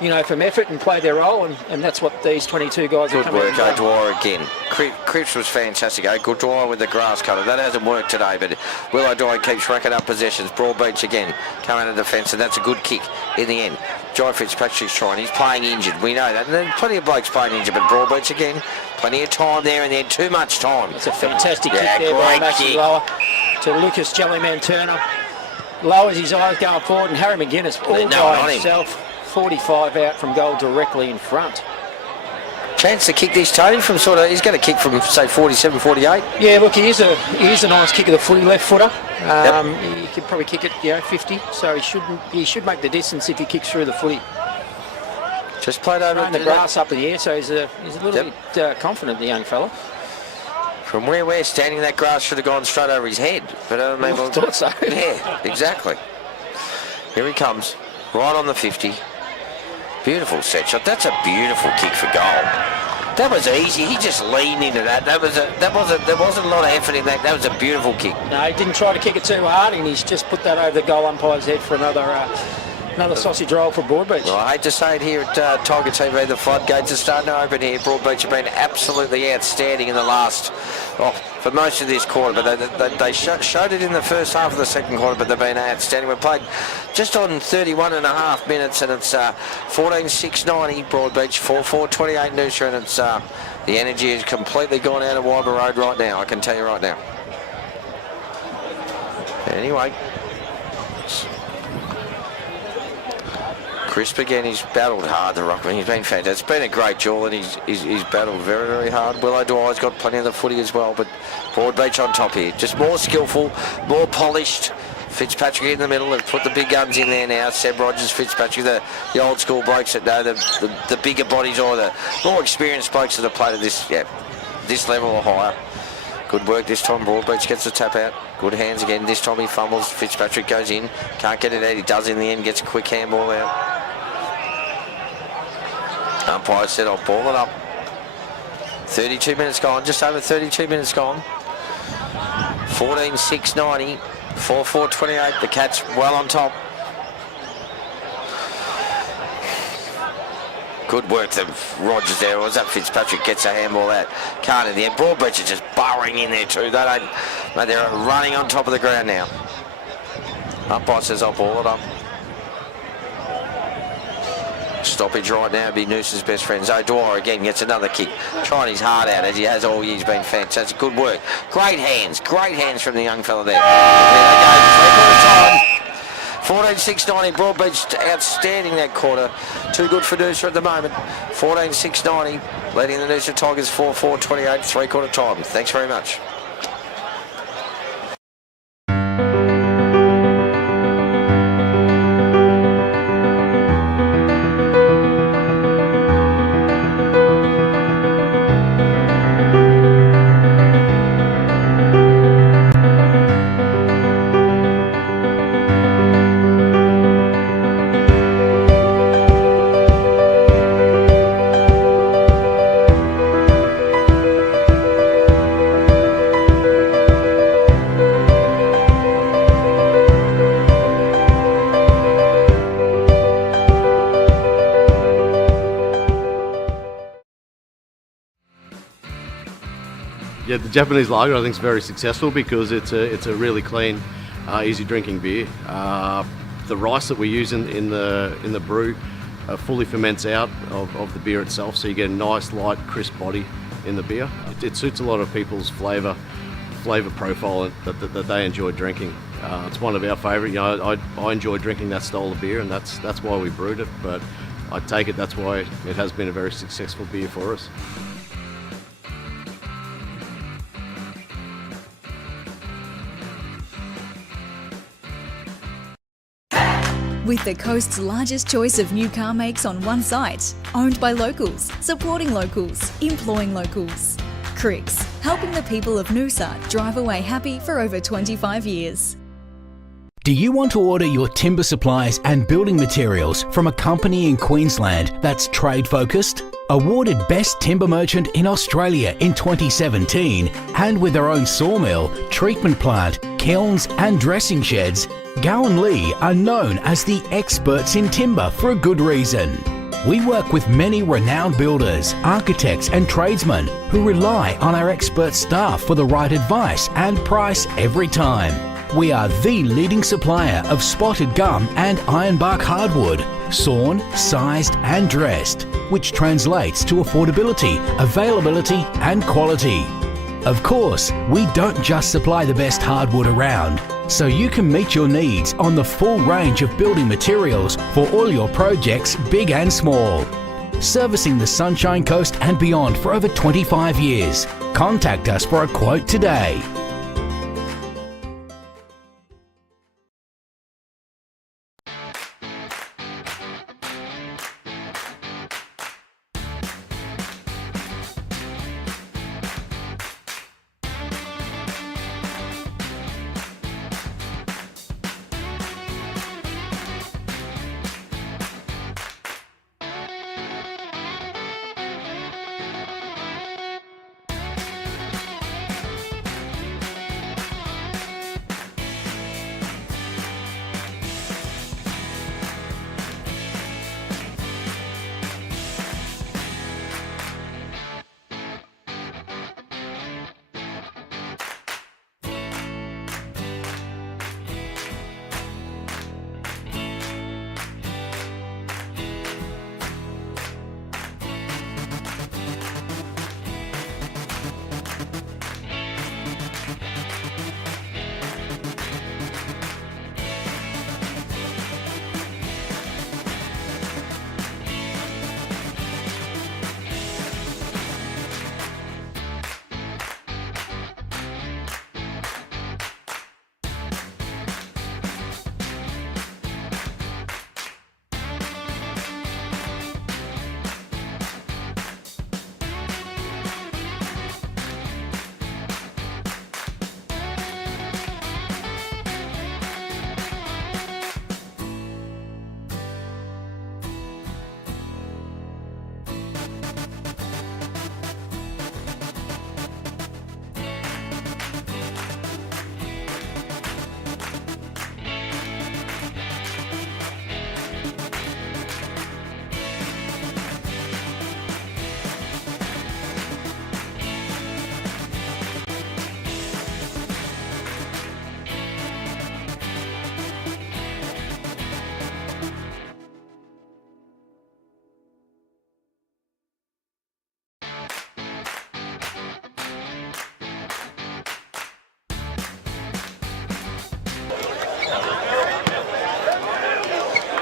you know, from effort and play their role, and that's what these 22 guys are coming Good work, O'Dwyer again. Cripps was fantastic, O'Dwyer with the grass cutter. That hasn't worked today, but Will O'Dwyer keeps racking up possessions. Broadbeach again, coming to defence, and that's a good kick in the end. Jai Fitzpatrick's trying. He's playing injured. We know that. And there's plenty of blokes playing injured, but Broadbeach again, plenty of time there, and they had too much time. It's a fantastic kick there by Maxie Lower to Lucas Jellyman Turner. Lowers his eyes going forward, and Harry McGuinness all by himself. 45 out from goal directly in front. Chance to kick this, Tony, from sort of, he's going to kick from, say, 47, 48. Yeah, look, he is a nice kick of the footy, left footer. He could probably kick it, 50, so he should make the distance if he kicks through the footy. Just played over the grass up in the air, so he's a little bit confident, the young fella. From where we're standing, that grass should have gone straight over his head. But I mean, I thought so. Yeah, exactly. Here he comes, right on the 50. Beautiful set shot. That's a beautiful kick for goal. That was easy. He just leaned into that. There wasn't a lot of effort in that. That was a beautiful kick. No, he didn't try to kick it too hard, and he's just put that over the goal umpire's head for another sausage roll for Broadbeach. Well, I hate to say it here at Tiger TV, the floodgates are starting to open here. Broadbeach have been absolutely outstanding in the last, for most of this quarter, but they showed it in the first half of the second quarter, but they've been outstanding. We've played just on 31 and a half minutes, and it's 14-6-90 Broadbeach, 4-4-28 Noosa, and it's the energy has completely gone out of Wyber Road right now, I can tell you right now. Anyway, Crisp again, he's battled hard, the Rockman. He's been fantastic. It's been a great duel, and he's battled very, very hard. Willow Dwyer's got plenty of the footy as well, but Broadbeach on top here. Just more skillful, more polished. Fitzpatrick in the middle. They've put the big guns in there now. Seb Rogers, Fitzpatrick, the old school blokes that know the bigger bodies, or the more experienced blokes that have played at this level or higher. Good work this time. Broadbeach gets the tap out. Good hands again. This time he fumbles. Fitzpatrick goes in. Can't get it out. He does in the end. Gets a quick handball out. Umpire said, I'll ball it up. 32 minutes gone. Just over 32 minutes gone. 14-6-90. 4-4-28. The Cats well on top. Good work to Rogers there. Was that Fitzpatrick gets a handball out. Can't in the end. Broadbeach are just burrowing in there too. They're running on top of the ground now. Umpire says, I'll ball it up. Stoppage right now would be Noosa's best friend. Dwyer again gets another kick. Trying his heart out as he has all year. He's been fantastic. Good work. Great hands from the young fella there. There they go. 14-6-90. Broadbeach outstanding that quarter. Too good for Noosa at the moment. 14-6-90. Leading the Noosa Tigers 4-4-28. 3-quarter time. Thanks very much. Yeah, the Japanese lager I think is very successful because it's a really clean, easy drinking beer. The rice that we use in the brew fully ferments out of the beer itself, so you get a nice light, crisp body in the beer. It suits a lot of people's flavour profile that they enjoy drinking. It's one of our favourite. I enjoy drinking that style of beer, and that's why we brewed it. But I take it that's why it has been a very successful beer for us. With the coast's largest choice of new car makes on one site, owned by locals, supporting locals, employing locals. Cricks, helping the people of Noosa drive away happy for over 25 years. Do you want to order your timber supplies and building materials from a company in Queensland that's trade focused? Awarded Best Timber Merchant in Australia in 2017, and with their own sawmill, treatment plant, kilns and dressing sheds, Gowan Lee are known as the experts in timber for a good reason. We work with many renowned builders, architects and tradesmen who rely on our expert staff for the right advice and price every time. We are the leading supplier of spotted gum and ironbark hardwood, sawn, sized and dressed, which translates to affordability, availability and quality. Of course, we don't just supply the best hardwood around. so you can meet your needs on the full range of building materials for all your projects, big and small. Servicing the Sunshine Coast and beyond for over 25 years. Contact us for a quote today.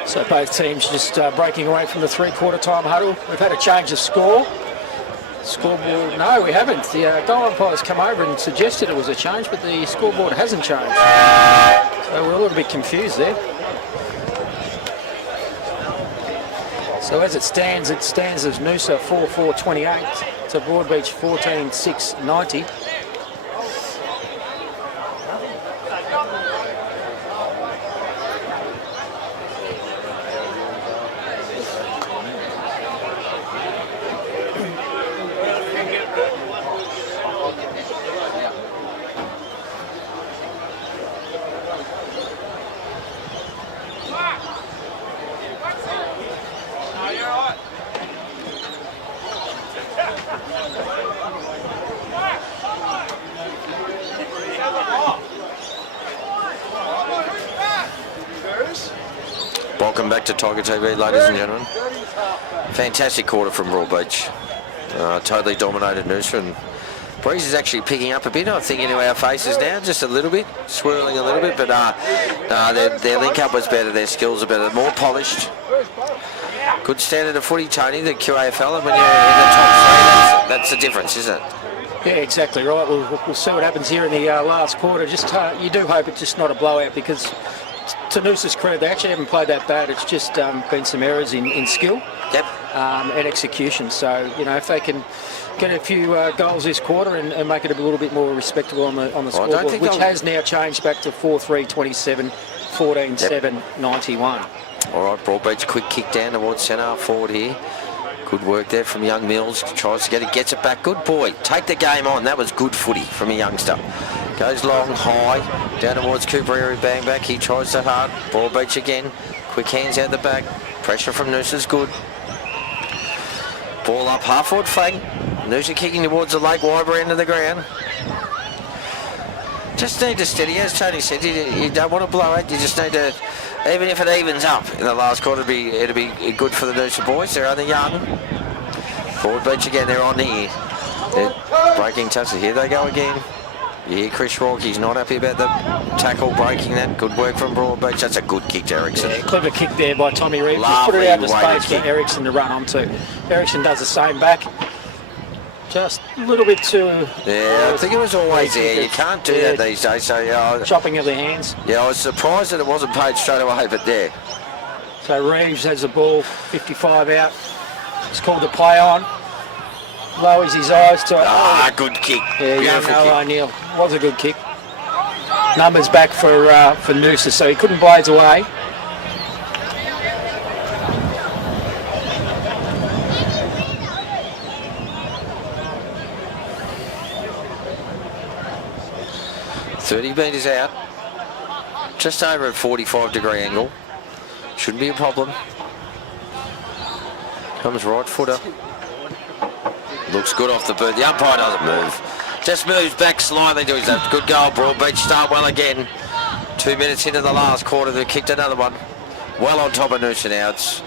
So both teams just breaking away from the three-quarter time huddle. We've had a change of score. Scoreboard, no, we haven't. The goal umpire's come over and suggested it was a change, but the scoreboard hasn't changed. So we're a little bit confused there. So as it stands as Noosa 4-4-28 to Broadbeach 14-6-90. Welcome back to Tiger TV, ladies and gentlemen. Fantastic quarter from Broadbeach. Totally dominated Noosa, and breeze is actually picking up a bit, I think, into our faces now, just a little bit, swirling a little bit, but their link-up was better, their skills are better, more polished. Good standard of footy, Tony, the QAFL, and when you're in the top three, that's the difference, isn't it? Yeah, exactly right. We'll see what happens here in the last quarter. Just you do hope it's just not a blowout, because to Noosa's credit, they actually haven't played that bad. It's just been some errors in skill and execution. So, you know, if they can get a few goals this quarter and make it a little bit more respectable on the scoreboard, which has now changed back to 4-3-27, 14-7, 91. All right, Broadbeach, quick kick down towards centre forward here. Good work there from young Mills. Tries to get it, gets it back. Good boy. Take the game on. That was good footy from a youngster. Goes long, high, down towards Cooper. Bang back. He tries to hard. Broadbeach again. Quick hands out the back. Pressure from Noosa's good. Ball up half-forward flank. Noosa kicking towards the Lake Wyber end of the ground. Just need to steady, as Tony said, you don't want to blow it, you just need to, even if it evens up in the last quarter, it'll be good for the Noosa boys. They're only young. Broadbeach again, they're on here. They're breaking touches. Here they go again. You hear Chris Rourke, he's not happy about the tackle breaking that. Good work from Broadbeach. That's a good kick to Ericsson. Yeah, clever kick there by Tommy Reeves. Just put Lovely it out to weighted space for kick. Ericsson to run onto. Ericsson does the same back. Just a little bit too... Yeah, I think it was always there. You can't do that these days. So yeah, chopping of the hands. Yeah, I was surprised that it wasn't paid straight away, but there. So Reeves has the ball, 55 out. It's called the play on. Lowers his eyes to it. Good kick. Yeah, Beautiful Noah kick. O'Neill. Was a good kick. Numbers back for Noosa, so he couldn't blaze away. .30 metres out. Just over a 45-degree angle. Shouldn't be a problem. Comes right footer. Looks good off the boot. The umpire doesn't move. Just moves back slightly to his left. Good goal, Broadbeach. Start well again. 2 minutes into the last quarter, they kicked another one. Well on top of Noosa now. It's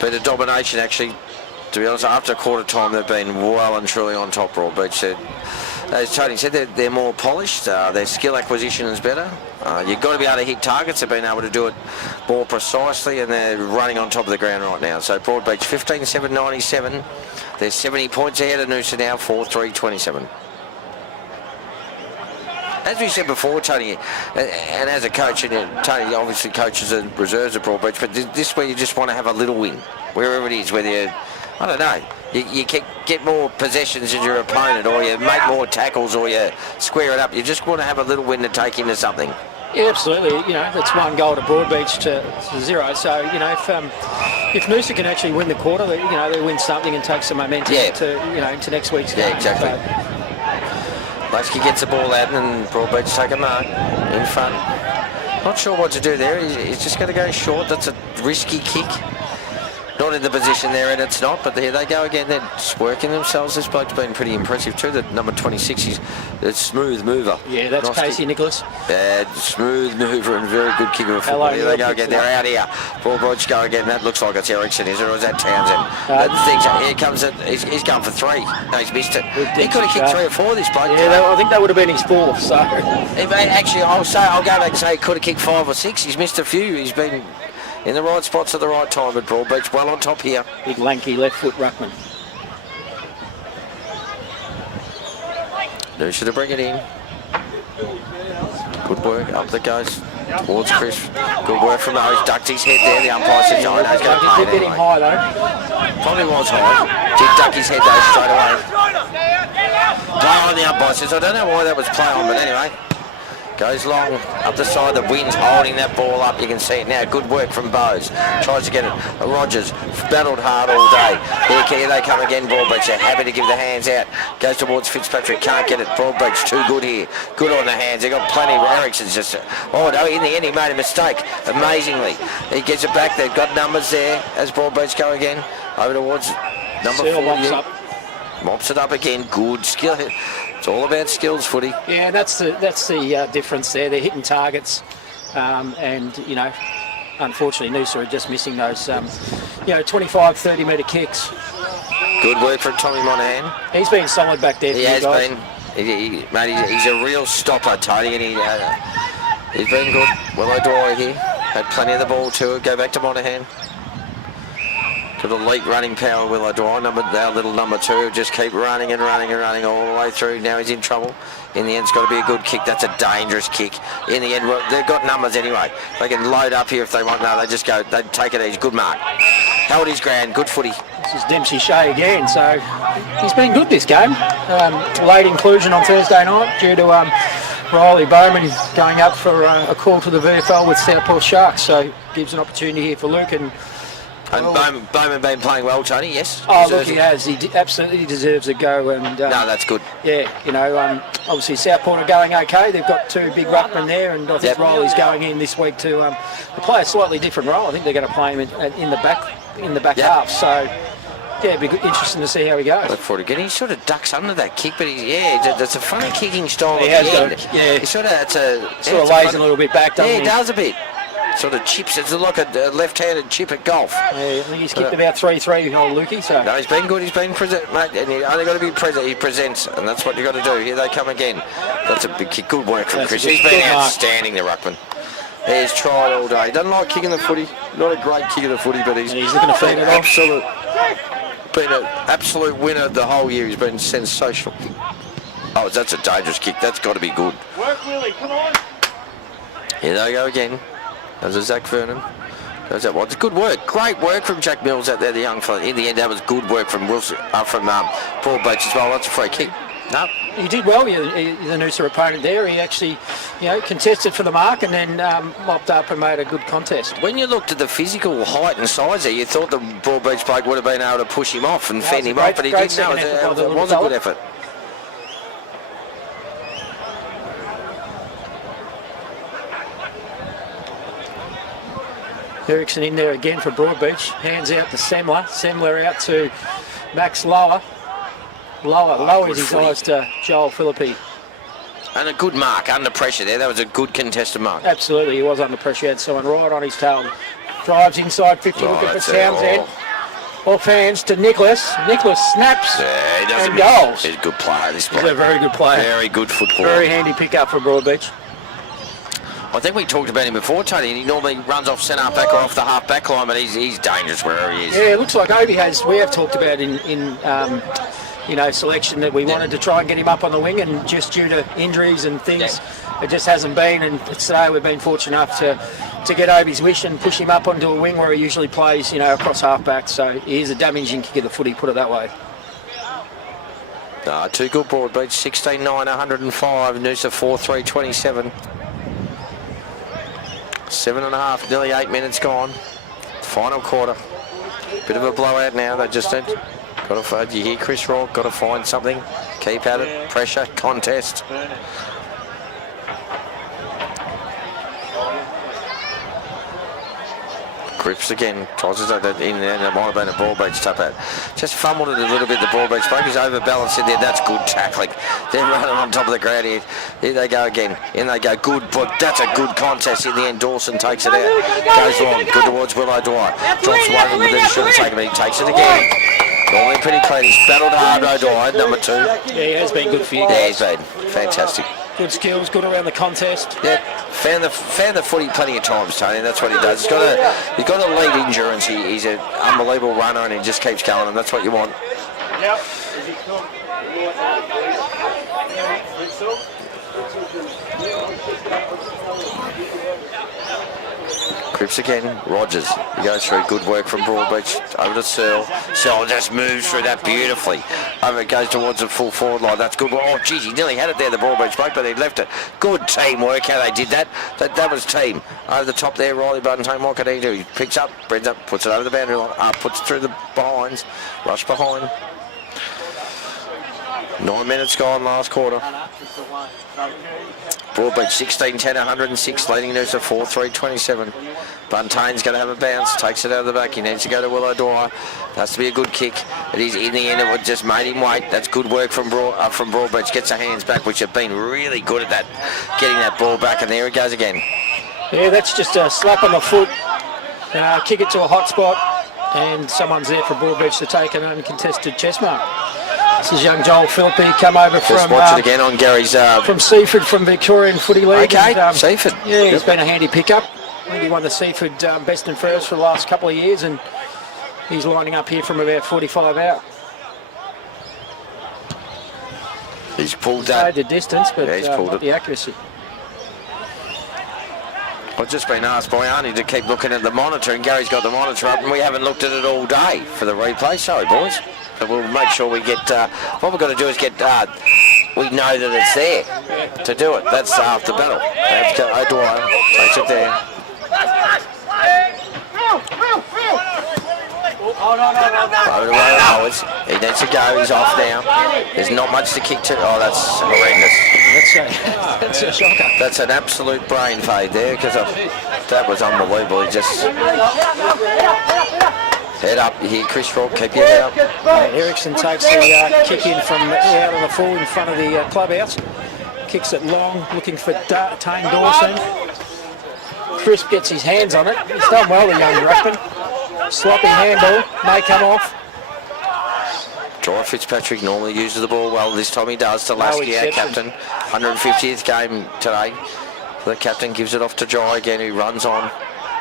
been a domination, actually. To be honest, after quarter time, they've been well and truly on top, Broadbeach. As Tony said, they're more polished. Their skill acquisition is better. You've got to be able to hit targets. They've been able to do it more precisely, and they're running on top of the ground right now. So Broadbeach 15-7-97. They're 70 points ahead of Noosa now, 4-3-27. As we said before, Tony, and as a coach, and Tony obviously coaches and reserves at Broadbeach, but this where you just want to have a little win, wherever it is, whether you, I don't know, you get more possessions than your opponent, or you make more tackles, or you square it up. You just want to have a little win to take into something. Yeah, absolutely. You know, that's one goal to Broadbeach to 0. So, you know, if Noosa can actually win the quarter, they win something and take some momentum into next week's game. Yeah, exactly. Lasky gets the ball out and Broadbeach take a mark in front. Not sure what to do there. He's just going to go short. That's a risky kick. Not in the position there, and it's not, but there they go again. They're just working themselves. This bloke's been pretty impressive too. The number 26, he's a smooth mover. Yeah, that's nice Casey kick. Nicholas. Smooth mover and very good kick of a football. Here they go again. They're out here. Broadbeach go again. That looks like it's Ericsson, is it? Or is that Townsend? Here comes it. He's going for 3. No, he's missed it. He could have kicked 3 or 4, this bloke. Yeah, I think that would have been his 4th. So actually, I'll go back and say he could have kicked 5 or 6. He's missed a few. He's been in the right spots at the right time at Broadbeach. Well on top here. Big lanky left foot ruckman. Noosa to bring it in. Good work. Up that goes towards Chris. Good work from those. Ducked his head there. The umpire says, "I know he's going to play it Did hit him anyway." high though. Probably was high. Did duck his head though straight away. Play on, the umpire says. I don't know why that was play on, but anyway. Goes long up the side. The wind's holding that ball up. You can see it now. Good work from Bowes. Tries to get it. Rogers battled hard all day. Here they come again. Broadbeach. They're happy to give the hands out. Goes towards Fitzpatrick. Can't get it. Broadbeach too good here. Good on the hands. They've got plenty. Ericsson's just... Oh no, in the end he made a mistake. Amazingly. He gets it back. They've got numbers there as Broadbeach go again. Over towards number 4. Mops it up again. Good skill. It's all about skills footy. Yeah, that's the difference there. They're hitting targets, and you know, unfortunately, Noosa are just missing those 25, 30 metre kicks. Good work from Tommy Monahan. He's been solid back there. He has been. He's a real stopper, Tony, and he's been good. Well, O'Dwyer here had plenty of the ball too. Go back to Monahan. To the elite running power, Will O'Dwyer, our little number 2, just keep running and running and running all the way through. Now he's in trouble. In the end, it's got to be a good kick. That's a dangerous kick. In the end, they've got numbers anyway. They can load up here if they want. No, they just go. They take it easy. Good mark. Held his ground. Good footy. This is Dempsey Shea again. So he's been good this game. Late inclusion on Thursday night due to Riley Bowman going up for a call to the VFL with Southport Sharks. So gives an opportunity here for Luke and. And Bowman been playing well, Tony, yes? Oh, look, he has. He absolutely deserves a go. And no, that's good. Yeah, obviously Southport are going okay. They've got 2 big ruckmen there, and I think Riley's going in this week to play a slightly different role. I think they're going to play him in the back half. So, yeah, it'd be interesting to see how he goes. Look for it again. He sort of ducks under that kick, but that's a funny kicking style. He has got it. Yeah, he sort of lays a little bit back, doesn't he? Yeah, he does a bit. sort of chips. It's like a left-handed chip at golf. Yeah, I think he's kicked about 3-3, old Lukey. So. No, he's been good. He's been present, mate. And you only got to be present. He presents, and that's what you got to do. Here they come again. That's a big kick. Good work from Chris. He's been outstanding, the ruckman. He's tried all day. He doesn't like kicking the footy. Not a great kick of the footy, but he's looking to feed it off. Been an absolute winner the whole year. He's been sensational. Oh, that's a dangerous kick. That's got to be good. Work, Willie, come on. Here they go again. There's a Zach Vernon. There's that one. It's good work. Great work from Jack Mills out there, the young fella. In the end, that was good work from Wilson, from Broadbeach as well. That's a free kick. No, he did well, the Noosa opponent there. He actually, contested for the mark and then mopped up and made a good contest. When you looked at the physical height and size there, you thought the Broadbeach bloke would have been able to push him off and fend him off, but he didn't. No, it was a good effort. Ericsson in there again for Broadbeach. Hands out to Semler. Semler out to Max Lower. Lowers his eyes to Joel Philippi. And a good mark under pressure there. That was a good contested mark. Absolutely, he was under pressure. He had someone right on his tail. Drives inside 50, looking for Townsend. Off hands to Nicholas. Nicholas snaps and goals. He's a good player, this player. He's a very good player. Very good football. Very handy pick-up for Broadbeach. I think we talked about him before, Tony, and he normally runs off centre back or off the half back line, but he's dangerous wherever he is. Yeah, it looks like Obi has. We have talked about in selection that we wanted to try and get him up on the wing, and just due to injuries and things, it just hasn't been. And today we've been fortunate enough to get Obi's wish and push him up onto a wing where he usually plays, across half back. So he is a damaging kick of the footy, put it that way. Too good Broadbeach, 16-9, 105, Noosa 4-3, 27. 7.5, nearly 8 minutes gone. Final quarter. Bit of a blowout now. They just said, you hear Chris Rourke, got to find something. Keep at it. Pressure, contest. Grips again, tries to take that in there, and it might have been a Broadbeach tap out. Just fumbled it a little bit, the Broadbeach bloke. He's overbalanced in there. That's good tackling. They're running on top of the ground here. Here they go again. In they go. Good, but that's a good contest. In the end, Dawson takes it out. Goes long. Good towards Willow Dwyer. Drops one, but then he shouldn't take him. He takes it again. Normally pretty clean. He's battled hard, O'Dwyer, number 2. Yeah, he has been good for you. Yeah, he's been fantastic. Good skills, good around the contest. Yeah, found the footy plenty of times, Tony, and that's what he does. He's got a lead endurance. He's an unbelievable runner, and he just keeps going, and that's what you want. Yep. Cripps again, Rogers. He goes through, good work from Broadbeach. Over to Searle. Searle just moves through that beautifully. Over it goes towards the full forward line. That's good. Oh, geez, he nearly had it there, the Broadbeach bloke, but he left it. Good teamwork, how they did that. That was team. Over the top there, Riley Buttentone, what can he do? He picks up, brings up, puts it over the boundary line, puts it through the behinds. Rush behind. 9 minutes gone, last quarter. Broadbeach 16-10, 106, leading Noosa 4-3, 27. Buntane's going to have a bounce, takes it out of the back. He needs to go to Willow Dwyer. Has to be a good kick. It is in the end. It would just made him wait. That's good work from Broadbeach. Gets the hands back, which have been really good at that, getting that ball back. And there it goes again. Yeah, that's just a slap on the foot. Kick it to a hot spot, and someone's there for Broadbeach to take an uncontested chest mark. This is young Joel Philippi, come over just from... watch it again on Gary's... from Seaford, from Victorian Footy League. Okay, and, Seaford. Yeah, he's been a handy pickup. I think he won the Seaford best and fairest for the last couple of years, and he's lining up here from about 45 out. He's pulled that. Played the distance, but yeah, he's pulled not the accuracy. I've just been asked by Arnie to keep looking at the monitor, and Gary's got the monitor up, and we haven't looked at it all day for the replay. Sorry, boys. But we'll make sure we get... what we've got to do is get... we know that it's there to do it. That's half the battle. O'Dwyer takes it there. Over to Ray Howard. He needs to go. He's off now. There's not much to kick to. Oh, that's horrendous. That's a shocker. That's an absolute brain fade there, because that was unbelievable. He just... Head up here, Chris Rourke, keep your head up. Ericsson takes the kick in from out on the full in front of the clubhouse. Kicks it long, looking for Tane Dawson. Crisp gets his hands on it. He's done well, the young ruckman. Sloppy handball, may come off. Troy Fitzpatrick normally uses the ball well. This time he does to Lasky, our captain. 150th game today. The captain gives it off to Jai again, who runs on.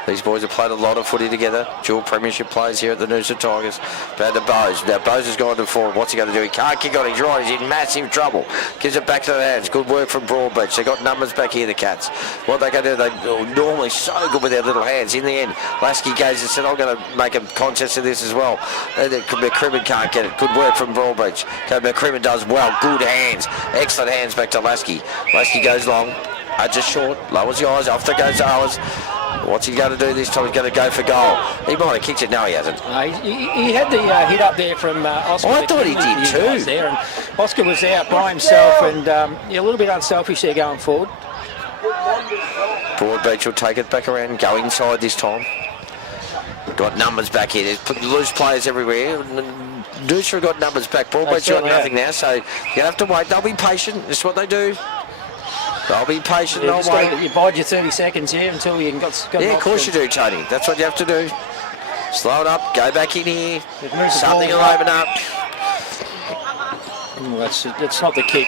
These boys have played a lot of footy together. Dual premiership players here at the Noosa Tigers. Bad to Bose. Now Bose has gone to forward. What's he going to do? He can't kick on. He's right. He's in massive trouble. Gives it back to the hands. Good work from Broadbeach. They got numbers back here, the Cats. What they going to do? They're normally so good with their little hands. In the end, Lasky goes and said, I'm going to make a contest of this as well. McCrimmon can't get it. Good work from Broadbeach. McCrimmon does well. Good hands. Excellent hands back to Lasky. Lasky goes long. Just short. Lowers the eyes. Off there goes Owers. What's he going to do this time? He's going to go for goal. He might have kicked it. No, he hasn't. He had the hit up there from Oscar. I thought he did too. There, and Oscar was out by himself and a little bit unselfish there going forward. Broadbeach will take it back around, go inside this time. Got numbers back here. There's loose players everywhere. Noosa have got numbers back. Broadbeach got nothing now, so you're going to have to wait. They'll be patient. That's what they do. They'll be patient. They'll wait. You bide your 30 seconds here until you got yeah, of course you do, Tony. That's what you have to do. Slow it up. Go back in here. Something will open up. That's not the kick.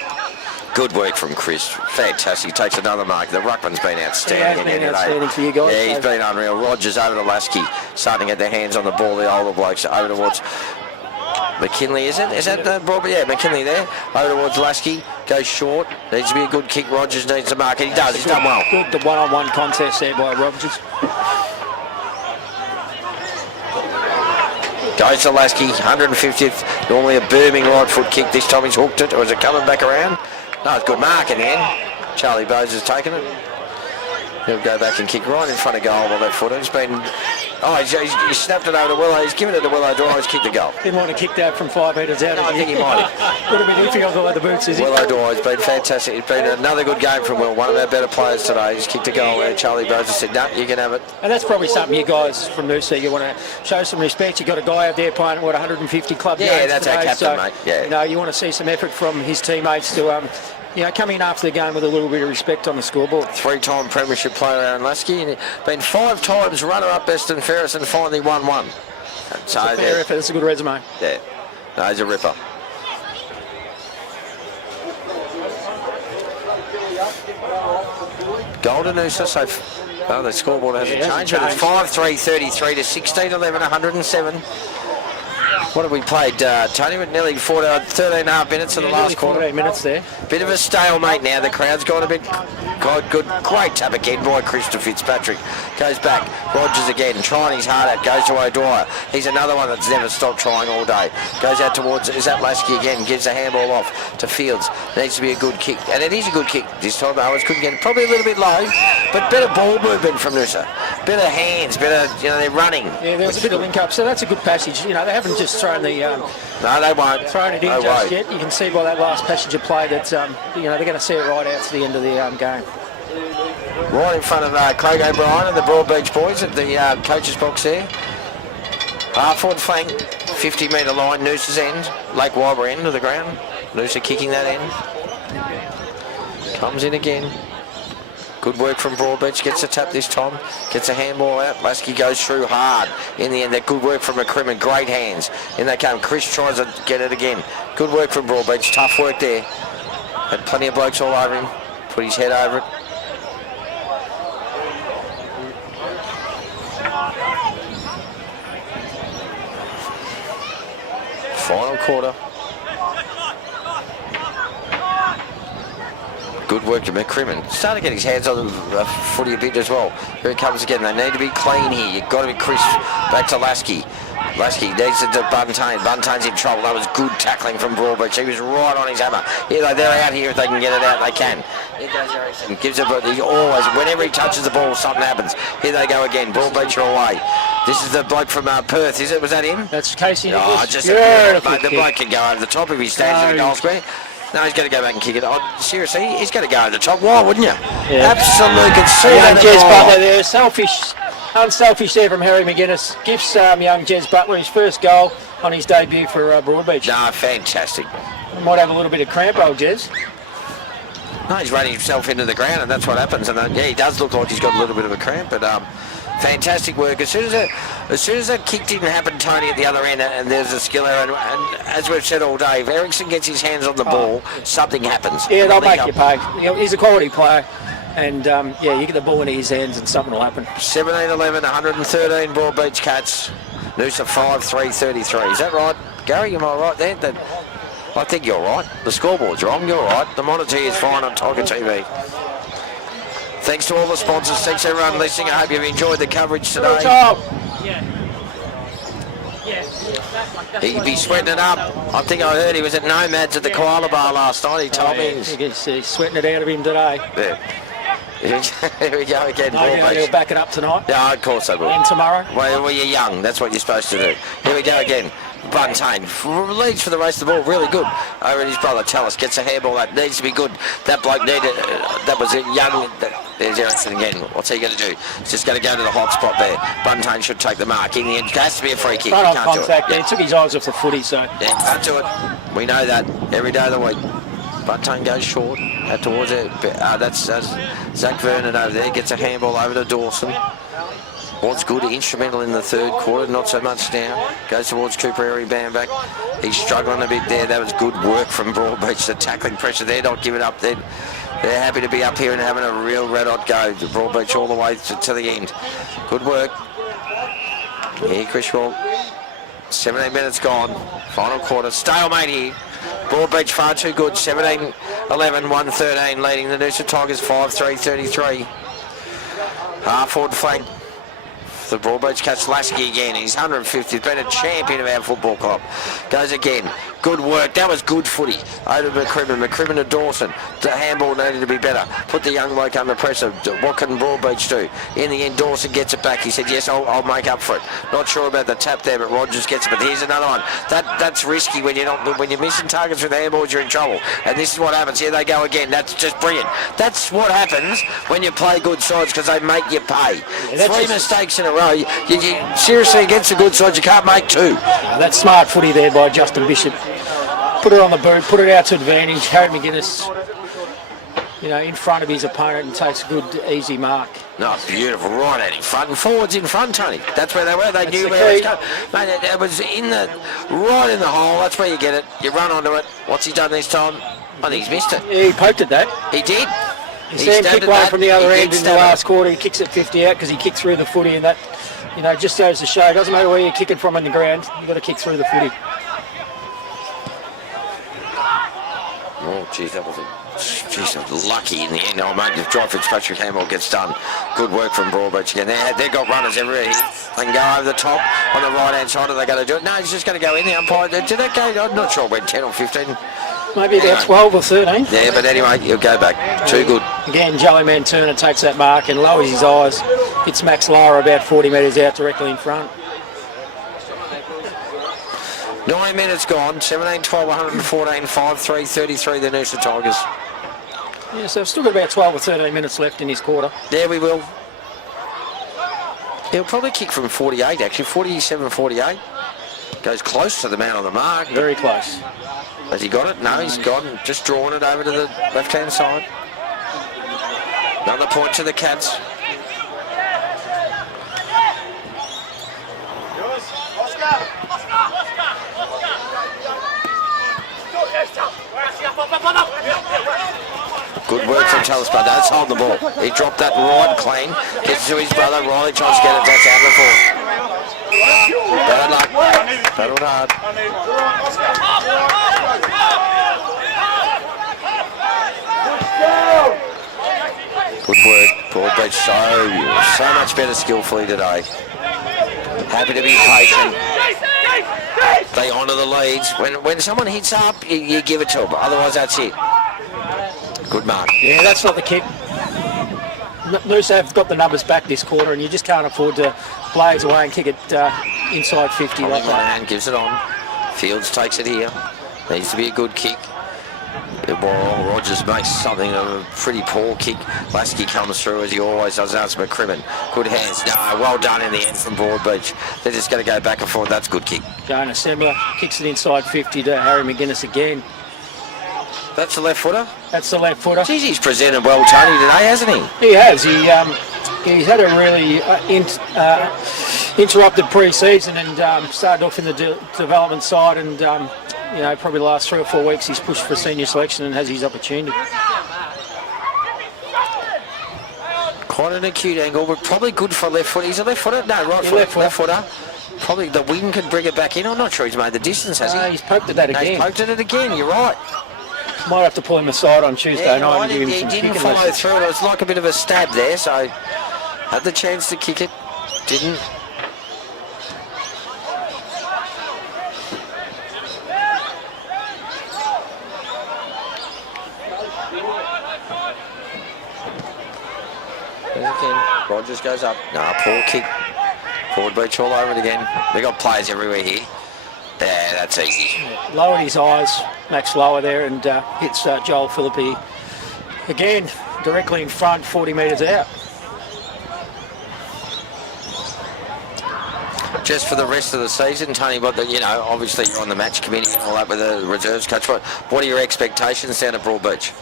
Good work from Chris. Fantastic. Takes another mark. The ruckman's been outstanding. He has been outstanding for you guys. Yeah, he's been unreal. Rogers over to Lasky. Starting to get their hands on the ball. The older blokes over towards McKinley, is it? Is that the Broadbeach? Yeah, McKinley there. Over towards Lasky. Goes short. Needs to be a good kick. Rogers needs to mark it. He does. He's done well. Good, the one-on-one contest there by Rogers. Goes to Lasky. 150th. Normally a booming right foot kick. This time he's hooked it. Or is it coming back around? No, it's good mark in the end. Charlie Bose has taken it. He'll go back and kick right in front of goal on that foot. He's been... Oh, he snapped it over to Willow. He's given it to Willow Dwyer. He's kicked the goal. Didn't want to kick that from 5 metres out. No, I think he might. Would have been iffy on the boots, is he? Willow Dwyer's been fantastic. It's been another good game from Will. One of our better players today. He's kicked a goal there. Charlie Bose said, no, you can have it. And that's probably something you guys from Noosa, you want to show some respect. You've got a guy out there playing, 150 club games Yeah, that's today, our captain, so, mate. Yeah. You know, you want to see some effort from his teammates to... come in after the game with a little bit of respect on the scoreboard. 3-time premiership player Aaron Lasky, and been 5 times runner-up best and fairest, and finally won one. So it's a fair effort. That's a good resume. Yeah, no, he's a ripper. Goal to Noosa, so the scoreboard hasn't changed, but it's 5-3-33 to 16-11, 107. What have we played, Tony? With nearly 13 and a half minutes in the last quarter. 14 minutes there. Bit of a stalemate now. The crowd's gone a bit good. Great tap again by Christopher Fitzpatrick. Goes back. Rogers again, trying his heart out. Goes to O'Dwyer. He's another one that's never stopped trying all day. Goes out towards, is that Lasky again? Gives the handball off to Fields. Needs to be a good kick. And it is a good kick. This time Owens couldn't get it. Probably a little bit low, but better ball movement from Noosa. Better hands, better, they're running. Yeah, there was a bit of link up, so that's a good passage. They haven't just thrown the... no, they won't. Thrown it in just yet. You can see by that last passage of play that, they're going to see it right out to the end of the game. Right in front of Craig O'Brien and the Broadbeach boys at the coach's box there. Half-forward flank, 50-metre line, Noosa's end, Lake Wyber end of the ground. Noosa kicking that end. Comes in again. Good work from Broadbeach, gets a tap this time, gets a handball out. Lasky goes through hard in the end. That good work from McCrimmon, great hands. In they come, Chris tries to get it again. Good work from Broadbeach, tough work there. Had plenty of blokes all over him, put his head over it. Final quarter. Good work to McCrimmon. Starting to get his hands on the footy a bit as well. Here it comes again. They need to be clean here. You've got to be crisp. Back to Lasky. Lasky needs it to Buntain. Buntain's in trouble. That was good tackling from Broadbeach. He was right on his hammer. Yeah, they're out here. If they can get it out, they can. Here goes Harrison. Gives it, but he always, whenever he touches the ball, something happens. Here they go again. Broadbeach are away. This is the bloke from Perth, is it? Was that him? That's Casey. Oh, just the bloke can go over the top if he stands in the goal square. No, he's going to go back and kick it. Oh, seriously, he's going to go over the top. Why wouldn't you? Yeah. Absolutely. Can see that. Jez Butler there. Unselfish there from Harry McGuinness. Gives young Jez Butler his first goal on his debut for Broadbeach. No, fantastic. Might have a little bit of cramp, old Jez. No, he's running himself into the ground, and that's what happens. And yeah, he does look like he's got a little bit of a cramp, but fantastic work. As soon as that kick didn't happen, Tony, at the other end, and there's a skill error, and as we've said all day, if Ericsson gets his hands on the ball, something happens. Yeah, they'll make you pay. You know, he's a quality player, and yeah, you get the ball into his hands and something will happen. 17-11, 113 Broadbeach Cats. Noosa 5-3-33. Is that right? Gary, am I right there? I think you're right. The scoreboard's wrong. You're right. The monitor is fine on Tiger TV. Thanks to all the sponsors. Thanks everyone listening. I hope you've enjoyed the coverage today. He'd be sweating it up. I think I heard he was at Nomads at the Koala Bar last night. He told me. He's sweating it out of him today. Yeah. Here we go again. He'll back it up tonight. Yeah, of course I will. And tomorrow. Well, you're young. That's what you're supposed to do. Here we go again. Buntain leads for the race of the ball, really good. Over his brother Tallis gets a handball that needs to be good. That bloke needed. That was it. Young. There's Ericsson again. What's he going to do? He's just going to go to the hot spot there. Buntain should take the mark. In the end, it has to be a free kick. Right on contact there. He took his eyes off the footy, so. Yeah, can't do it. We know that every day of the week. Buntain goes short towards it. That's Zach Vernon over there. Gets a handball over to Dawson. Was good, instrumental in the third quarter, not so much now. Goes towards Cooper Airy Bamback. He's struggling a bit there. That was good work from Broadbeach. The tackling pressure there, not giving up. They're happy to be up here and having a real red-hot go. The Broadbeach all the way to the end. Good work. Here, Chris Wall. 17 minutes gone. Final quarter. Stalemate here. Broadbeach far too good. 17-11, 1-13, leading the Noosa Tigers 5-3-33. Half-forward flank. The Broadbeach Cats Lasky again. He's 150th, been a champion of our football club. Goes again. Good work. That was good footy. Over to McCrimmon to Dawson. The handball needed to be better. Put the young bloke under pressure. What can Broadbeach do? In the end, Dawson gets it back. He said, yes, I'll make up for it. Not sure about the tap there, but Rogers gets it. But here's another one. That's risky when you're missing targets with handballs, you're in trouble. And this is what happens. Here they go again. That's just brilliant. That's what happens when you play good sides, because they make you pay. Yeah, 3 mistakes in a row. You seriously, against the good sides, you can't make 2. That's smart footy there by Justin Bishop. Put it on the boot, put it out to advantage. Harry McGuinness, in front of his opponent and takes a good, easy mark. No, beautiful, right at him, front and forwards in front, Tony. That's where they were. They knew where it was going. Mate, it was right in the hole. That's where you get it. You run onto it. What's he done this time? I think he's missed it. Yeah, he poked at that. He did. You see him kick one from the other end in the last quarter. He kicks it 50 out because he kicked through the footy, and that, just goes to show. It doesn't matter where you're kicking from on the ground. You've got to kick through the footy. Oh, geez, that was lucky in the end. Oh, mate, if John Fitzpatrick handball gets done, good work from Broadbeach again. They've got runners everywhere. They can go over the top on the right-hand side. Are they going to do it? No, he's just going to go in. The umpire, did that go? I'm not sure. It went 10 or 15. Maybe about 12 or 13. Yeah, but anyway, he'll go back. Too good. Again, Joey Manturner takes that mark and lowers his eyes. Hits Max Lara about 40 metres out directly in front. 9 minutes gone, 17-12, 114, 5-3-33, the Noosa Tigers. Yeah, so we've still got about 12 or 13 minutes left in this quarter. Yeah, we will. He'll probably kick from 48, actually, 47-48. Goes close to the man on the mark. Very close. Has he got it? No, he's gone. Just drawn it over to the left-hand side. Another point to the Cats. Good work from Tallis, but that's holding the ball. He dropped that right clean. Gets to his brother. Riley tries to get it. That's out before. Bad luck. Battled hard. Good work. Broadbeach so much better skillfully today. Happy to be patient. They honour the leads. When someone hits up, you give it to them. Otherwise, that's it. Good mark. Yeah, that's not the kick. Noosa have got the numbers back this quarter, and you just can't afford to blaze away and kick it inside 50 like that. Gives it on. Fields takes it here. Needs to be a good kick. Well, Rogers makes something of a pretty poor kick. Lasky comes through as he always does. That's McCrimmon. Good hands. No, well done in the end from Broadbeach. They're just going to go back and forth. That's good kick. Jonah Sembler kicks it inside 50 to Harry McGuinness again. That's the left footer? That's the left footer. Geez, he's presented well, Tony, today, hasn't he? He has. He's had a really interrupted pre-season and started off in the development side, and probably the last 3 or 4 weeks he's pushed for senior selection and has his opportunity. Quite an acute angle, but probably good for left foot. He's a left footer? No, right foot. Left footer. Probably the wind could bring it back in. I'm not sure he's made the distance, has he? He's poked at that again. He's poked at it again, you're right. Might have to pull him aside on Tuesday night and give him some kicking. He didn't follow through it. It was like a bit of a stab there, so had the chance to kick it, didn't. Rogers goes up. Nah, poor kick. Forward beach all over it again. We got players everywhere here. Yeah, that's easy. Lowered his eyes, Max lower there, and hits Joel Philippi again, directly in front, 40 metres out. Just for the rest of the season, Tony, but obviously you're on the match committee and all that with the reserves coach. What are your expectations down at Broadbeach?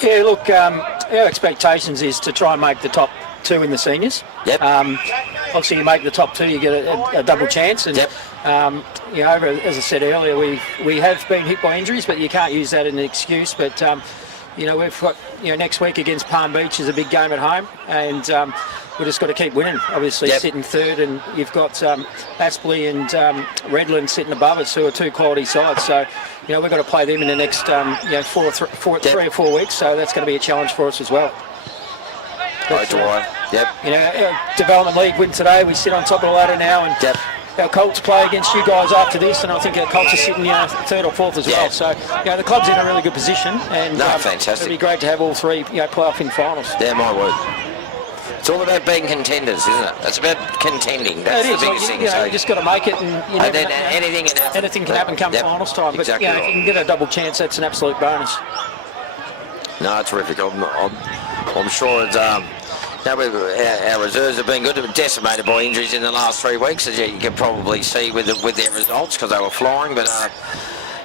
Yeah, look, our expectations is to try and make the top 2 in the seniors. Yep. Obviously, you make the top 2, you get a double chance. And, yep. As I said earlier, we have been hit by injuries, but you can't use that as an excuse. But, we've got, next week against Palm Beach is a big game at home, and we've just got to keep winning. Obviously, yep. Sitting third, and you've got Aspley and Redland sitting above us, who are 2 quality sides. So, we've got to play them in the next 3 or 4 weeks. So that's going to be a challenge for us as well. Right, Dwyer. Yep. Our development league win today. We sit on top of the ladder now, and yep. Our Colts play against you guys after this, and I think our Colts are sitting 3rd or 4th as well. So the club's in a really good position, and fantastic. It'd be great to have all 3 play-off in finals. Yeah, my word. It's all about being contenders, isn't it? It's about contending. That's the biggest thing. You just got to make it, and then anything can happen. Anything can happen come finals time. But exactly if you can get a double chance, that's an absolute bonus. No, terrific. I'm sure it's. Our reserves have been good. They were decimated by injuries in the last 3 weeks, as you can probably see with their results, because they were flying. But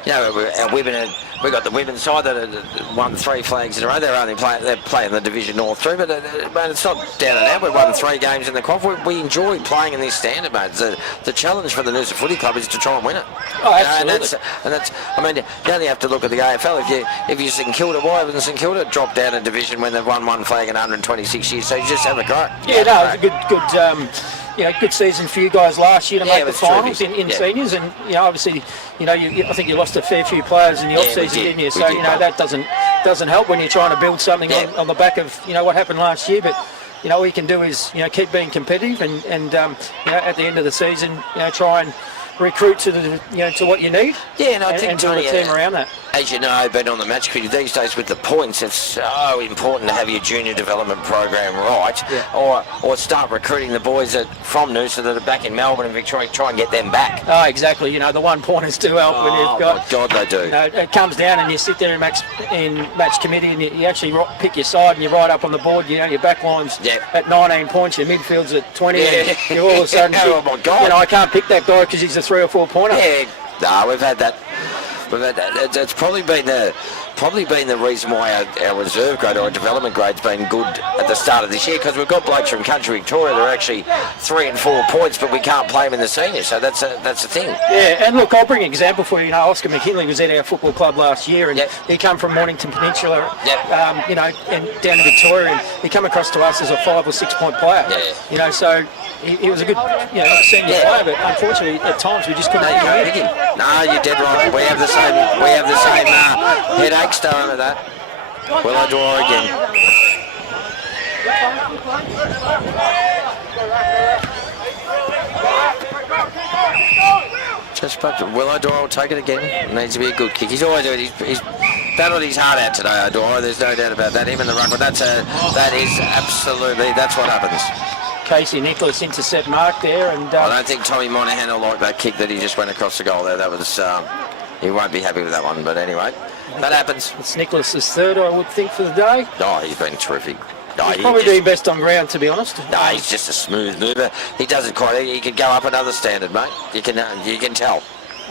our women, we got the women's side that won 3 flags in a row. They're playing the Division North through, but it's not down and out. We've won 3 games in the QAFL. We enjoy playing in this standard, mate. The challenge for the Noosa Footy Club is to try and win it. Oh, absolutely. And that's. I mean, you only have to look at the AFL. If you St Kilda, why haven't St Kilda dropped down a division when they've won 1 flag in 126 years? So you just have a go. Yeah, no, it was a good season for you guys last year to make the finals in seniors, and obviously, I think you lost a fair few players in the off season, didn't you? So that doesn't help when you're trying to build something on the back of what happened last year. But all you can do is keep being competitive, and at the end of the season, try and recruit to to what you need. Yeah, and I think build a team around that. As you know, being on the match committee these days with the points, it's so important to have your junior development program right, or start recruiting the boys from Noosa that are back in Melbourne and Victoria, try and get them back. Oh, exactly. The 1 pointers do help when you've got. My God, they do. It comes down and you sit there in match committee and you actually pick your side and you write up on the board. Your back line's at 19 points, your midfield's at 20, and you all of a sudden, oh my God, I can't pick that guy because he's a 3 or 4 pointer. Yeah, no, we've had that. It's probably been the reason why our reserve grade or our development grade's been good at the start of this year, because we've got blokes from country Victoria that are actually 3 and 4 points, but we can't play them in the seniors, so that's a thing. Yeah, and look, I'll bring an example for you. Oscar McKinley was at our football club last year, and he come from Mornington Peninsula, and down to Victoria, and he come across to us as a 5 or 6 point player. Yeah. So he was a good, senior player, but unfortunately at times we just couldn't pick him. No, you're dead right. We have the same headache starting at that. Will I draw again? Just but Will O'Dwyer will take it again. It needs to be a good kick. He's always he's battled his heart out today, O'Dwyer. There's no doubt about that. Him and the ruck, but that is absolutely that's what happens. Casey Nicholas intercept mark there, and I don't think Tommy Monahan will like that kick that he just went across the goal there. That was he won't be happy with that one, but anyway, that happens. It's Nicholas's 3rd, I would think, for the day. Oh, he's been terrific. No, he's probably doing best on ground, to be honest. No, he's just a smooth mover. He does it quite. He could go up another standard, mate. You can tell.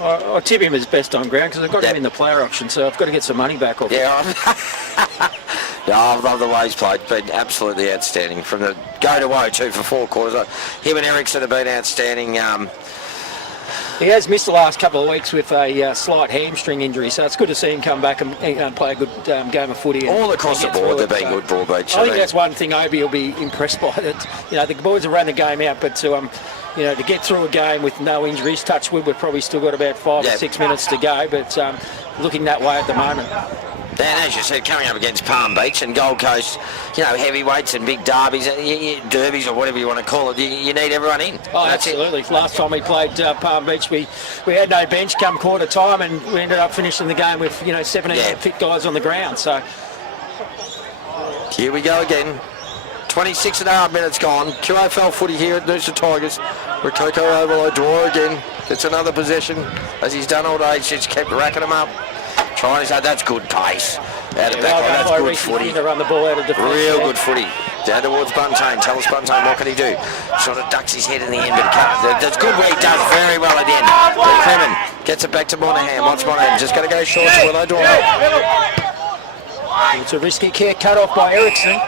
I tip him as best on ground because I've got him in the player option, so I've got to get some money back off him. Yeah, I love the way he's played. Been absolutely outstanding from the go to woe too for 4 quarters. Him and Ericsson have been outstanding. He has missed the last couple of weeks with a slight hamstring injury, so it's good to see him come back and play a good game of footy. All across the board, they've been good, Broadbeach. I think that's one thing Obi will be impressed by. That the boys have run the game out, but to to get through a game with no injuries, touch wood, we've probably still got about 5 or 6 minutes to go, but looking that way at the moment. And as you said, coming up against Palm Beach and Gold Coast, heavyweights and big derbies, derbies or whatever you want to call it, you need everyone in. Oh, absolutely. Last time we played Palm Beach, we had no bench come quarter time, and we ended up finishing the game with 17 fit guys on the ground. So here we go again. 26 and a half minutes gone. QAFL footy here at Noosa Tigers. Rokoko Oval draw again. Gets another possession as he's done all day. He's just kept racking them up. Trying to say that's good pace. Out of back line, that's good footy. To run the ball out of defence. Real good footy. Down towards Buntain. Tell us Buntain, what can he do? Sort of ducks his head in the end, but that's good where he does very well at the end. Clement gets it back to Monahan. What's Monahan? Just going to go short to Willow Dwyer. It's a risky kick cut off by Ericsson.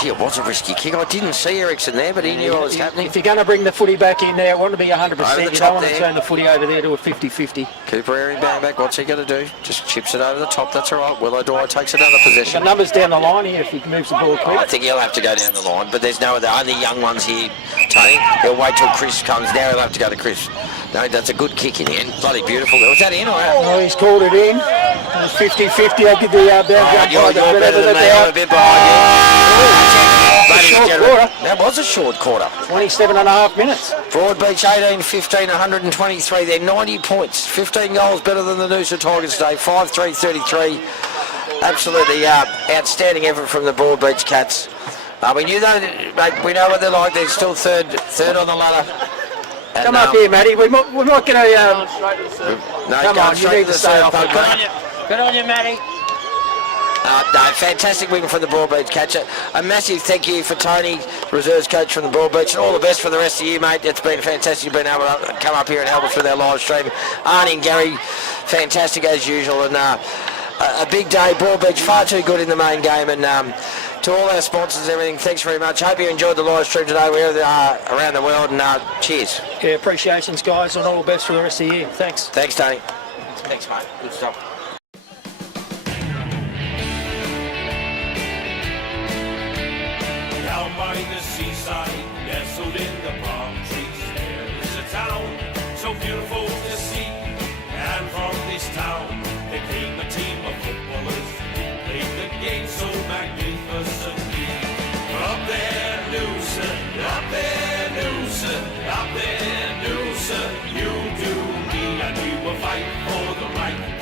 Gee, it was a risky kick. I didn't see Ericsson there, but he knew what was happening. If you're going to bring the footy back in there, I want to be 100%. You don't want to turn the footy over there to a 50-50. Cooper airing back. What's he going to do? Just chips it over the top. That's all right. Willow Dwyer takes another possession. The numbers down the line here if he moves the ball quick. I think he'll have to go down the line, but there's no other. Only young ones here, Tony. He'll wait till Chris comes. Now he'll have to go to Chris. No, that's a good kick in the end. Bloody beautiful. Was that in or out? Oh, he's called it in. It was 50-50. I give the bound you're better than me. I'm a bit behind you. That was a short quarter. 27 and a half minutes. Broadbeach 18-15, 123. They're 90 points. 15 goals better than the Noosa Tigers today. 5-3-33. Absolutely outstanding effort from the Broadbeach Cats. We knew that, mate, we know what they're like. They're still third on the ladder. And, come up here, Matty. We might get a... no, come on, you need to stay off. Good on you, Matty. No, fantastic win from the Broadbeach catcher. A massive thank you for Tony, reserves coach from the Broadbeach, and all the best for the rest of you, mate. It's been fantastic. You've been able to come up here and help us with our live stream. Arnie and Gary, fantastic as usual, and a big day. Broadbeach far too good in the main game, and to all our sponsors and everything, thanks very much. Hope you enjoyed the live stream today wherever they are around the world, and cheers. Yeah, appreciations, guys, and all the best for the rest of the year. Thanks. Thanks, Tony. Thanks, mate. Good stuff. Down by the seaside, nestled in the palm trees, there is a town so beautiful to see. And from this town, there came a team of footballers who played the game so magnificently. Up there, Noosa, up there, Noosa, up there, Noosa, you do me, and we will fight for the right.